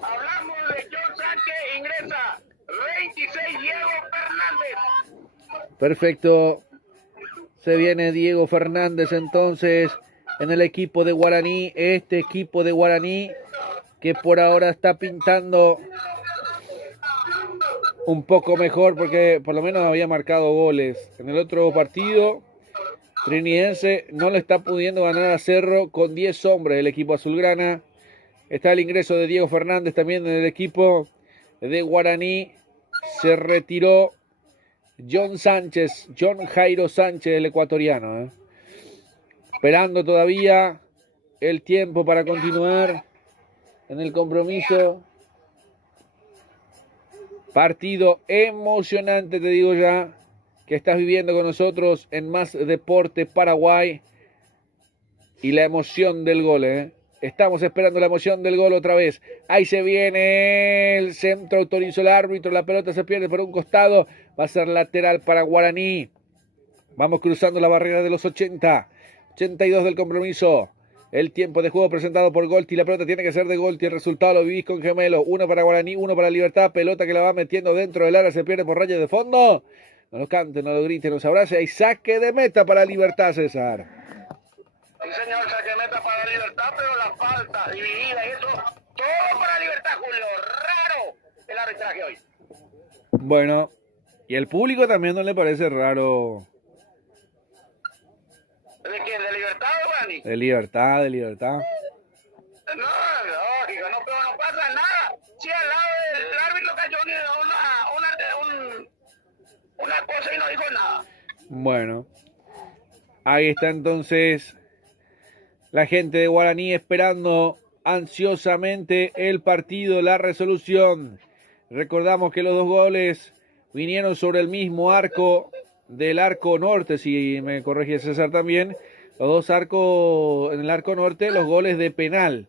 Hablamos de John Sánchez, ingresa 26 Diego Fernández. Perfecto. Se viene Diego Fernández entonces en el equipo de Guaraní. Este equipo de Guaraní que por ahora está pintando un poco mejor porque por lo menos había marcado goles. En el otro partido, Trinidense no le está pudiendo ganar a Cerro con 10 hombres el equipo azulgrana. Está el ingreso de Diego Fernández también en el equipo de Guaraní. Se retiró John Jairo Sánchez, el ecuatoriano. Esperando todavía el tiempo para continuar en el compromiso. Partido emocionante, te digo ya, que estás viviendo con nosotros en Más Deporte Paraguay. Y la emoción del gol, Estamos esperando la emoción del gol otra vez. Ahí se viene el centro, autorizó el árbitro, la pelota se pierde por un costado. Va a ser lateral para Guaraní. Vamos cruzando la barrera de los 80. 82 del compromiso. El tiempo de juego presentado por Golti. La pelota tiene que ser de Golti. El resultado lo vivís con gemelo. Uno para Guaraní, uno para Libertad. Pelota que la va metiendo dentro del área. Se pierde por raya de fondo. No lo canten, no lo griten, nos abrace. Hay saque de meta para Libertad, César. Sí, señor, saque de meta para Libertad, pero la falta dividida y eso, todo para Libertad, Julio. Raro el arbitraje hoy. Bueno, y el público también no le parece raro. ¿De quién? ¿De Libertad o Guaraní? De Libertad. No, lógico, no, pero no pasa nada. Si al lado del árbitro cayó una cosa y no dijo nada. Bueno, ahí está entonces la gente de Guaraní esperando ansiosamente el partido, la resolución. Recordamos que los dos goles vinieron sobre el mismo arco del arco norte, si me corrige César también. Los dos arcos en el arco norte, los goles de penal.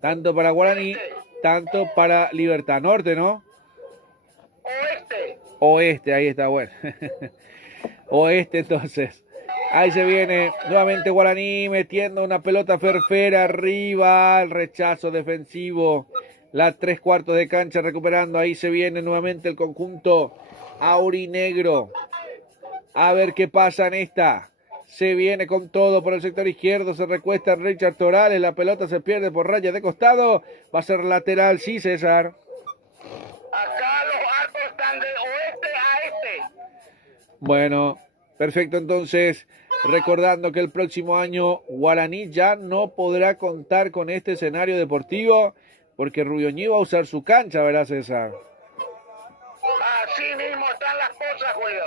Tanto para Guaraní, tanto para Libertad. Norte, ¿no? Oeste, ahí está, bueno. Oeste, entonces. Ahí se viene nuevamente Guaraní metiendo una pelota ferfera arriba. El rechazo defensivo. La 3/4 de cancha recuperando. Ahí se viene nuevamente el conjunto aurinegro. A ver qué pasa en esta. Se viene con todo por el sector izquierdo. Se recuesta Richard Torales. La pelota se pierde por raya de costado. Va a ser lateral, sí, César. Acá los arcos están de oeste a este. Bueno, perfecto entonces. Recordando que el próximo año Guaraní ya no podrá contar con este escenario deportivo porque Rubioñí va a usar su cancha, ¿verdad, César? Así mismo están las cosas, Julio.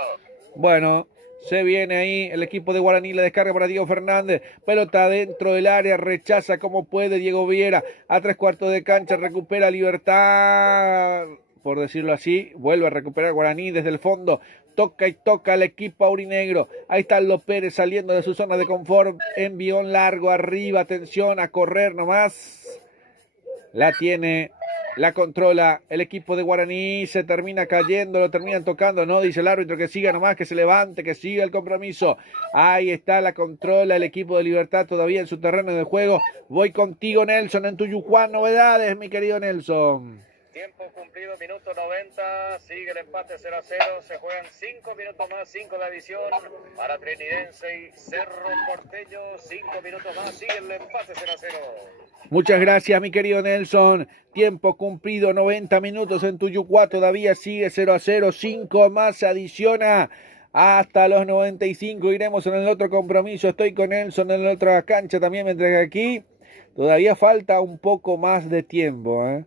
Bueno, se viene ahí el equipo de Guaraní, la descarga para Diego Fernández, pelota dentro del área, rechaza como puede Diego Viera, a 3/4 de cancha, recupera Libertad, por decirlo así, vuelve a recuperar Guaraní desde el fondo, toca y toca al equipo aurinegro, ahí está Los Pérez saliendo de su zona de confort, envión largo arriba, atención a correr nomás, la tiene La controla el equipo de Guaraní, se termina cayendo, lo terminan tocando, no, dice el árbitro que siga nomás, que se levante, que siga el compromiso. Ahí está, la controla el equipo de Libertad todavía en su terreno de juego. Voy contigo, Nelson, en Tuyucuán, novedades, mi querido Nelson. Tiempo cumplido, minuto 90, sigue el empate 0-0, se juegan 5 minutos más, 5 de adición para Trinidense y Cerro Porteño, 5 minutos más, sigue el empate 0-0. Muchas gracias, mi querido Nelson. Tiempo cumplido, 90 minutos en Tuyucuá, todavía sigue 0-0, 5 más se adiciona hasta los 95. Iremos en el otro compromiso, estoy con Nelson en la otra cancha también, mientras que aquí todavía falta un poco más de tiempo, ¿eh?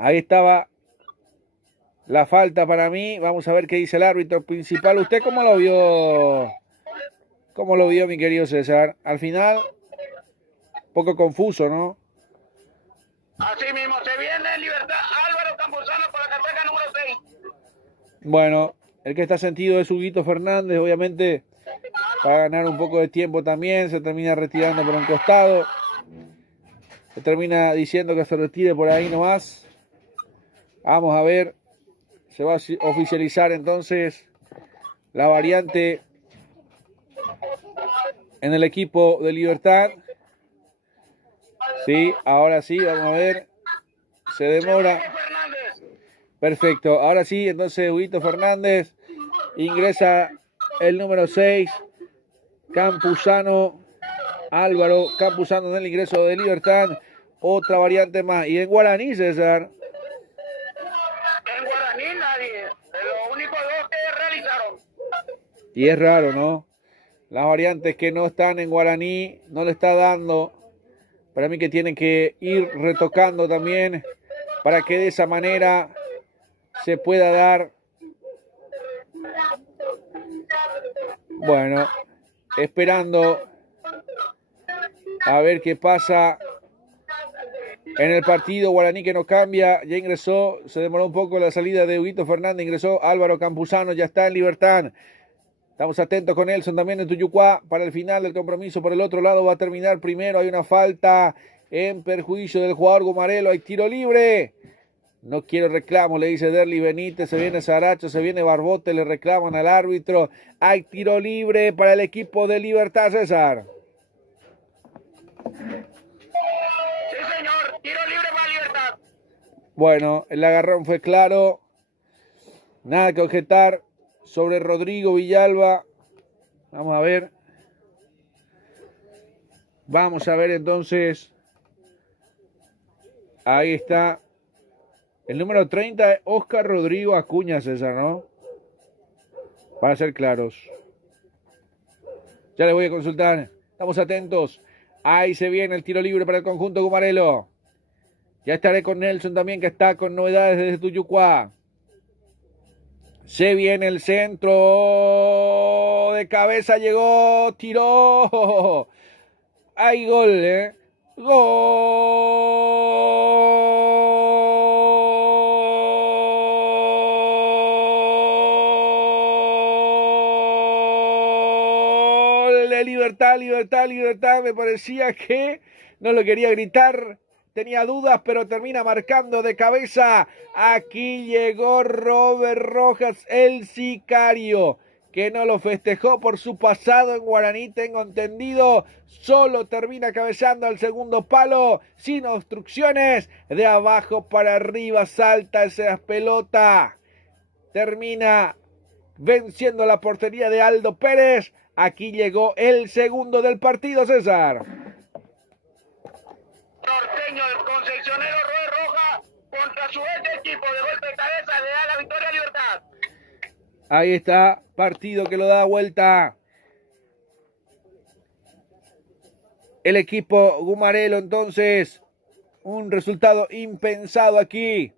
Ahí estaba la falta para mí. Vamos a ver qué dice el árbitro principal. ¿Usted cómo lo vio? ¿Cómo lo vio, mi querido César? Al final, poco confuso, ¿no? Así mismo, se viene en Libertad Álvaro Campuzano para la casaca número 6. Bueno, el que está sentido es Huguito Fernández, obviamente, para ganar un poco de tiempo también. Se termina retirando por un costado. Se termina diciendo que se retire por ahí nomás. Vamos a ver, se va a oficializar entonces la variante en el equipo de Libertad. Sí, ahora sí, vamos a ver, se demora. Perfecto, ahora sí, entonces Huguito Fernández ingresa el número 6, Campuzano, Álvaro Campuzano en el ingreso de Libertad. Otra variante más, y en Guaraní, César. Y es raro, ¿no? Las variantes que no están en Guaraní no le está dando. Para mí que tienen que ir retocando también para que de esa manera se pueda dar. Bueno, esperando a ver qué pasa en el partido. Guaraní que no cambia, ya ingresó, se demoró un poco la salida de Huguito Fernández, ingresó Álvaro Campuzano, ya está en Libertad. Estamos atentos con Nelson también en Tuyucuá para el final del compromiso. Por el otro lado va a terminar primero. Hay una falta en perjuicio del jugador Gumarelo. Hay tiro libre. No quiero reclamo, le dice Derly Benítez. Se viene Saracho, se viene Barbote, le reclaman al árbitro. Hay tiro libre para el equipo de Libertad, César. Sí, señor, tiro libre para Libertad. Bueno, el agarrón fue claro. Nada que objetar sobre Rodrigo Villalba. Vamos a ver. Vamos a ver entonces. Ahí está. El número 30 es Oscar Rodrigo Acuña, César, ¿no? Para ser claros. Ya les voy a consultar. Estamos atentos. Ahí se viene el tiro libre para el conjunto Gumarelo. Ya estaré con Nelson también, que está con novedades desde Tuyucuá. Se viene el centro, de cabeza llegó, tiró. Hay gol, ¿eh? Gol de Libertad, Libertad, Libertad. Me parecía que no lo quería gritar. Tenía dudas, pero termina marcando de cabeza. Aquí llegó Robert Rojas, el sicario, que no lo festejó por su pasado en Guaraní, tengo entendido. Solo termina cabezando al segundo palo, sin obstrucciones. De abajo para arriba salta esa pelota. Termina venciendo la portería de Aldo Pérez. Aquí llegó el segundo del partido, César. Norteño, el concesionero Robert Rojas contra su ex equipo de golpe de cabeza le da la victoria a Libertad. Ahí está, partido que lo da vuelta el equipo Gumarelo. Entonces, un resultado impensado aquí.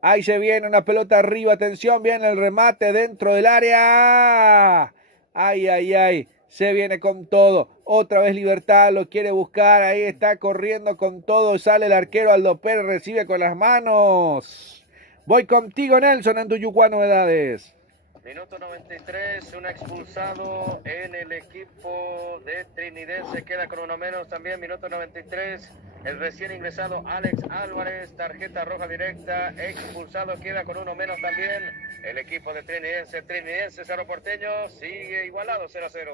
Ahí se viene una pelota arriba, atención, viene el remate dentro del área. Ay, ay, ay. Se viene con todo. Otra vez Libertad lo quiere buscar. Ahí está corriendo con todo. Sale el arquero Aldo Pérez. Recibe con las manos. Voy contigo, Nelson, en Tuyucuá Novedades. Minuto 93, un expulsado en el equipo de Trinidense, queda con uno menos también. Minuto 93, el recién ingresado Alex Álvarez, tarjeta roja directa, expulsado, queda con uno menos también. El equipo de Trinidense Cerro Porteño sigue igualado 0-0.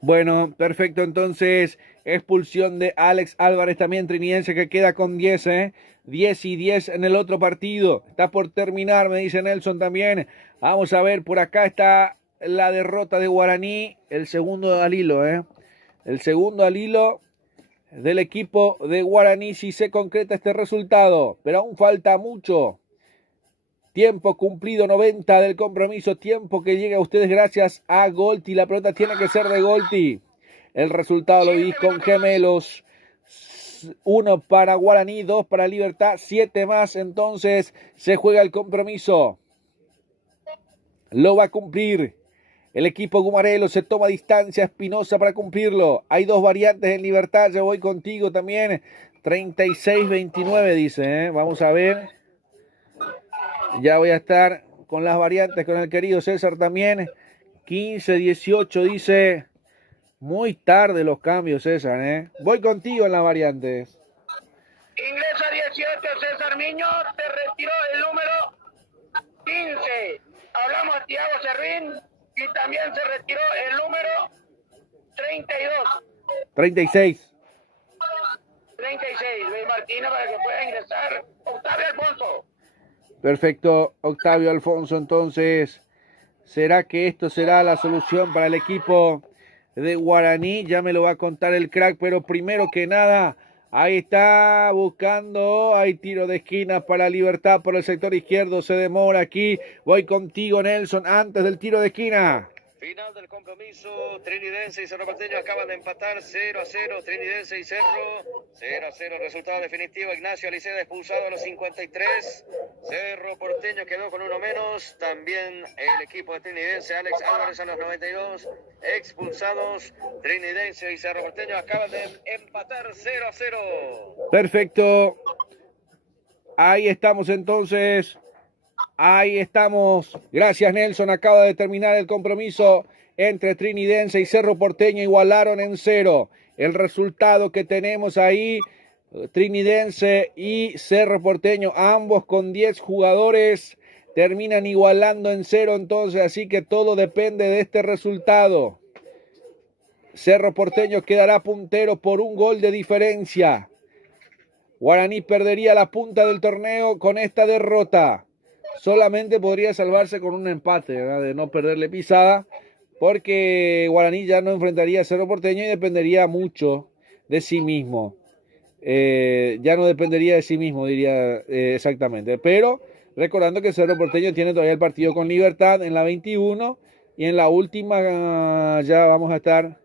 Bueno, perfecto, entonces expulsión de Alex Álvarez, también trinidense, que queda con 10, 10 y 10 en el otro partido. Está por terminar, me dice Nelson también. Vamos a ver, por acá está la derrota de Guaraní, el segundo al hilo, el segundo al hilo del equipo de Guaraní, si se concreta este resultado, pero aún falta mucho. Tiempo cumplido, 90 del compromiso, tiempo que llega a ustedes gracias a Golti. La pelota tiene que ser de Golti. El resultado lo vi con gemelos. 1 para Guaraní, 2 para Libertad, 7 más. Entonces se juega el compromiso. Lo va a cumplir el equipo Gumarelo. Se toma distancia Espinosa para cumplirlo. Hay dos variantes en Libertad. Yo voy contigo también. 36-29 dice. Vamos a ver. Ya voy a estar con las variantes con el querido César también. 15-18 dice. Muy tarde los cambios, César, Voy contigo en las variantes. Ingresa 18 César Miño, se retiró el número 15. Hablamos de Thiago Servín y también se retiró el número 32. 36. 36, Luis Martínez, para que pueda ingresar Octavio Alfonso. Perfecto, Octavio Alfonso, entonces, ¿será que esto será la solución para el equipo de Guaraní? Ya me lo va a contar el crack, pero primero que nada, ahí está buscando, hay tiro de esquina para Libertad por el sector izquierdo, se demora aquí, voy contigo Nelson, antes del tiro de esquina. Final del compromiso, Trinidense y Cerro Porteño acaban de empatar 0-0, Trinidense y Cerro, 0-0, resultado definitivo, Ignacio Aliceda expulsado a los 53, Cerro Porteño quedó con uno menos, también el equipo de Trinidense, Alex Álvarez a los 92, expulsados, Trinidense y Cerro Porteño acaban de empatar 0-0. Perfecto, ahí estamos entonces. Ahí estamos. Gracias, Nelson. Acaba de terminar el compromiso entre Trinidense y Cerro Porteño. Igualaron en 0. El resultado que tenemos ahí, Trinidense y Cerro Porteño, ambos con 10 jugadores, terminan igualando en 0. Entonces, así que todo depende de este resultado. Cerro Porteño quedará puntero por un gol de diferencia. Guaraní perdería la punta del torneo con esta derrota. Solamente podría salvarse con un empate, ¿verdad? De no perderle pisada, porque Guaraní ya no enfrentaría a Cerro Porteño y dependería mucho de sí mismo. Ya no dependería de sí mismo, diría exactamente. Pero recordando que Cerro Porteño tiene todavía el partido con Libertad en la 21 y en la última ya vamos a estar.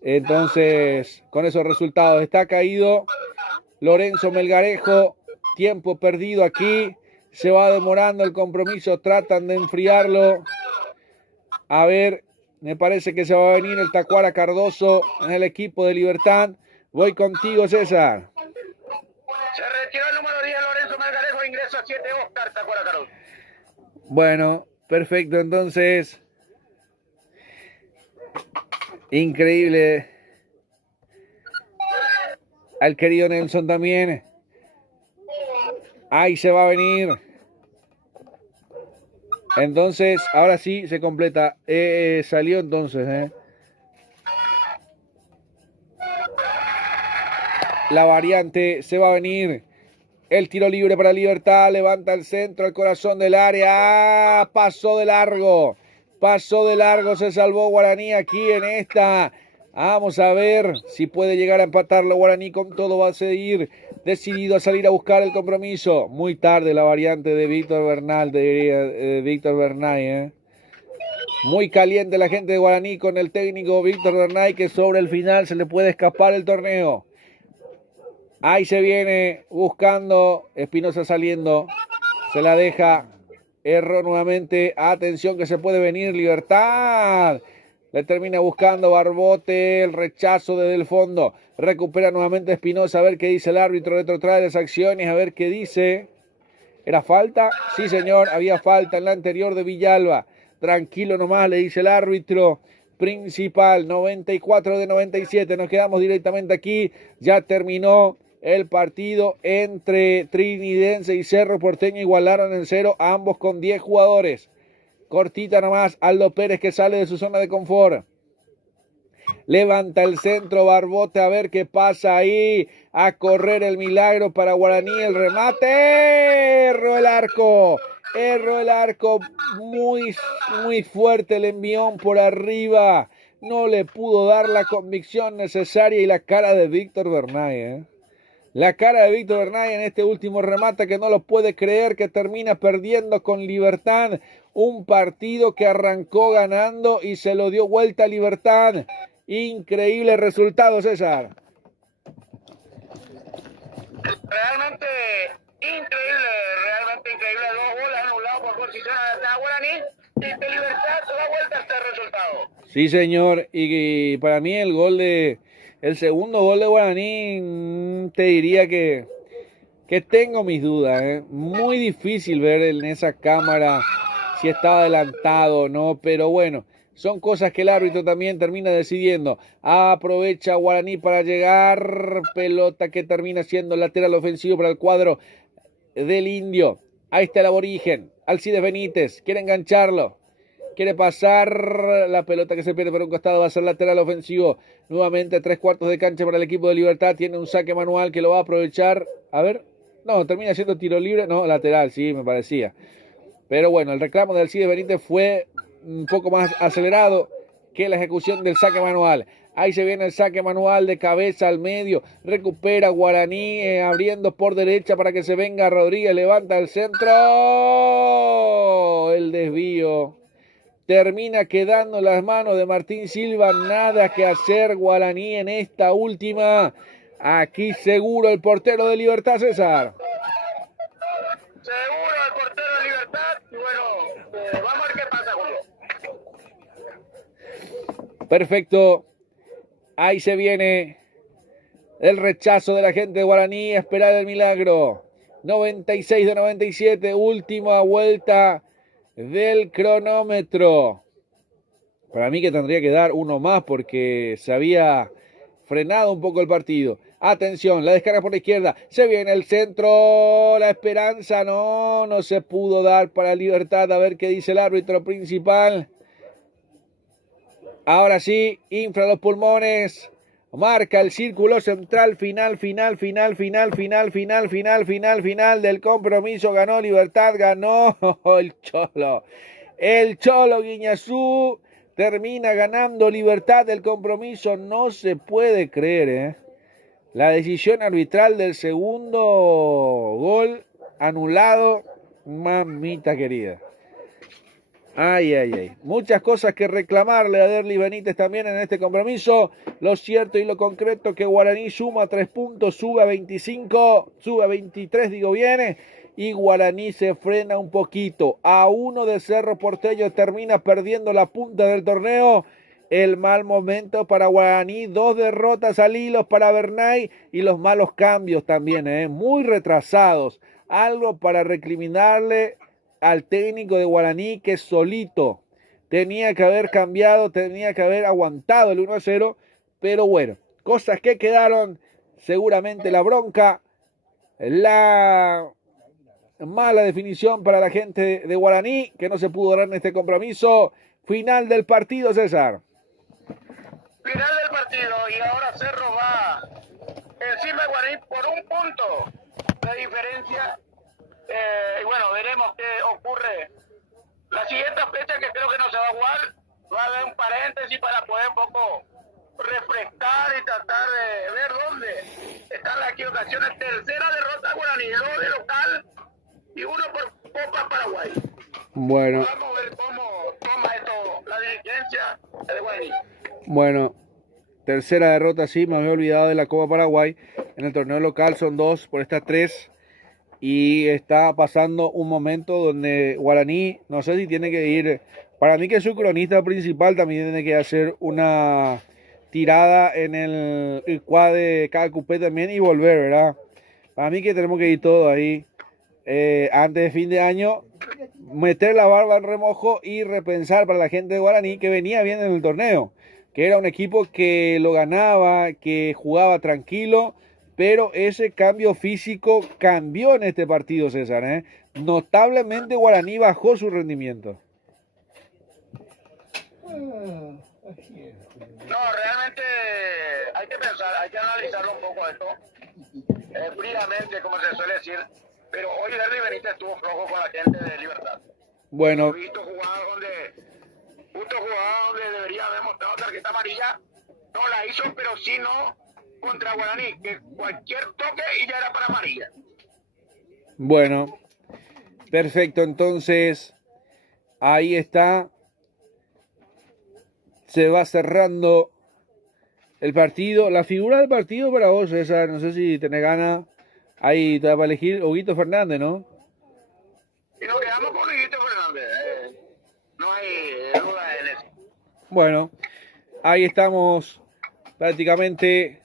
Entonces, con esos resultados está caído Lorenzo Melgarejo, tiempo perdido aquí. Se va demorando el compromiso, tratan de enfriarlo. A ver, me parece que se va a venir el Tacuara Cardoso en el equipo de Libertad. Voy contigo, César. Se retiró el número 10 Lorenzo Melgarejo, ingresa 7 Oscar Tacuara Cardoso. Bueno, perfecto, entonces. Increíble. Al querido Nelson también. Ahí se va a venir. Entonces, ahora sí se completa. Salió entonces. La variante se va a venir. El tiro libre para Libertad. Levanta el centro, el corazón del área. Pasó de largo. Pasó de largo. Se salvó Guaraní aquí en esta. Vamos a ver si puede llegar a empatarlo. Guaraní con todo va a seguir decidido a salir a buscar el compromiso. Muy tarde la variante de Víctor Bernal, Víctor Bernay. Muy caliente la gente de Guaraní con el técnico Víctor Bernay, que sobre el final se le puede escapar el torneo. Ahí se viene buscando, Espinosa saliendo, se la deja, erró nuevamente, atención que se puede venir, Libertad. Le termina buscando Barbote, el rechazo desde el fondo. Recupera nuevamente Espinosa, a ver qué dice el árbitro, retrotrae las acciones, a ver qué dice. ¿Era falta? Sí, señor, había falta en la anterior de Villalba. Tranquilo nomás, le dice el árbitro principal. 94 de 97. Nos quedamos directamente aquí. Ya terminó el partido entre Trinidense y Cerro Porteño. Igualaron en 0, ambos con 10 jugadores. Cortita nomás, Aldo Pérez que sale de su zona de confort. Levanta el centro Barbote, a ver qué pasa ahí. A correr el milagro para Guaraní, el remate. Erró el arco. Muy fuerte el envión por arriba. No le pudo dar la convicción necesaria y la cara de Víctor Bernay, La cara de Víctor Bernay en este último remate que no lo puede creer, que termina perdiendo con Libertad. Un partido que arrancó ganando y se lo dio vuelta a Libertad. Increíble resultado, César. Realmente increíble. 2 goles anulados por posición de Guaraní y de Libertad se da vuelta este resultado. Sí, señor. Y para mí el segundo gol de Guaraní, te diría que tengo mis dudas. Muy difícil ver en esa cámara si estaba adelantado o no, pero bueno. Son cosas que el árbitro también termina decidiendo. Aprovecha Guaraní para llegar. Pelota que termina siendo lateral ofensivo para el cuadro del Indio. Ahí está el aborigen. Alcides Benítez. Quiere engancharlo. Quiere pasar. La pelota que se pierde por un costado va a ser lateral ofensivo. Nuevamente 3/4 de cancha para el equipo de Libertad. Tiene un saque manual que lo va a aprovechar. A ver. No, termina siendo tiro libre. No, lateral. Sí, me parecía. Pero bueno, el reclamo de Alcides Benítez fue un poco más acelerado que la ejecución del saque manual. Ahí se viene el saque manual de cabeza al medio. Recupera Guaraní abriendo por derecha para que se venga Rodríguez. Levanta el centro. El desvío. Termina quedando en las manos de Martín Silva. Nada que hacer Guaraní en esta última. Aquí seguro el portero de Libertad, César. Seguro el portero de Libertad. Y bueno, vamos a ver qué pasa, Julio. Perfecto. Ahí se viene el rechazo de la gente de Guaraní. Esperar el milagro. 96 de 97. Última vuelta del cronómetro. Para mí que tendría que dar uno más porque se había frenado un poco el partido. Atención, la descarga por la izquierda. Se viene el centro. La esperanza no se pudo dar para Libertad. A ver qué dice el árbitro principal. Ahora sí, infla los pulmones. Marca el círculo central. Final del compromiso. Ganó Libertad. Ganó el Cholo. El Cholo Guiñazú. Termina ganando Libertad del compromiso. No se puede creer, La decisión arbitral del segundo gol anulado. Mamita querida. Ay. Muchas cosas que reclamarle a Derlis Benítez también en este compromiso. Lo cierto y lo concreto que Guaraní suma 3 puntos, sube a 25, sube a 23, y Guaraní se frena un poquito. A 1 de Cerro Porteño termina perdiendo la punta del torneo. El mal momento para Guaraní, 2 derrotas al hilo para Bernay y los malos cambios también, muy retrasados. Algo para recriminarle al técnico de Guaraní que solito tenía que haber cambiado, tenía que haber aguantado el 1-0, pero bueno, cosas que quedaron, seguramente la bronca, la mala definición para la gente de Guaraní, que no se pudo dar en este compromiso. Final del partido, César. Final del partido y ahora Cerro va encima de Guaraní por 1 punto de diferencia. Y bueno, veremos qué ocurre la siguiente fecha, que creo que no se va a jugar. Va a haber un paréntesis para poder un poco refrescar y tratar de ver dónde están las equivocaciones. Tercera derrota Guaraní, 2 de local y 1 por Copa Paraguay. Bueno, vamos a ver cómo toma esto la dirigencia de Guaraní. Bueno, tercera derrota, sí, me había olvidado de la Copa Paraguay. En el torneo local son 2 por estas 3. Y está pasando un momento donde Guaraní, no sé si tiene que ir, para mí que su cronista principal también tiene que hacer una tirada en el cuadro de cada cupé también y volver, ¿verdad? Para mí que tenemos que ir todo ahí. antes de fin de año, meter la barba en remojo y repensar para la gente de Guaraní que venía bien en el torneo, que era un equipo que lo ganaba, que jugaba tranquilo, pero ese cambio físico cambió en este partido, César, ¿eh? Notablemente Guaraní bajó su rendimiento. No, realmente hay que pensar, hay que analizarlo un poco esto, fríamente, como se suele decir, pero hoy Derby Benítez estuvo flojo con la gente de Libertad. Bueno, He visto jugadas donde debería haber mostrado tarjeta amarilla, no la hizo, pero sí no contra Guaraní, que cualquier toque y ya era para amarilla. bueno, perfecto, entonces ahí está. Se va cerrando el partido. La figura del partido para vos, César, no sé si tenés ganas. Ahí te va a elegir Huguito Fernández, ¿no? Y nos quedamos con Huguito Fernández. No hay duda en eso. Bueno, ahí estamos prácticamente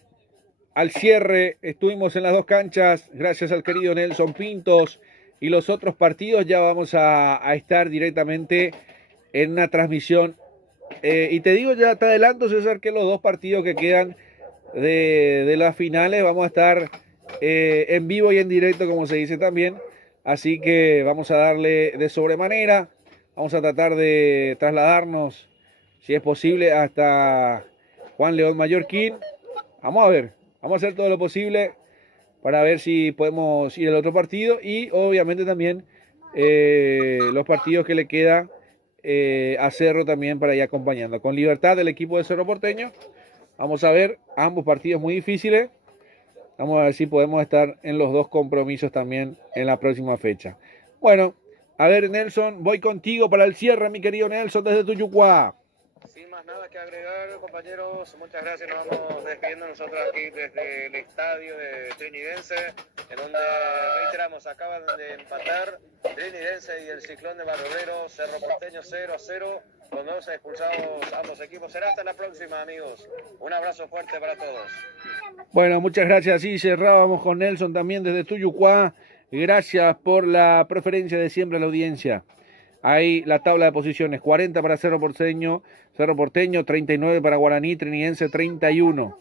al cierre. Estuvimos en las dos canchas, gracias al querido Nelson Pintos. Y los otros partidos ya vamos a estar directamente en una transmisión. Y te digo ya, te adelanto, César, que los dos partidos que quedan de las finales vamos a estar en vivo y en directo, como se dice también. Así que vamos a darle de sobremanera. Vamos a tratar de trasladarnos, si es posible, hasta Juan León Mallorquín. Vamos a ver, vamos a hacer todo lo posible para ver si podemos ir al otro partido. Y obviamente también los partidos que le queda a Cerro también para ir acompañando. Con Libertad del equipo de Cerro Porteño. Vamos a ver, ambos partidos muy difíciles. Vamos a ver si podemos estar en los dos compromisos también en la próxima fecha. Bueno, a ver, Nelson, voy contigo para el cierre, mi querido Nelson, desde Tuyucuá. Sin más nada que agregar, compañeros, muchas gracias. Nos vamos despidiendo nosotros aquí desde el estadio de Trinidense, en donde, reiteramos, acaban de empatar Trinidense y el Ciclón de Barrovero, Cerro Porteño 0-0, con 2 expulsados ambos equipos. Será hasta la próxima, amigos. Un abrazo fuerte para todos. Bueno, muchas gracias. Y cerrábamos con Nelson también desde Tuyucuá. Gracias por la preferencia de siempre a la audiencia. Ahí la tabla de posiciones: 40 para Cerro Porteño, 39 para Guaraní, Trinidense 31.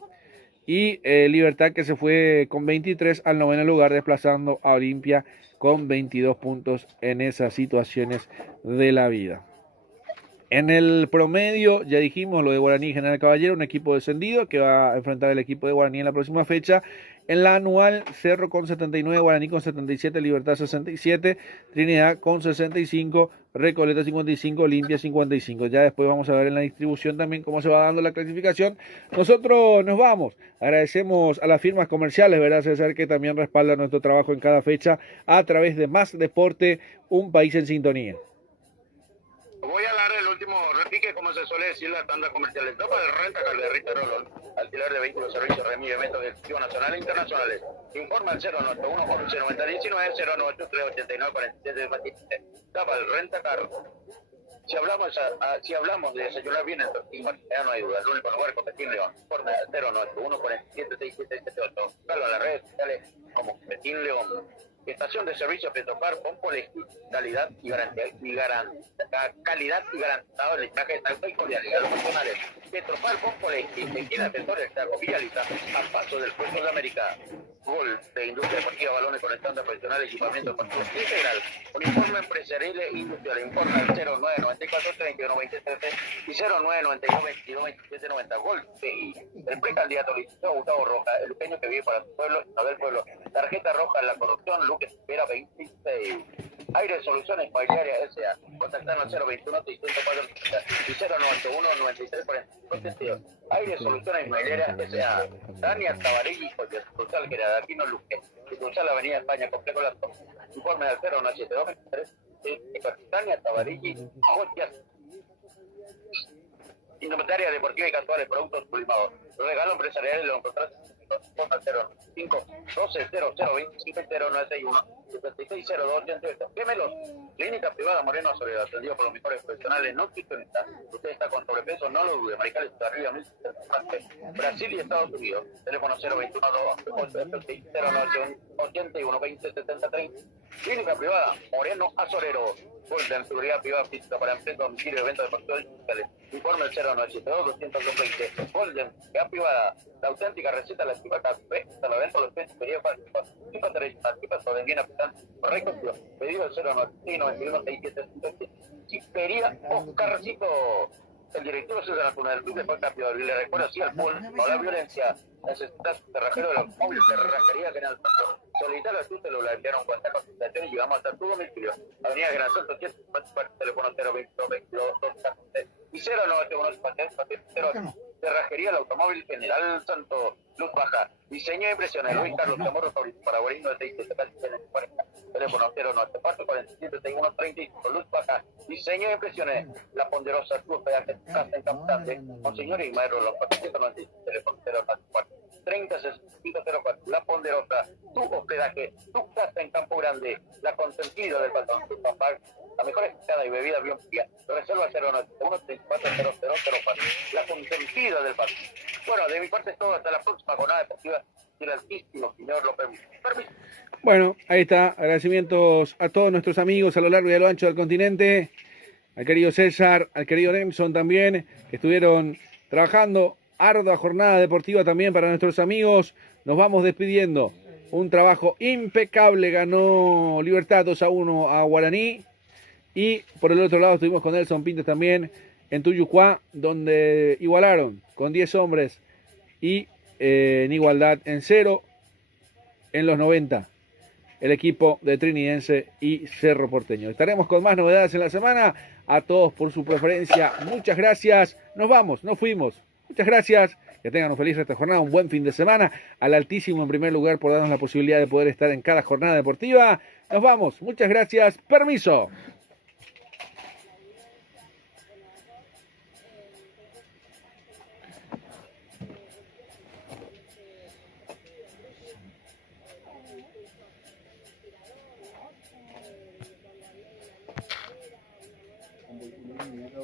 Y Libertad, que se fue con 23 al 9º lugar, desplazando a Olimpia con 22 puntos en esas situaciones de la vida. En el promedio, ya dijimos lo de Guaraní General Caballero, un equipo descendido que va a enfrentar el equipo de Guaraní en la próxima fecha. En la anual, Cerro con 79, Guaraní con 77, Libertad 67, Trinidad con 65, Recoleta 55, Olimpia 55. Ya después vamos a ver en la distribución también cómo se va dando la clasificación. Nosotros nos vamos. Agradecemos a las firmas comerciales, ¿verdad, César?, que también respaldan nuestro trabajo en cada fecha a través de Más Deporte, un país en sintonía. Voy a dar el último repique, como se suele decir, la tanda comercial. El topa del renta, Calderrita Rolón, alquiler de vehículos, servicios, remis, eventos de activo nacional e internacionales. Informa al 091 09019 093 89 47 de Tapa del renta car. Si hablamos de desayunar bien en Torquín, ya no hay duda. El único lugar con Petín León. Informa al 091 47 6778. Carlos en las redes sociales como Petín León. Estación de servicio Petropar, Pompo, calidad y garantía, calidad y garantizado el mensaje de salud y cordialidad a los personales. Petropar, Pompo, esquina Defensores, Villalita, a paso del puerto de América. Gol de Industria Deportiva, balones con estándar profesional, equipamiento deportivo integral. Con informe empresarial e industrial, informe al 0994 31 23 y 0992 22 27 90. Gol de el precandidato licenciado Gustavo Roja, el pequeño que vive para su pueblo, no del pueblo. Tarjeta roja en la corrupción, Luque Espera 26. Aire Soluciones Inmobiliarias S.A. Contactanos al 021 604 y 091 93 45 Aire Soluciones Inmobiliarias S.A. Tania Tabarelli, porque sucursal que era de Aquino Luque, sucursal Avenida España, Complejo Las Torres. Informe al 0972 Tania Tabarelli, Joyas. Indumentaria deportiva y casuales, productos sublimados. Regalo empresarial lo encontrás al 05 12 00 25 0961 760288. Gemelos, clínica privada Moreno Soledad, atendido por los mejores profesionales, no nutricionistas. Usted está con sobrepeso, no lo dude. Maricales de arriba, Brasil y Estados Unidos. Teléfono 021 081 20 70 30. Clínica privada Moreno Azorero. Golden, seguridad privada física para empresas, domicilio, venta de partidos digitales. Informe el 0972-220. Golden, seguridad privada. La auténtica receta de la chivaca fresca, la venta de los peces, pedido para chipa tradicional, chipa sobrendina, correcto, pedido el 091-677. Chipería Oscarcito. El directivo César Antuna del club de Puerta Piedad le recuerda así al pueblo, no la violencia. Necesitas cerrajero de los móviles de Cerrajería General Santo. Solicitar a tu celular, enviaron cuenta consultación y llegamos hasta tu domicilio. Avenida General Santo, teléfono 022 y 091 Cerrajería del Automóvil General Santo. Luz baja. Diseño e impresiones. Luis Carlos Chamorro para Borino de 3740. Teléfono 094 47 61 35. Luz baja. Diseño e impresiones. La Ponderosa, tu hospedaje, tu casa en Campante. Monseñor y Maestro Los 496. Teléfono 094 30 6504. La Ponderosa, tu hospedaje, tu casa en Campo Grande. La consentida del patrón, tu papá. La mejor escala y bebida bien fría. Reserva 091 34 0004. La consentida del patrón. Bueno, de mi parte es todo. Hasta la próxima jornada deportiva. Si el altísimo señor lo permite. Bueno, ahí está. Agradecimientos a todos nuestros amigos a lo largo y a lo ancho del continente. Al querido César, al querido Nelson también, que estuvieron trabajando. Ardua jornada deportiva también para nuestros amigos. Nos vamos despidiendo. Un trabajo impecable. Ganó Libertad 2-1 a Guaraní. Y por el otro lado estuvimos con Nelson Pintos también en Tuyucuá, donde igualaron con 10 hombres y en igualdad en 0 en los 90 el equipo de Trinidense y Cerro Porteño. Estaremos con más novedades en la semana. A todos por su preferencia, muchas gracias. Nos vamos, nos fuimos. Muchas gracias. Que tengan un feliz resto de jornada, un buen fin de semana. Al Altísimo en primer lugar por darnos la posibilidad de poder estar en cada jornada deportiva. Nos vamos, muchas gracias. Permiso.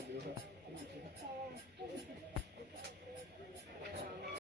Gracias.